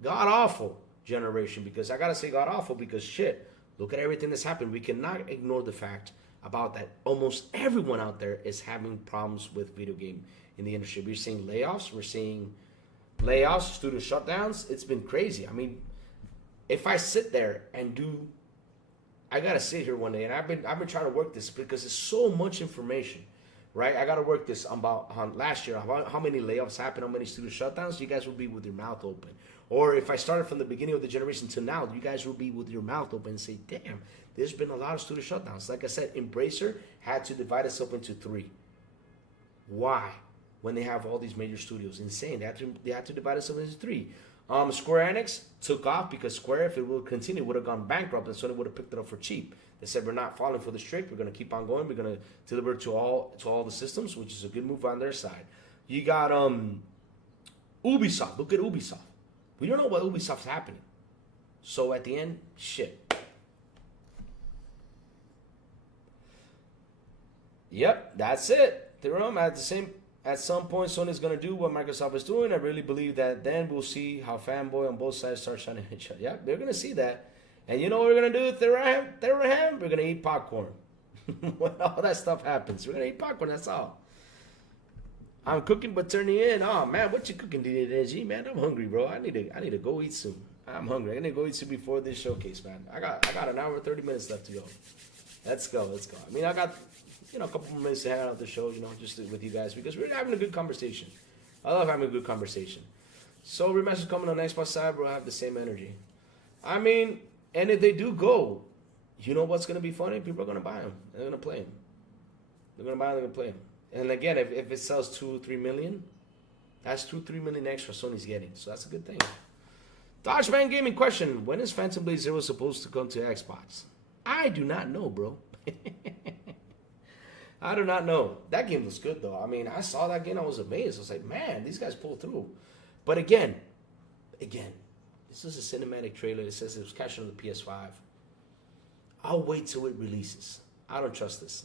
god-awful generation. Because I gotta say god-awful because, shit, look at everything that's happened. We cannot ignore the fact about that almost everyone out there is having problems with video game in the industry. We're seeing layoffs. We're seeing layoffs, studio shutdowns. It's been crazy. I mean, if I sit there and I gotta sit here one day, and I've been trying to work this because it's so much information. Right, I gotta work this about last year. How many layoffs happened? How many studio shutdowns? You guys will be with your mouth open. Or if I started from the beginning of the generation to now, you guys will be with your mouth open and say, "Damn, there's been a lot of studio shutdowns." Like I said, Embracer had to divide itself into 3. Why? When they have all these major studios, insane. They had to divide itself into 3. Square Enix took off because Square, if it would continue, would have gone bankrupt, and Sony would have picked it up for cheap. They said, we're not falling for the trick. We're going to keep on going. We're going to deliver to all the systems, which is a good move on their side. You got Ubisoft. Look at Ubisoft. We don't know what Ubisoft's happening. So at the end, shit. Yep, that's it. At some point, Sony's going to do what Microsoft is doing. I really believe that then we'll see how fanboy on both sides start shining each other. Yeah, they're going to see that. And you know what we're going to do, Theoraham? We're going to eat popcorn. When all that stuff happens, we're going to eat popcorn, that's all. I'm cooking but turning in. Oh, man, what you cooking today, man? I'm hungry, bro. I need to go eat soon. I'm hungry. I need to go eat soon before this showcase, man. I got an hour and 30 minutes left to go. Let's go. I mean, I got, a couple more minutes to hang out the show, just with you guys because we're having a good conversation. I love having a good conversation. So, remasters coming on Xbox side, bro, I have the same energy. I mean... And if they do go, you know what's going to be funny? People are going to buy them. They're going to play them. They're going to buy them. They're going to play them. And again, if it sells 2-3 million, that's 2-3 million extra Sony's getting. So that's a good thing. Dodgeman Gaming question. When is Phantom Blade Zero supposed to come to Xbox? I do not know, bro. I do not know. That game looks good, though. I mean, I saw that game. I was amazed. I was like, man, these guys pulled through. But again, this is a cinematic trailer. It says it was captured on the PS5. I'll wait till it releases. I don't trust this.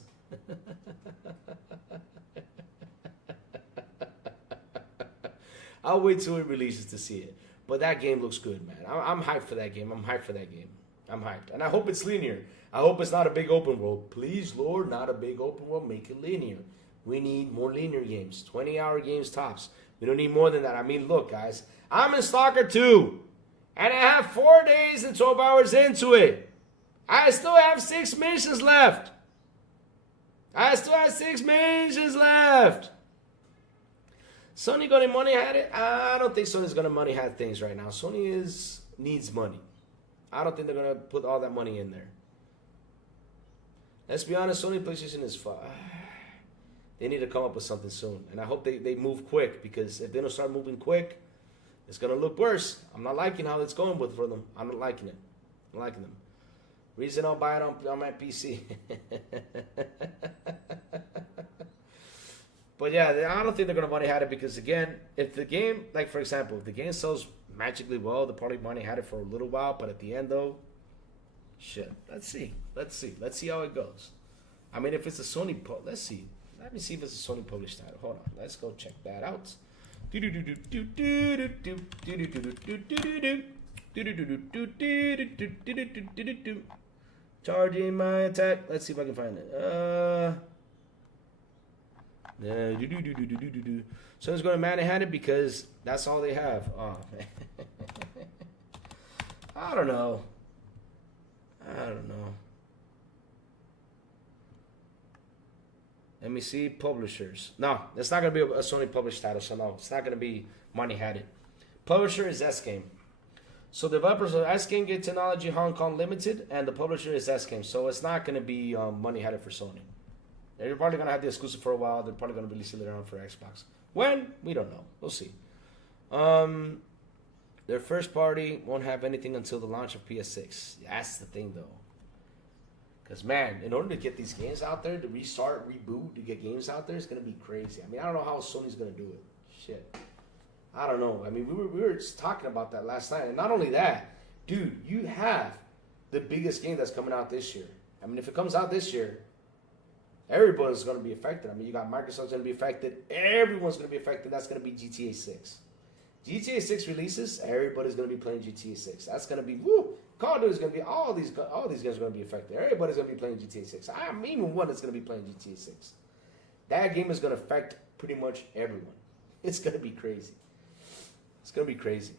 I'll wait till it releases to see it. But that game looks good, man. I'm hyped for that game. I'm hyped. And I hope it's linear. I hope it's not a big open world. Please, Lord, not a big open world. Make it linear. We need more linear games. 20-hour games tops. We don't need more than that. I mean, look, guys. I'm in Stalker 2. And I have 4 days and 12 hours into it. I still have 6 missions left. Sony gonna money had it? I don't think Sony's gonna money had things right now. Sony needs money. I don't think they're gonna put all that money in there. Let's be honest, Sony PlayStation is fun. They need to come up with something soon. And I hope they move quick, because if they don't start moving quick, it's gonna look worse. I'm not liking how it's going for them. I'm not liking it. I'm not liking them. Reason I'll buy it on my PC. But yeah, I don't think they're going to money had it, because again, if the game, like for example, if the game sells magically well, they'll probably money had it for a little while, but at the end though, shit. Let's see how it goes. I mean, if it's a Sony, let's see. Let me see if it's a Sony published title. Hold on, let's go check that out. Charging my attack. Let's see if I can find it. So it's going to man-hand it because that's all they have. Oh, man. I don't know. Let me see. Publishers. No, it's not going to be a Sony published title, so no, it's not going to be money had it. Publisher is S-Game. So developers are S-Game Game Technology Hong Kong Limited, and the publisher is S-Game. So it's not going to be money had it for Sony. They're probably going to have the exclusive for a while. They're probably going to release it later on for Xbox. When? We don't know. We'll see. Their first party won't have anything until the launch of PS6. That's the thing, though. Because, man, in order to get these games out there, to restart, reboot, to get games out there, it's going to be crazy. I mean, I don't know how Sony's going to do it. Shit. I don't know. I mean, we were just talking about that last night. And not only that, dude, you have the biggest game that's coming out this year. I mean, if it comes out this year, everybody's going to be affected. I mean, you got Microsoft's going to be affected. Everyone's going to be affected. That's going to be GTA 6. GTA 6 releases, everybody's going to be playing GTA 6. That's going to be, woo! Call of Duty is going to be, all these guys are going to be affected. Everybody's going to be playing GTA 6. I'm even one that's going to be playing GTA 6. That game is going to affect pretty much everyone. It's going to be crazy. It's going to be crazy.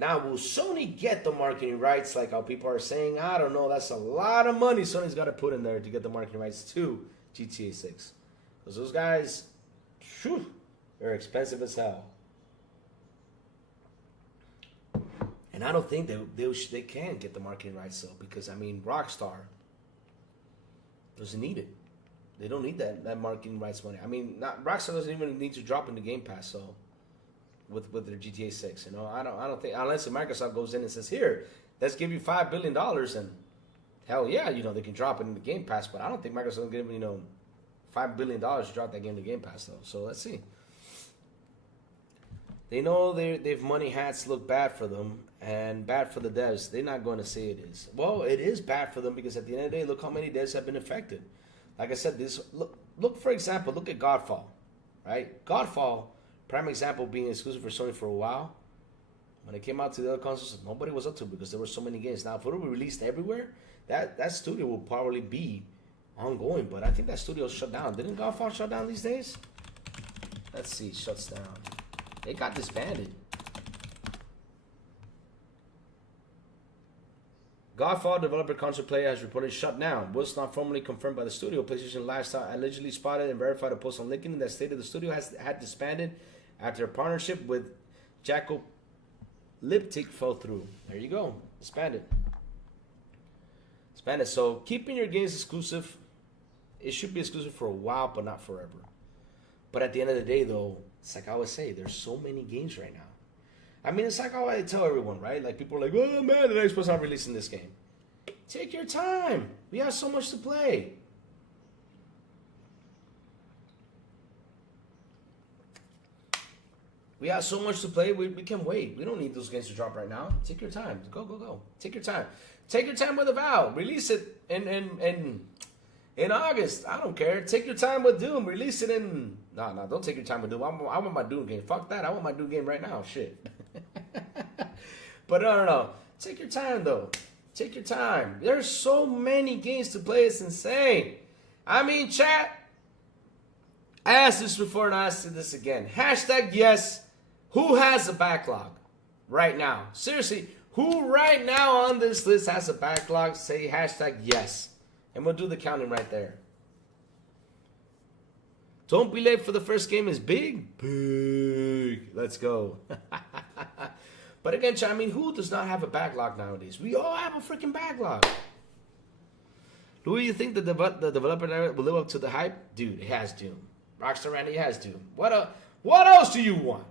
Now, will Sony get the marketing rights like how people are saying? I don't know. That's a lot of money Sony's got to put in there to get the marketing rights to GTA 6. Because those guys, whew, they're expensive as hell. And I don't think they can get the marketing rights, though. Because, I mean, Rockstar doesn't need it. They don't need that marketing rights money. I mean, Rockstar doesn't even need to drop into Game Pass, so... With their GTA 6, you know, I don't think, unless Microsoft goes in and says, here, let's give you $5 billion, and hell yeah, you know, they can drop it in the Game Pass, but I don't think Microsoft will give them, you know, $5 billion to drop that game to Game Pass, though. So let's see. They know they've money hats look bad for them and bad for the devs. They're not going to say it is. Well, it is bad for them because at the end of the day, look how many devs have been affected. Like I said, look for example, look at Godfall, right? Godfall. Prime example being exclusive for Sony for a while. When it came out to the other consoles, nobody was up to it because there were so many games. Now, if it were released everywhere, that studio will probably be ongoing. But I think that studio shut down. Didn't Godfall shut down these days? Let's see. It shuts down. It got disbanded. Godfall developer console player has reportedly shut down. Was not formally confirmed by the studio. PlayStation Lifestyle allegedly spotted and verified a post on LinkedIn that stated the studio had disbanded after a partnership with Jacolyptic fell through. There you go. Disbanded. So keeping your games exclusive, it should be exclusive for a while, but not forever. But at the end of the day, though, it's like I always say, there's so many games right now. I mean, it's like how I tell everyone, right? Like, people are like, oh, man, the Xbox not releasing this game. Take your time. We have so much to play. We have so much to play. We can wait. We don't need those games to drop right now. Take your time. Go, go, go. Take your time. Take your time with Avowed. Release it in August. I don't care. Take your time with Doom. Release it in... No, don't take your time with Doom. I want my Doom game. Fuck that. I want my Doom game right now. Shit. But no. Take your time, though. Take your time. There's so many games to play. It's insane. I mean, chat. I asked this before and I asked this again. Hashtag yes. Who has a backlog right now? Seriously, who right now on this list has a backlog? Say hashtag yes. And we'll do the counting right there. Don't be late for the first game is big. Big. Let's go. But again, I mean, who does not have a backlog nowadays? We all have a freaking backlog. Do you think the developer will live up to the hype? Dude, it has Doom. Rockstar Randy has Doom. What else do you want?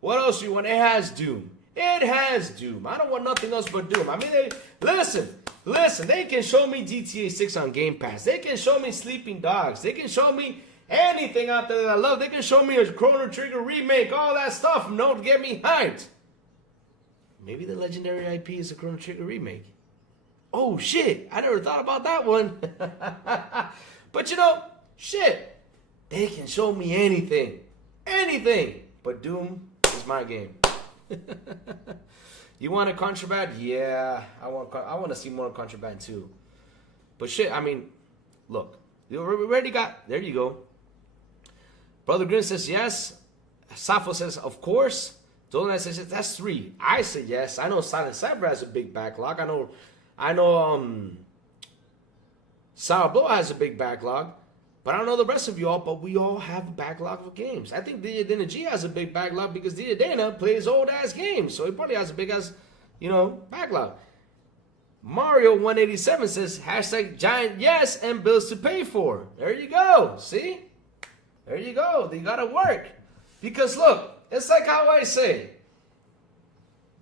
What else do you want? It has Doom. It has Doom. I don't want nothing else but Doom. I mean, listen. They can show me GTA 6 on Game Pass. They can show me Sleeping Dogs. They can show me anything out there that I love. They can show me a Chrono Trigger remake, all that stuff. No, to get me hyped. Maybe the legendary IP is a Chrono Trigger remake. Oh, shit. I never thought about that one. But, you know, shit. They can show me anything. Anything. But Doom is my game. You want a Contraband? Yeah. I want to see more Contraband too. But shit, I mean, look. We already got... There you go. Brother Grin says yes. Safo says, of course. Dolan says that's 3. I say yes. I know Silent Cypher has a big backlog. I know Sourblow has a big backlog. But I don't know the rest of y'all, but we all have a backlog of games. I think Dia Dana G has a big backlog because Dia Dana plays old-ass games. So he probably has a big-ass, backlog. Mario187 says, hashtag giant yes and bills to pay for. There you go. See? There you go. They got to work. Because, look, it's like how I say.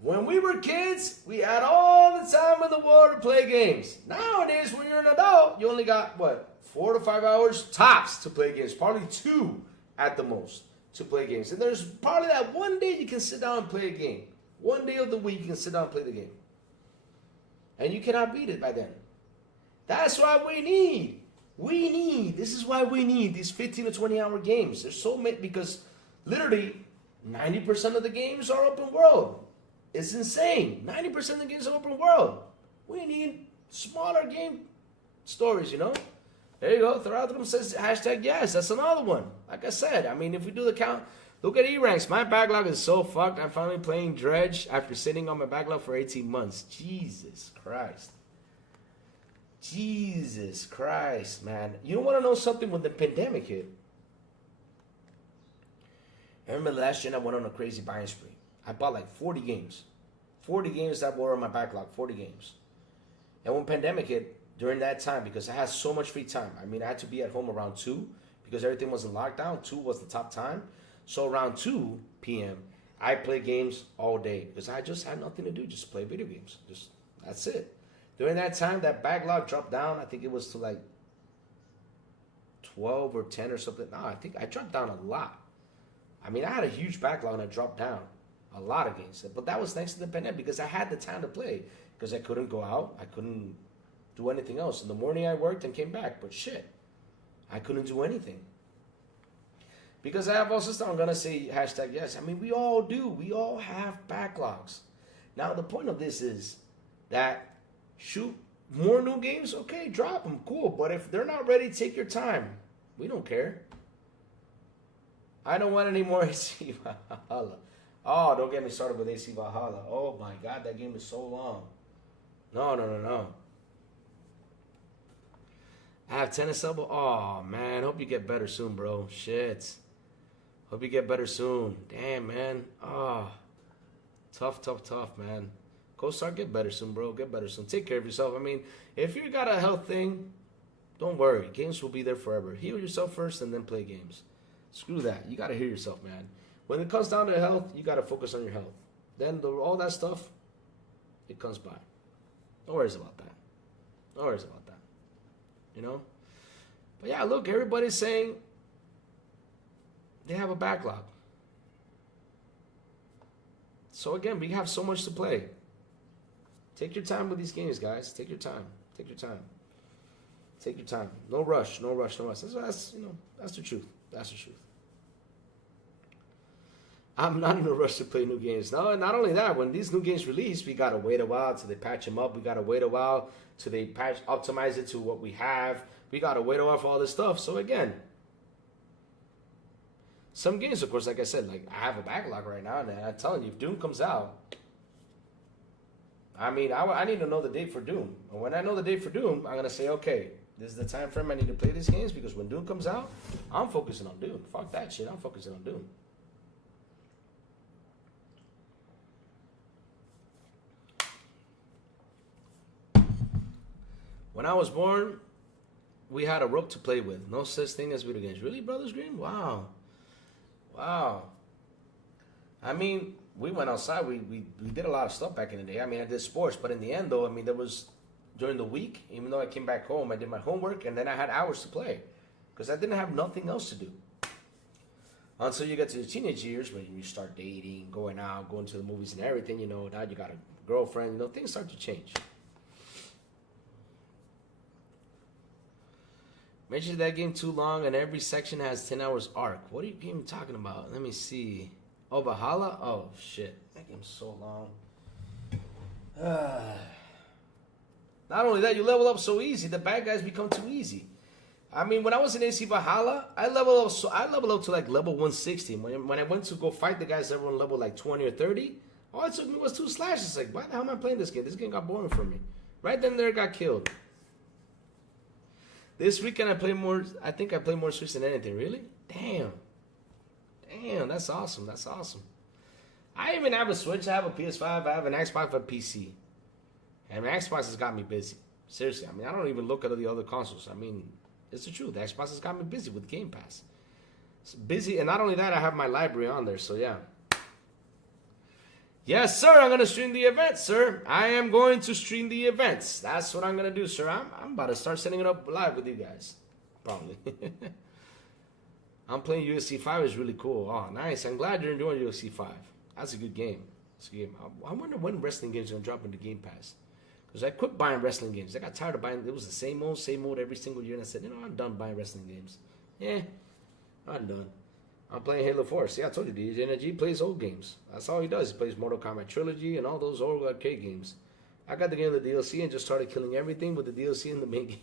When we were kids, we had all the time in the world to play games. Nowadays, when you're an adult, you only got, 4 to 5 hours tops to play games. Probably 2 at the most to play games. And there's probably that one day you can sit down and play a game. One day of the week you can sit down and play the game. And you cannot beat it by then. That's why this is why we need these 15 to 20 hour games. There's so many, because literally 90% of the games are open world. It's insane. 90% of the games are open world. We need smaller game stories, There you go. Theratrum says hashtag yes. That's another one. Like I said, I mean, if we do the count, look at E-Ranks. My backlog is so fucked. I'm finally playing Dredge after sitting on my backlog for 18 months. Jesus Christ. Jesus Christ, man. You don't want to know something when the pandemic hit? I remember last year I went on a crazy buying spree. I bought like 40 games. 40 games that were on my backlog. 40 games. And when pandemic hit, during that time, because I had so much free time. I mean, I had to be at home around 2 because everything was in lockdown. 2 was the top time. So around 2 p.m., I played games all day because I just had nothing to do, just play video games. That's it. During that time, that backlog dropped down. I think it was to like 12 or 10 or something. No, I think I dropped down a lot. I mean, I had a huge backlog and I dropped down a lot of games. But that was thanks to the pandemic because I had the time to play because I couldn't go out. I couldn't do anything else. In the morning I worked and came back, but shit, I couldn't do anything. Because I have also I'm gonna say hashtag yes. I mean, we all do. We all have backlogs. Now the point of this is that shoot more new games, okay, drop them, cool. But if they're not ready, take your time. We don't care. I don't want any more AC Valhalla. Oh, don't get me started with AC Valhalla. Oh my God, that game is so long. No. I have tennis elbow. Oh, man. Hope you get better soon, bro. Shit. Hope you get better soon. Damn, man. Oh. Tough, man. Go start, get better soon, bro. Get better soon. Take care of yourself. I mean, if you got a health thing, don't worry. Games will be there forever. Heal yourself first and then play games. Screw that. You got to heal yourself, man. When it comes down to health, you got to focus on your health. Then all that stuff, it comes by. No worries about that. But yeah, look, everybody's saying they have a backlog. So again, we have so much to play. Take your time with these games, guys. Take your time. Take your time. Take your time. No rush. No rush. No rush. That's you know, that's the truth. That's the truth. I'm not in a rush to play new games. No, not only that, when these new games release, we gotta wait a while till they patch them up. We gotta wait a while till they optimize it to what we have. We gotta wait a while for all this stuff. So again, some games, of course, like I said, like I have a backlog right now, and I'm telling you, if Doom comes out, I mean, I need to know the date for Doom. And when I know the date for Doom, I'm gonna say, okay, this is the time frame I need to play these games, because when Doom comes out, I'm focusing on Doom. Fuck that shit. I'm focusing on Doom. When I was born, we had a rope to play with. No such thing as video games. Really, Brothers Green? Wow. Wow. I mean, we went outside. We did a lot of stuff back in the day. I mean, I did sports. But in the end, though, I mean, there was, during the week, even though I came back home, I did my homework, and then I had hours to play. Because I didn't have nothing else to do. Until you get to the teenage years, when you start dating, going out, going to the movies and everything, you know, now you got a girlfriend, you know, things start to change. Mentioned that game too long, and every section has 10 hours arc. What are you even talking about? Let me see. Oh, Valhalla? Oh, shit. That game's so long. Not only that, you level up so easy. The bad guys become too easy. I mean, when I was in AC Valhalla, I leveled up to like level 160. When I went to go fight the guys that were on level like 20 or 30, all it took me was 2 slashes. Like, why the hell am I playing this game? This game got boring for me. Right then and there, got killed. This weekend I think I played more Switch than anything. Really? Damn, that's awesome. That's awesome. I even have a Switch. I have a PS5. I have an Xbox, a PC. And my Xbox has got me busy. Seriously, I mean, I don't even look at the other consoles. I mean, it's the truth. The Xbox has got me busy with Game Pass. It's busy, and not only that, I have my library on there, so yeah. Yes, sir, I'm going to stream the events, sir. I am going to stream the events. That's what I'm going to do, sir. I'm about to start setting it up live with you guys. Probably. I'm playing UFC 5. It's really cool. Oh, nice. I'm glad you're enjoying UFC 5. That's a good game. It's a good game. I wonder when wrestling games are going to drop into Game Pass. Because I quit buying wrestling games. I got tired of buying. It was the same old every single year. And I said, you know, I'm done buying wrestling games. Yeah, I'm done. I'm playing Halo 4. See, I told you, DJ Energy plays old games. That's all he does. He plays Mortal Kombat Trilogy and all those old arcade games. I got the game of the DLC and just started killing everything with the DLC and the main game.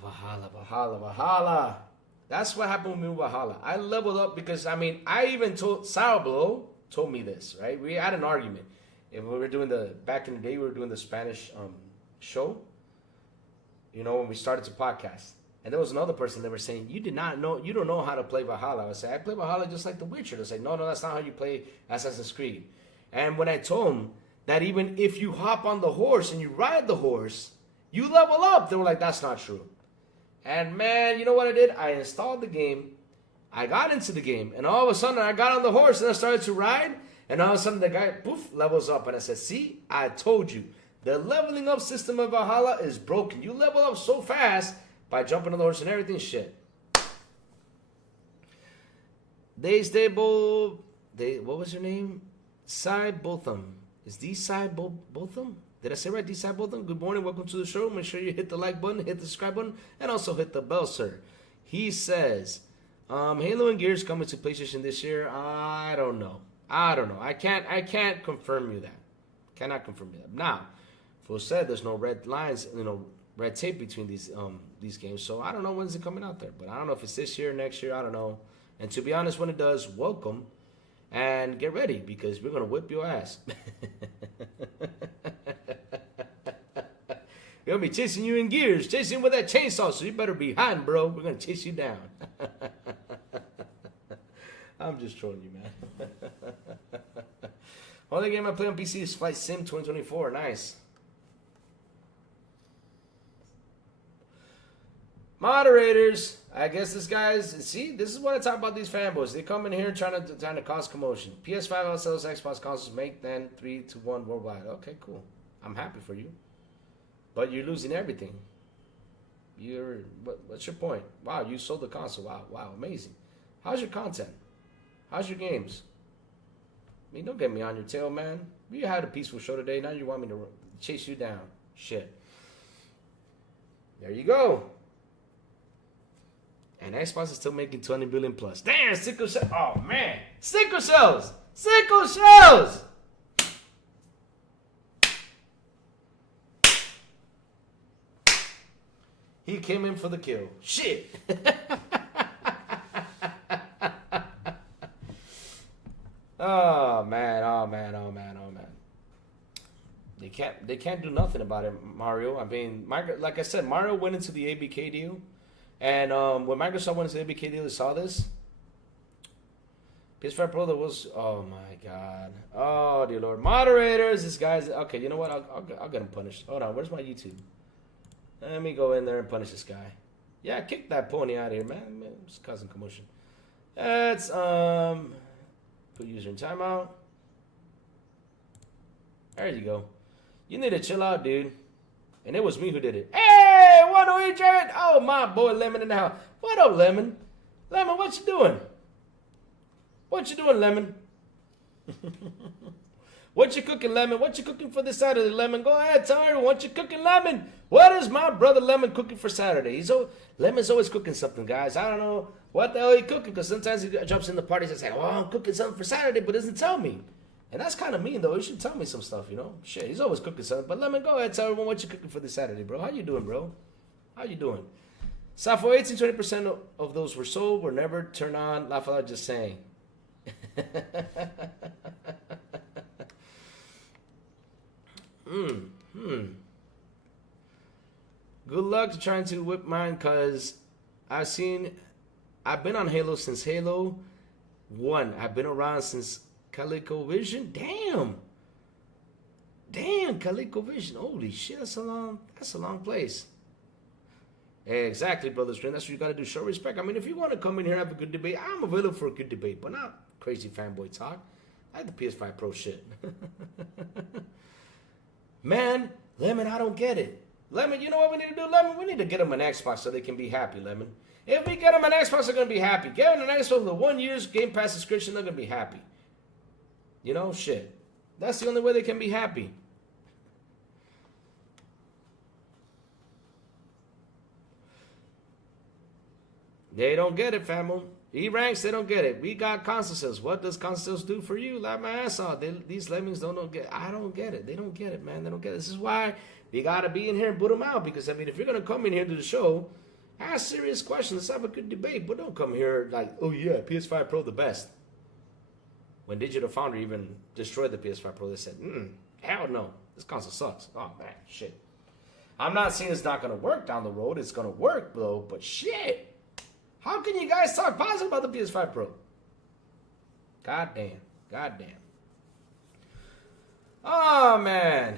Valhalla. That's what happened with me with Valhalla. I leveled up because, I mean, I even told, Sourblow told me this, right? We had an argument. If we were doing back in the day, we were doing the Spanish show, you know, when we started to podcast. And there was another person that was saying, you don't know how to play Valhalla. I would say, I play Valhalla just like The Witcher. They say, no, that's not how you play Assassin's Creed. And when I told them that even if you hop on the horse and you ride the horse, you level up, they were like, that's not true. And man, you know what I did? I installed the game, I got into the game, and all of a sudden I got on the horse and I started to ride, and all of a sudden the guy, poof, levels up. And I said, see, I told you. The leveling up system of Valhalla is broken. You level up so fast by jumping on the horse and everything, shit. What was her name? Cy Botham. Is these Cy Botham? Did I say right? Cy Botham? Good morning, welcome to the show. Make sure you hit the like button, hit the subscribe button, and also hit the bell, sir. He says, Halo and Gears coming to PlayStation this year. I don't know. I can't confirm you that. Cannot confirm you that. Now, Phil said there's no red lines, red tape between these games, so I don't know when's it coming out there, but I don't know if it's this year, next year, I don't know. And to be honest, when it does, welcome and get ready, because we're gonna whip your ass. We're gonna be chasing you in Gears, chasing you with that chainsaw, so you better be hiding, bro. We're gonna chase you down. I'm just trolling you, man. Only game I play on PC is Flight Sim 2024. Nice. Moderators, I guess this guy's, see, this is what I talk about these fanboys. They come in here trying to cause commotion. PS5 outsells Xbox consoles, make then 3-1 worldwide. Okay, cool. I'm happy for you. But you're losing everything. What's your point? Wow, you sold the console. Wow, amazing. How's your content? How's your games? I mean, don't get me on your tail, man. We had a peaceful show today. Now you want me to chase you down. Shit. There you go. And Xbox is still making 20 billion plus. Damn, sickle cells. Oh, man. Sickle cells. Sickle cells. He came in for the kill. Shit. Oh man, oh man, oh man, oh man. They can't do nothing about it, Mario. I mean, like I said, Mario went into the ABK deal, and when Microsoft went into the ABK deal, they saw this. PS5 Pro, that was, oh my god, oh dear lord, moderators. This guy's okay. You know what? I'll get him punished. Hold on, where's my YouTube? Let me go in there and punish this guy. Yeah, kick that pony out of here, man. It's causing commotion. Let's put user in timeout. There you go. You need to chill out, dude. And it was me who did it. Hey, what are we doing? Oh, my boy Lemon in the house. What up, Lemon? Lemon, what you doing? What you doing, Lemon? What you cooking, Lemon? What you cooking for this Saturday, Lemon? Go ahead, tell everyone what you cooking, Lemon. What is my brother Lemon cooking for Saturday? Lemon's always cooking something, guys. I don't know what the hell he cooking, because sometimes he jumps in the parties and says, "Oh, I'm cooking something for Saturday," but doesn't tell me. And that's kind of mean, though. You should tell me some stuff, you know? Shit, he's always cooking something. But Lemon, go ahead, tell everyone what you cooking for this Saturday, bro. How you doing, bro? How you doing? Safo, 18-20% of those were sold, were never turned on. Laugh out loud, just saying. Good luck to trying to whip mine, cause I've been on Halo since Halo 1. I've been around since ColecoVision. Damn, ColecoVision. Holy shit, that's a long place. Exactly, Brother String. That's what you gotta do. Show respect. I mean, if you want to come in here and have a good debate, I'm available for a good debate, but not crazy fanboy talk. I had the PS5 Pro shit. Man, Lemon, I don't get it. Lemon, you know what we need to do, Lemon? We need to get them an Xbox so they can be happy, Lemon. If we get them an Xbox, they're going to be happy. Get them an Xbox with a 1 year's Game Pass subscription, they're going to be happy. You know, shit. That's the only way they can be happy. They don't get it, famo. E-ranks, they don't get it. We got console sales. What does console sales do for you? Laugh my ass off. These lemmings don't get it. I don't get it. They don't get it, man. They don't get it. This is why we got to be in here and boot them out. Because, I mean, if you're going to come in here to the show, ask serious questions. Let's have a good debate. But don't come here like, oh, yeah, PS5 Pro the best. When Digital Foundry even destroyed the PS5 Pro, they said, hell no. This console sucks. Oh, man, shit. I'm not saying it's not going to work down the road. It's going to work, though. But shit. How can you guys talk positive about the PS5 Pro? God damn. Oh, man.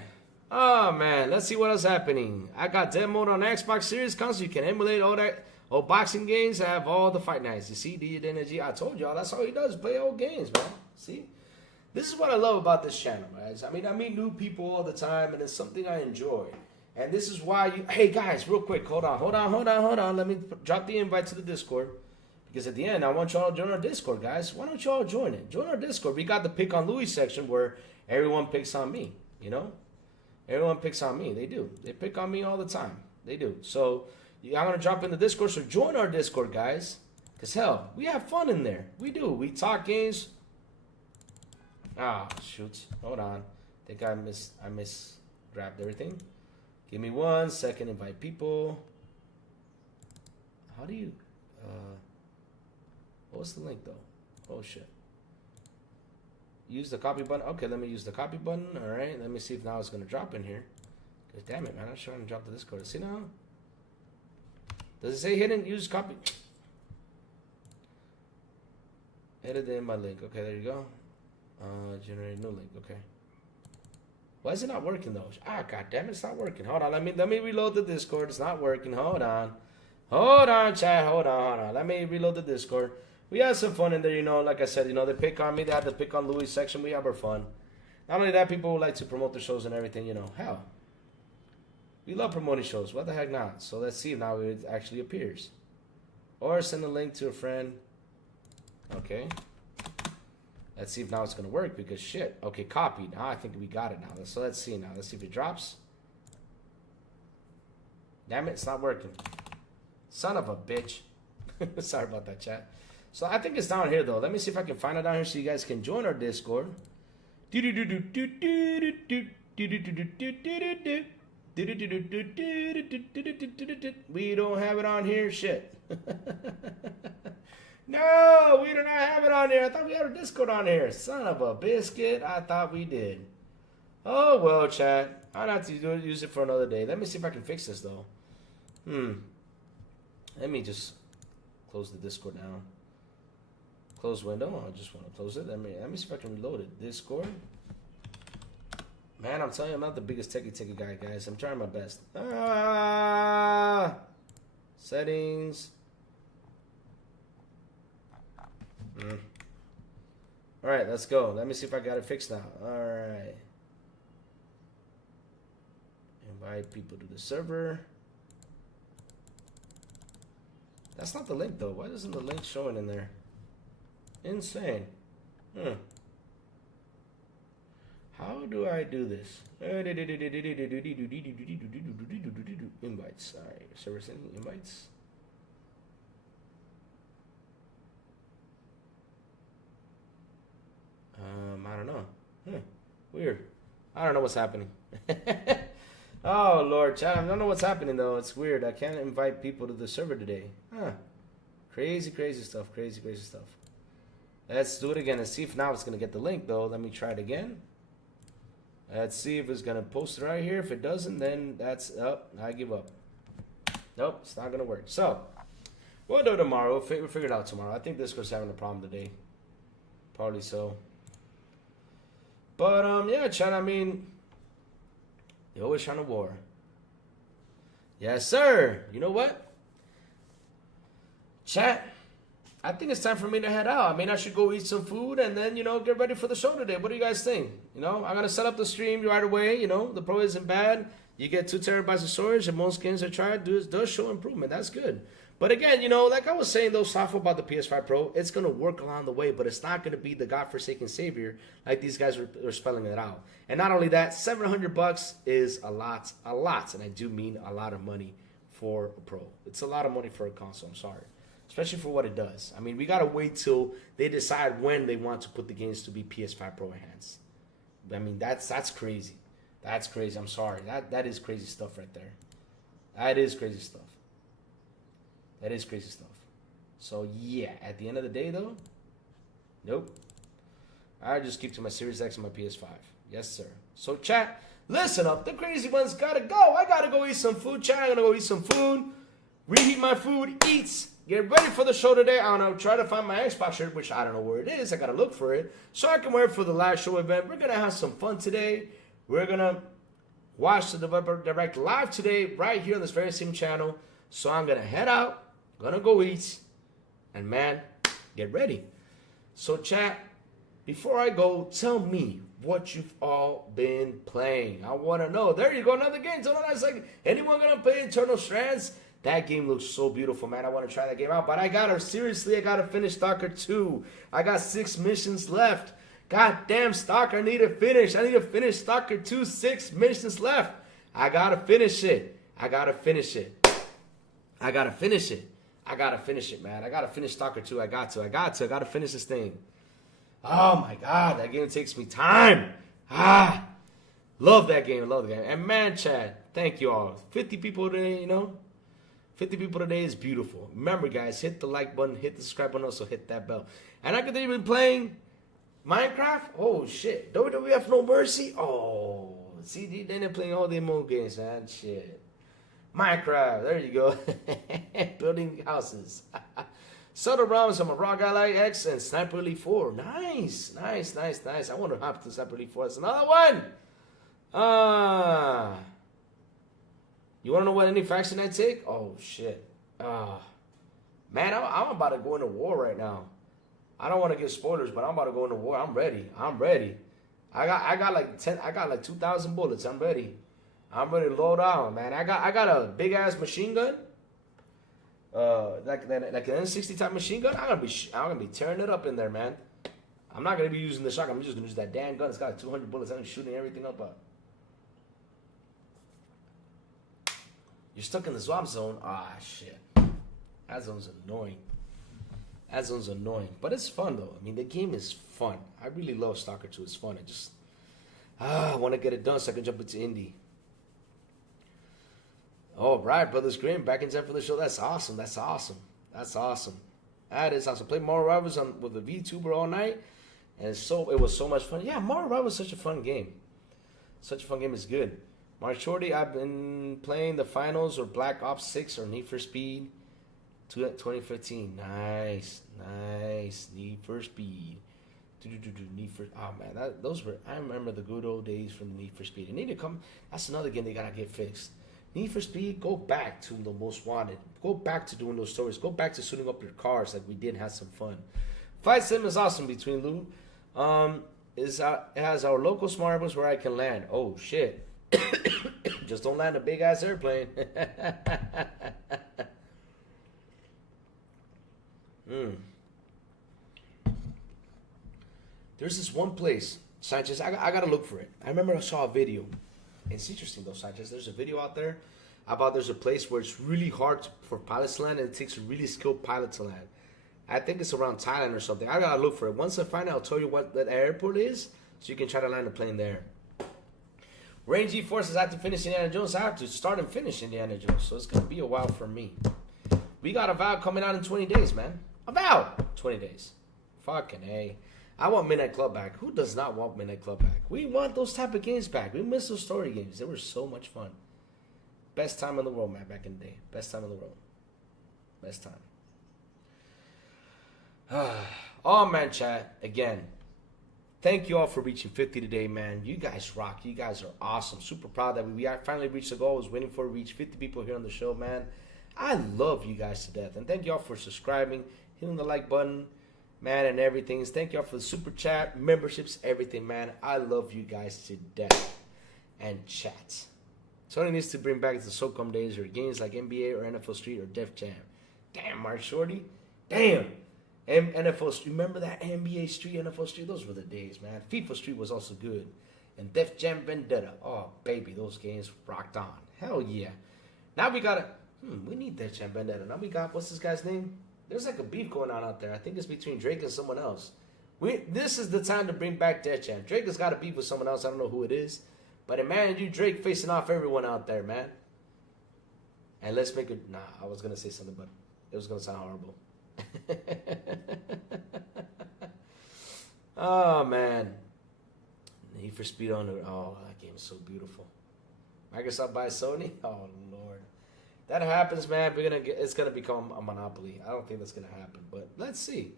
Let's see what else happening. I got dev mode on Xbox Series console. You can emulate all that old boxing games. I have all the fight nights. You see, the energy. I told y'all, that's all he does, play old games, man. See? This is what I love about this channel, guys. I mean, I meet new people all the time, and it's something I enjoy. And this is why you... Hey, guys, real quick. Hold on. Let me drop the invite to the Discord. Because at the end, I want y'all to join our Discord, guys. Why don't y'all join it? Join our Discord. We got the Pick on Louis section where everyone picks on me, you know? Everyone picks on me. They do. They pick on me all the time. They do. So, I'm going to drop in the Discord. So, join our Discord, guys. Because, hell, we have fun in there. We do. We talk games. Ah, shoot. Hold on. I think I misgrabbed everything. Give me 1 second, invite people. How do you, what's the link though? Oh shit. Use the copy button. Okay, let me use the copy button. All right, let me see if now it's gonna drop in here. Cause damn it, man, I'm trying to drop the Discord. See now? Does it say hidden? Use copy. Edit in my link. Okay, there you go. Generate new link. Okay. Why is it not working though? Ah, god damn it, it's not working. Hold on, let me reload the Discord. It's not working. Hold on, chat. Hold on. Let me reload the Discord. We had some fun in there, you know. Like I said, you know, they pick on me. They had the Pick on Louis section. We have our fun. Not only that, people would like to promote the shows and everything, you know. Hell, we love promoting shows. What the heck not? So let's see if now it actually appears. Or send a link to a friend. Okay. Let's see if now it's going to work because shit. Okay, copy. Now I think we got it now. So let's see now. Let's see if it drops. Damn it, it's not working. Son of a bitch. Sorry about that, chat. So I think it's down here, though. Let me see if I can find it down here so you guys can join our Discord. We don't have it on here. Shit. No, we do not have it on here. I thought we had our Discord on here. Son of a biscuit. I thought we did. Oh, well, chat. I'll have to use it for another day. Let me see if I can fix this, though. Let me just close the Discord now. Close window. I just want to close it. Let me see if I can reload it. Discord. Man, I'm telling you, I'm not the biggest techie guy, guys. I'm trying my best. Settings. All right, let's go. Let me see if I got it fixed now. All right. Invite people to the server. That's not the link, though. Why isn't the link showing in there? Insane. How do I do this? Invites. All right. Server sending invites. I don't know. Weird. I don't know what's happening. Oh, Lord, chat. I don't know what's happening, though. It's weird. I can't invite people to the server today. Crazy stuff. Crazy stuff. Let's do it again and see if now it's going to get the link, though. Let me try it again. Let's see if it's going to post it right here. If it doesn't, then that's up. I give up. Nope, it's not going to work. So, we'll do it tomorrow. We'll figure it out tomorrow. I think Discord's having a problem today. Probably so. But, yeah, chat, I mean, you're always trying to war. Yes, sir. You know what? Chat, I think it's time for me to head out. I mean, I should go eat some food and then, get ready for the show today. What do you guys think? I'm going to set up the stream right away. The Pro isn't bad. You get 2 terabytes of storage, and most games I tried does show improvement. That's good. But again, like I was saying, though, Safo, about the PS5 Pro, it's going to work along the way, but it's not going to be the godforsaken savior like these guys were spelling it out. And not only that, $700 is a lot, and I do mean a lot of money for a Pro. It's a lot of money for a console, I'm sorry. Especially for what it does. I mean, we got to wait till they decide when they want to put the games to be PS5 Pro enhanced. I mean, that's crazy. That's crazy. I'm sorry. That is crazy stuff right there. That is crazy stuff. That is crazy stuff. So, yeah, at the end of the day, though, nope. I just keep to my Series X and my PS5. Yes, sir. So, chat, listen up. The crazy ones got to go. I got to go eat some food, chat. I'm going to go eat some food. Reheat my food. Eats. Get ready for the show today. I'm going to try to find my Xbox shirt, which I don't know where it is. I got to look for it so I can wear it for the live show event. We're going to have some fun today. We're going to watch the Developer Direct live today right here on this very same channel. So I'm going to head out. Gonna go eat, and man, get ready. So chat, before I go, tell me what you've all been playing. I want to know. There you go, another game. Hold on a second. Anyone gonna play Eternal Strands? That game looks so beautiful, man. I want to try that game out, but I gotta finish Stalker 2. I got 6 missions left. God damn, Stalker, I need to finish Stalker 2. 6 missions left. I gotta finish it, man. I gotta finish Stalker 2. I gotta finish this thing. Oh my God, that game takes me time. Love that game. And man, Chad, thank you all. 50 people today, 50 people today is beautiful. Remember, guys, hit the like button, hit the subscribe button, also hit that bell. And I could even playing Minecraft. Oh shit, WWF No Mercy. Oh, see, then they're playing all the MMO games, man. Shit. Minecraft, there you go. Building houses. Soda Rounds, I'm a Raw Guy Like X, and Sniper Elite 4. Nice. I wonder how to Sniper Elite 4. That's another one. You want to know what any faction I take? Oh, shit. Man, I'm about to go into war right now. I don't want to give spoilers, but I'm about to go into war. I'm ready. I got like 2,000 bullets. I'm ready. I'm ready to load out, man. I got a big ass machine gun, like an N60 type machine gun. I'm gonna be tearing it up in there, man. I'm not going to be using the shotgun. I'm just going to use that damn gun. It's got 200 bullets. I'm shooting everything up. You're stuck in the swamp zone. Ah, shit. That zone's annoying. That zone's annoying. But it's fun, though. I mean, the game is fun. I really love Stalker 2. It's fun. I want to get it done so I can jump into indie. All right, Brothers Green, back in time for the show. That's awesome. That's awesome. That's awesome. That is awesome. Played Mario Rivals with a VTuber all night, and it was so much fun. Yeah, Mario Rivals is such a fun game. Such a fun game. Is good. Mark Shorty, I've been playing the finals or Black Ops 6 or Need for Speed 2015. Nice. Need for Speed. Need for, oh man, I remember the good old days from the Need for Speed. It need to come. That's another game they gotta get fixed. Need for Speed, go back to the Most Wanted. Go back to doing those stories. Go back to shooting up your cars like we did have some fun. Fight Sim is awesome between Lou. It has our local smart bus where I can land. Oh shit. Just don't land a big ass airplane. There's this one place, Sanchez. I gotta look for it. I remember I saw a video. It's interesting though, Sanchez. There's a video out there about there's a place where it's really hard for pilots to land, and it takes a really skilled pilot to land. I think it's around Thailand or something. I gotta look for it. Once I find it, I'll tell you what that airport is, so you can try to land a plane there. Rain G forces I have to finish Indiana Jones. I have to start and finish Indiana Jones, so it's gonna be a while for me. We got Unveil coming out in 20 days, man. Unveil! 20 days. Fucking A. I want Midnight Club back. Who does not want Midnight Club back? We want those type of games back. We miss those story games. They were so much fun. Best time in the world, man, back in the day. Best time in the world. Best time. Oh, man, chat. Again, thank you all for reaching 50 today, man. You guys rock. You guys are awesome. Super proud that we finally reached the goal. I was waiting for to reach 50 people here on the show, man. I love you guys to death. And thank you all for subscribing, hitting the like button, man, and everything. Thank you all for the super chat, memberships, everything, man. I love you guys to death. And chats. Sony needs to bring back the SOCOM days or games like NBA or NFL Street or Def Jam. Damn, Mark Shorty. Damn. NFL Street. Remember that NBA Street, NFL Street? Those were the days, man. FIFA Street was also good. And Def Jam Vendetta. Oh, baby, those games rocked on. Hell yeah. Now we got to... we need Def Jam Vendetta. Now we got... What's this guy's name? There's like a beef going on out there. I think it's between Drake and someone else. This is the time to bring back Def Jam. Drake has got a beef with someone else. I don't know who it is. But man, you Drake facing off everyone out there, man. And let's make it... Nah, I was going to say something, but it was going to sound horrible. Oh, man. Need for Speed on it. Oh, that game is so beautiful. Microsoft buys Sony? Oh, Lord. That happens, man. It's gonna become a monopoly. I don't think that's gonna happen, but let's see.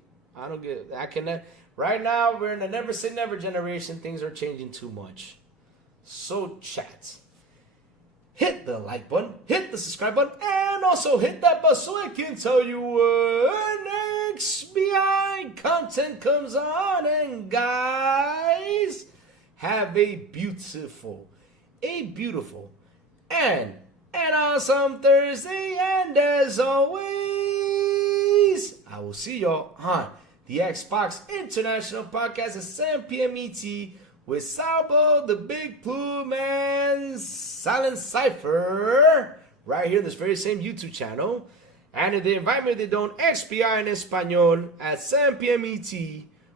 Right now, we're in the never say never generation. Things are changing too much. So, chat, hit the like button, hit the subscribe button, and also hit that bell so I can tell you when XBI content comes on. And guys, have a beautiful, and an awesome Thursday, and as always, I will see y'all on the Xbox International Podcast at 7 p.m. ET with Sourblow, the Big Plume, and Silent Cypher right here in this very same YouTube channel. And if they invite me, they don't, XPI in Espanol at 7 p.m. ET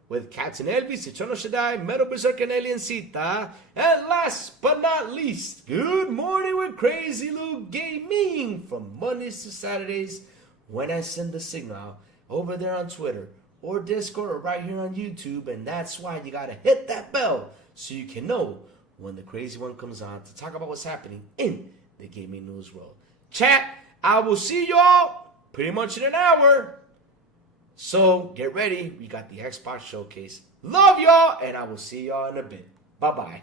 with Captain Elvis, Eternal Shaddai, Metal Berserker, and Alien Cita. And last but not least, Good Morning with Crazy Luke Gaming from Mondays to Saturdays when I send the signal over there on Twitter or Discord or right here on YouTube. And that's why you gotta hit that bell so you can know when the crazy one comes on to talk about what's happening in the gaming news world. Chat, I will see y'all pretty much in an hour. So get ready. We got the Xbox Showcase. Love y'all, and I will see y'all in a bit. Bye-bye.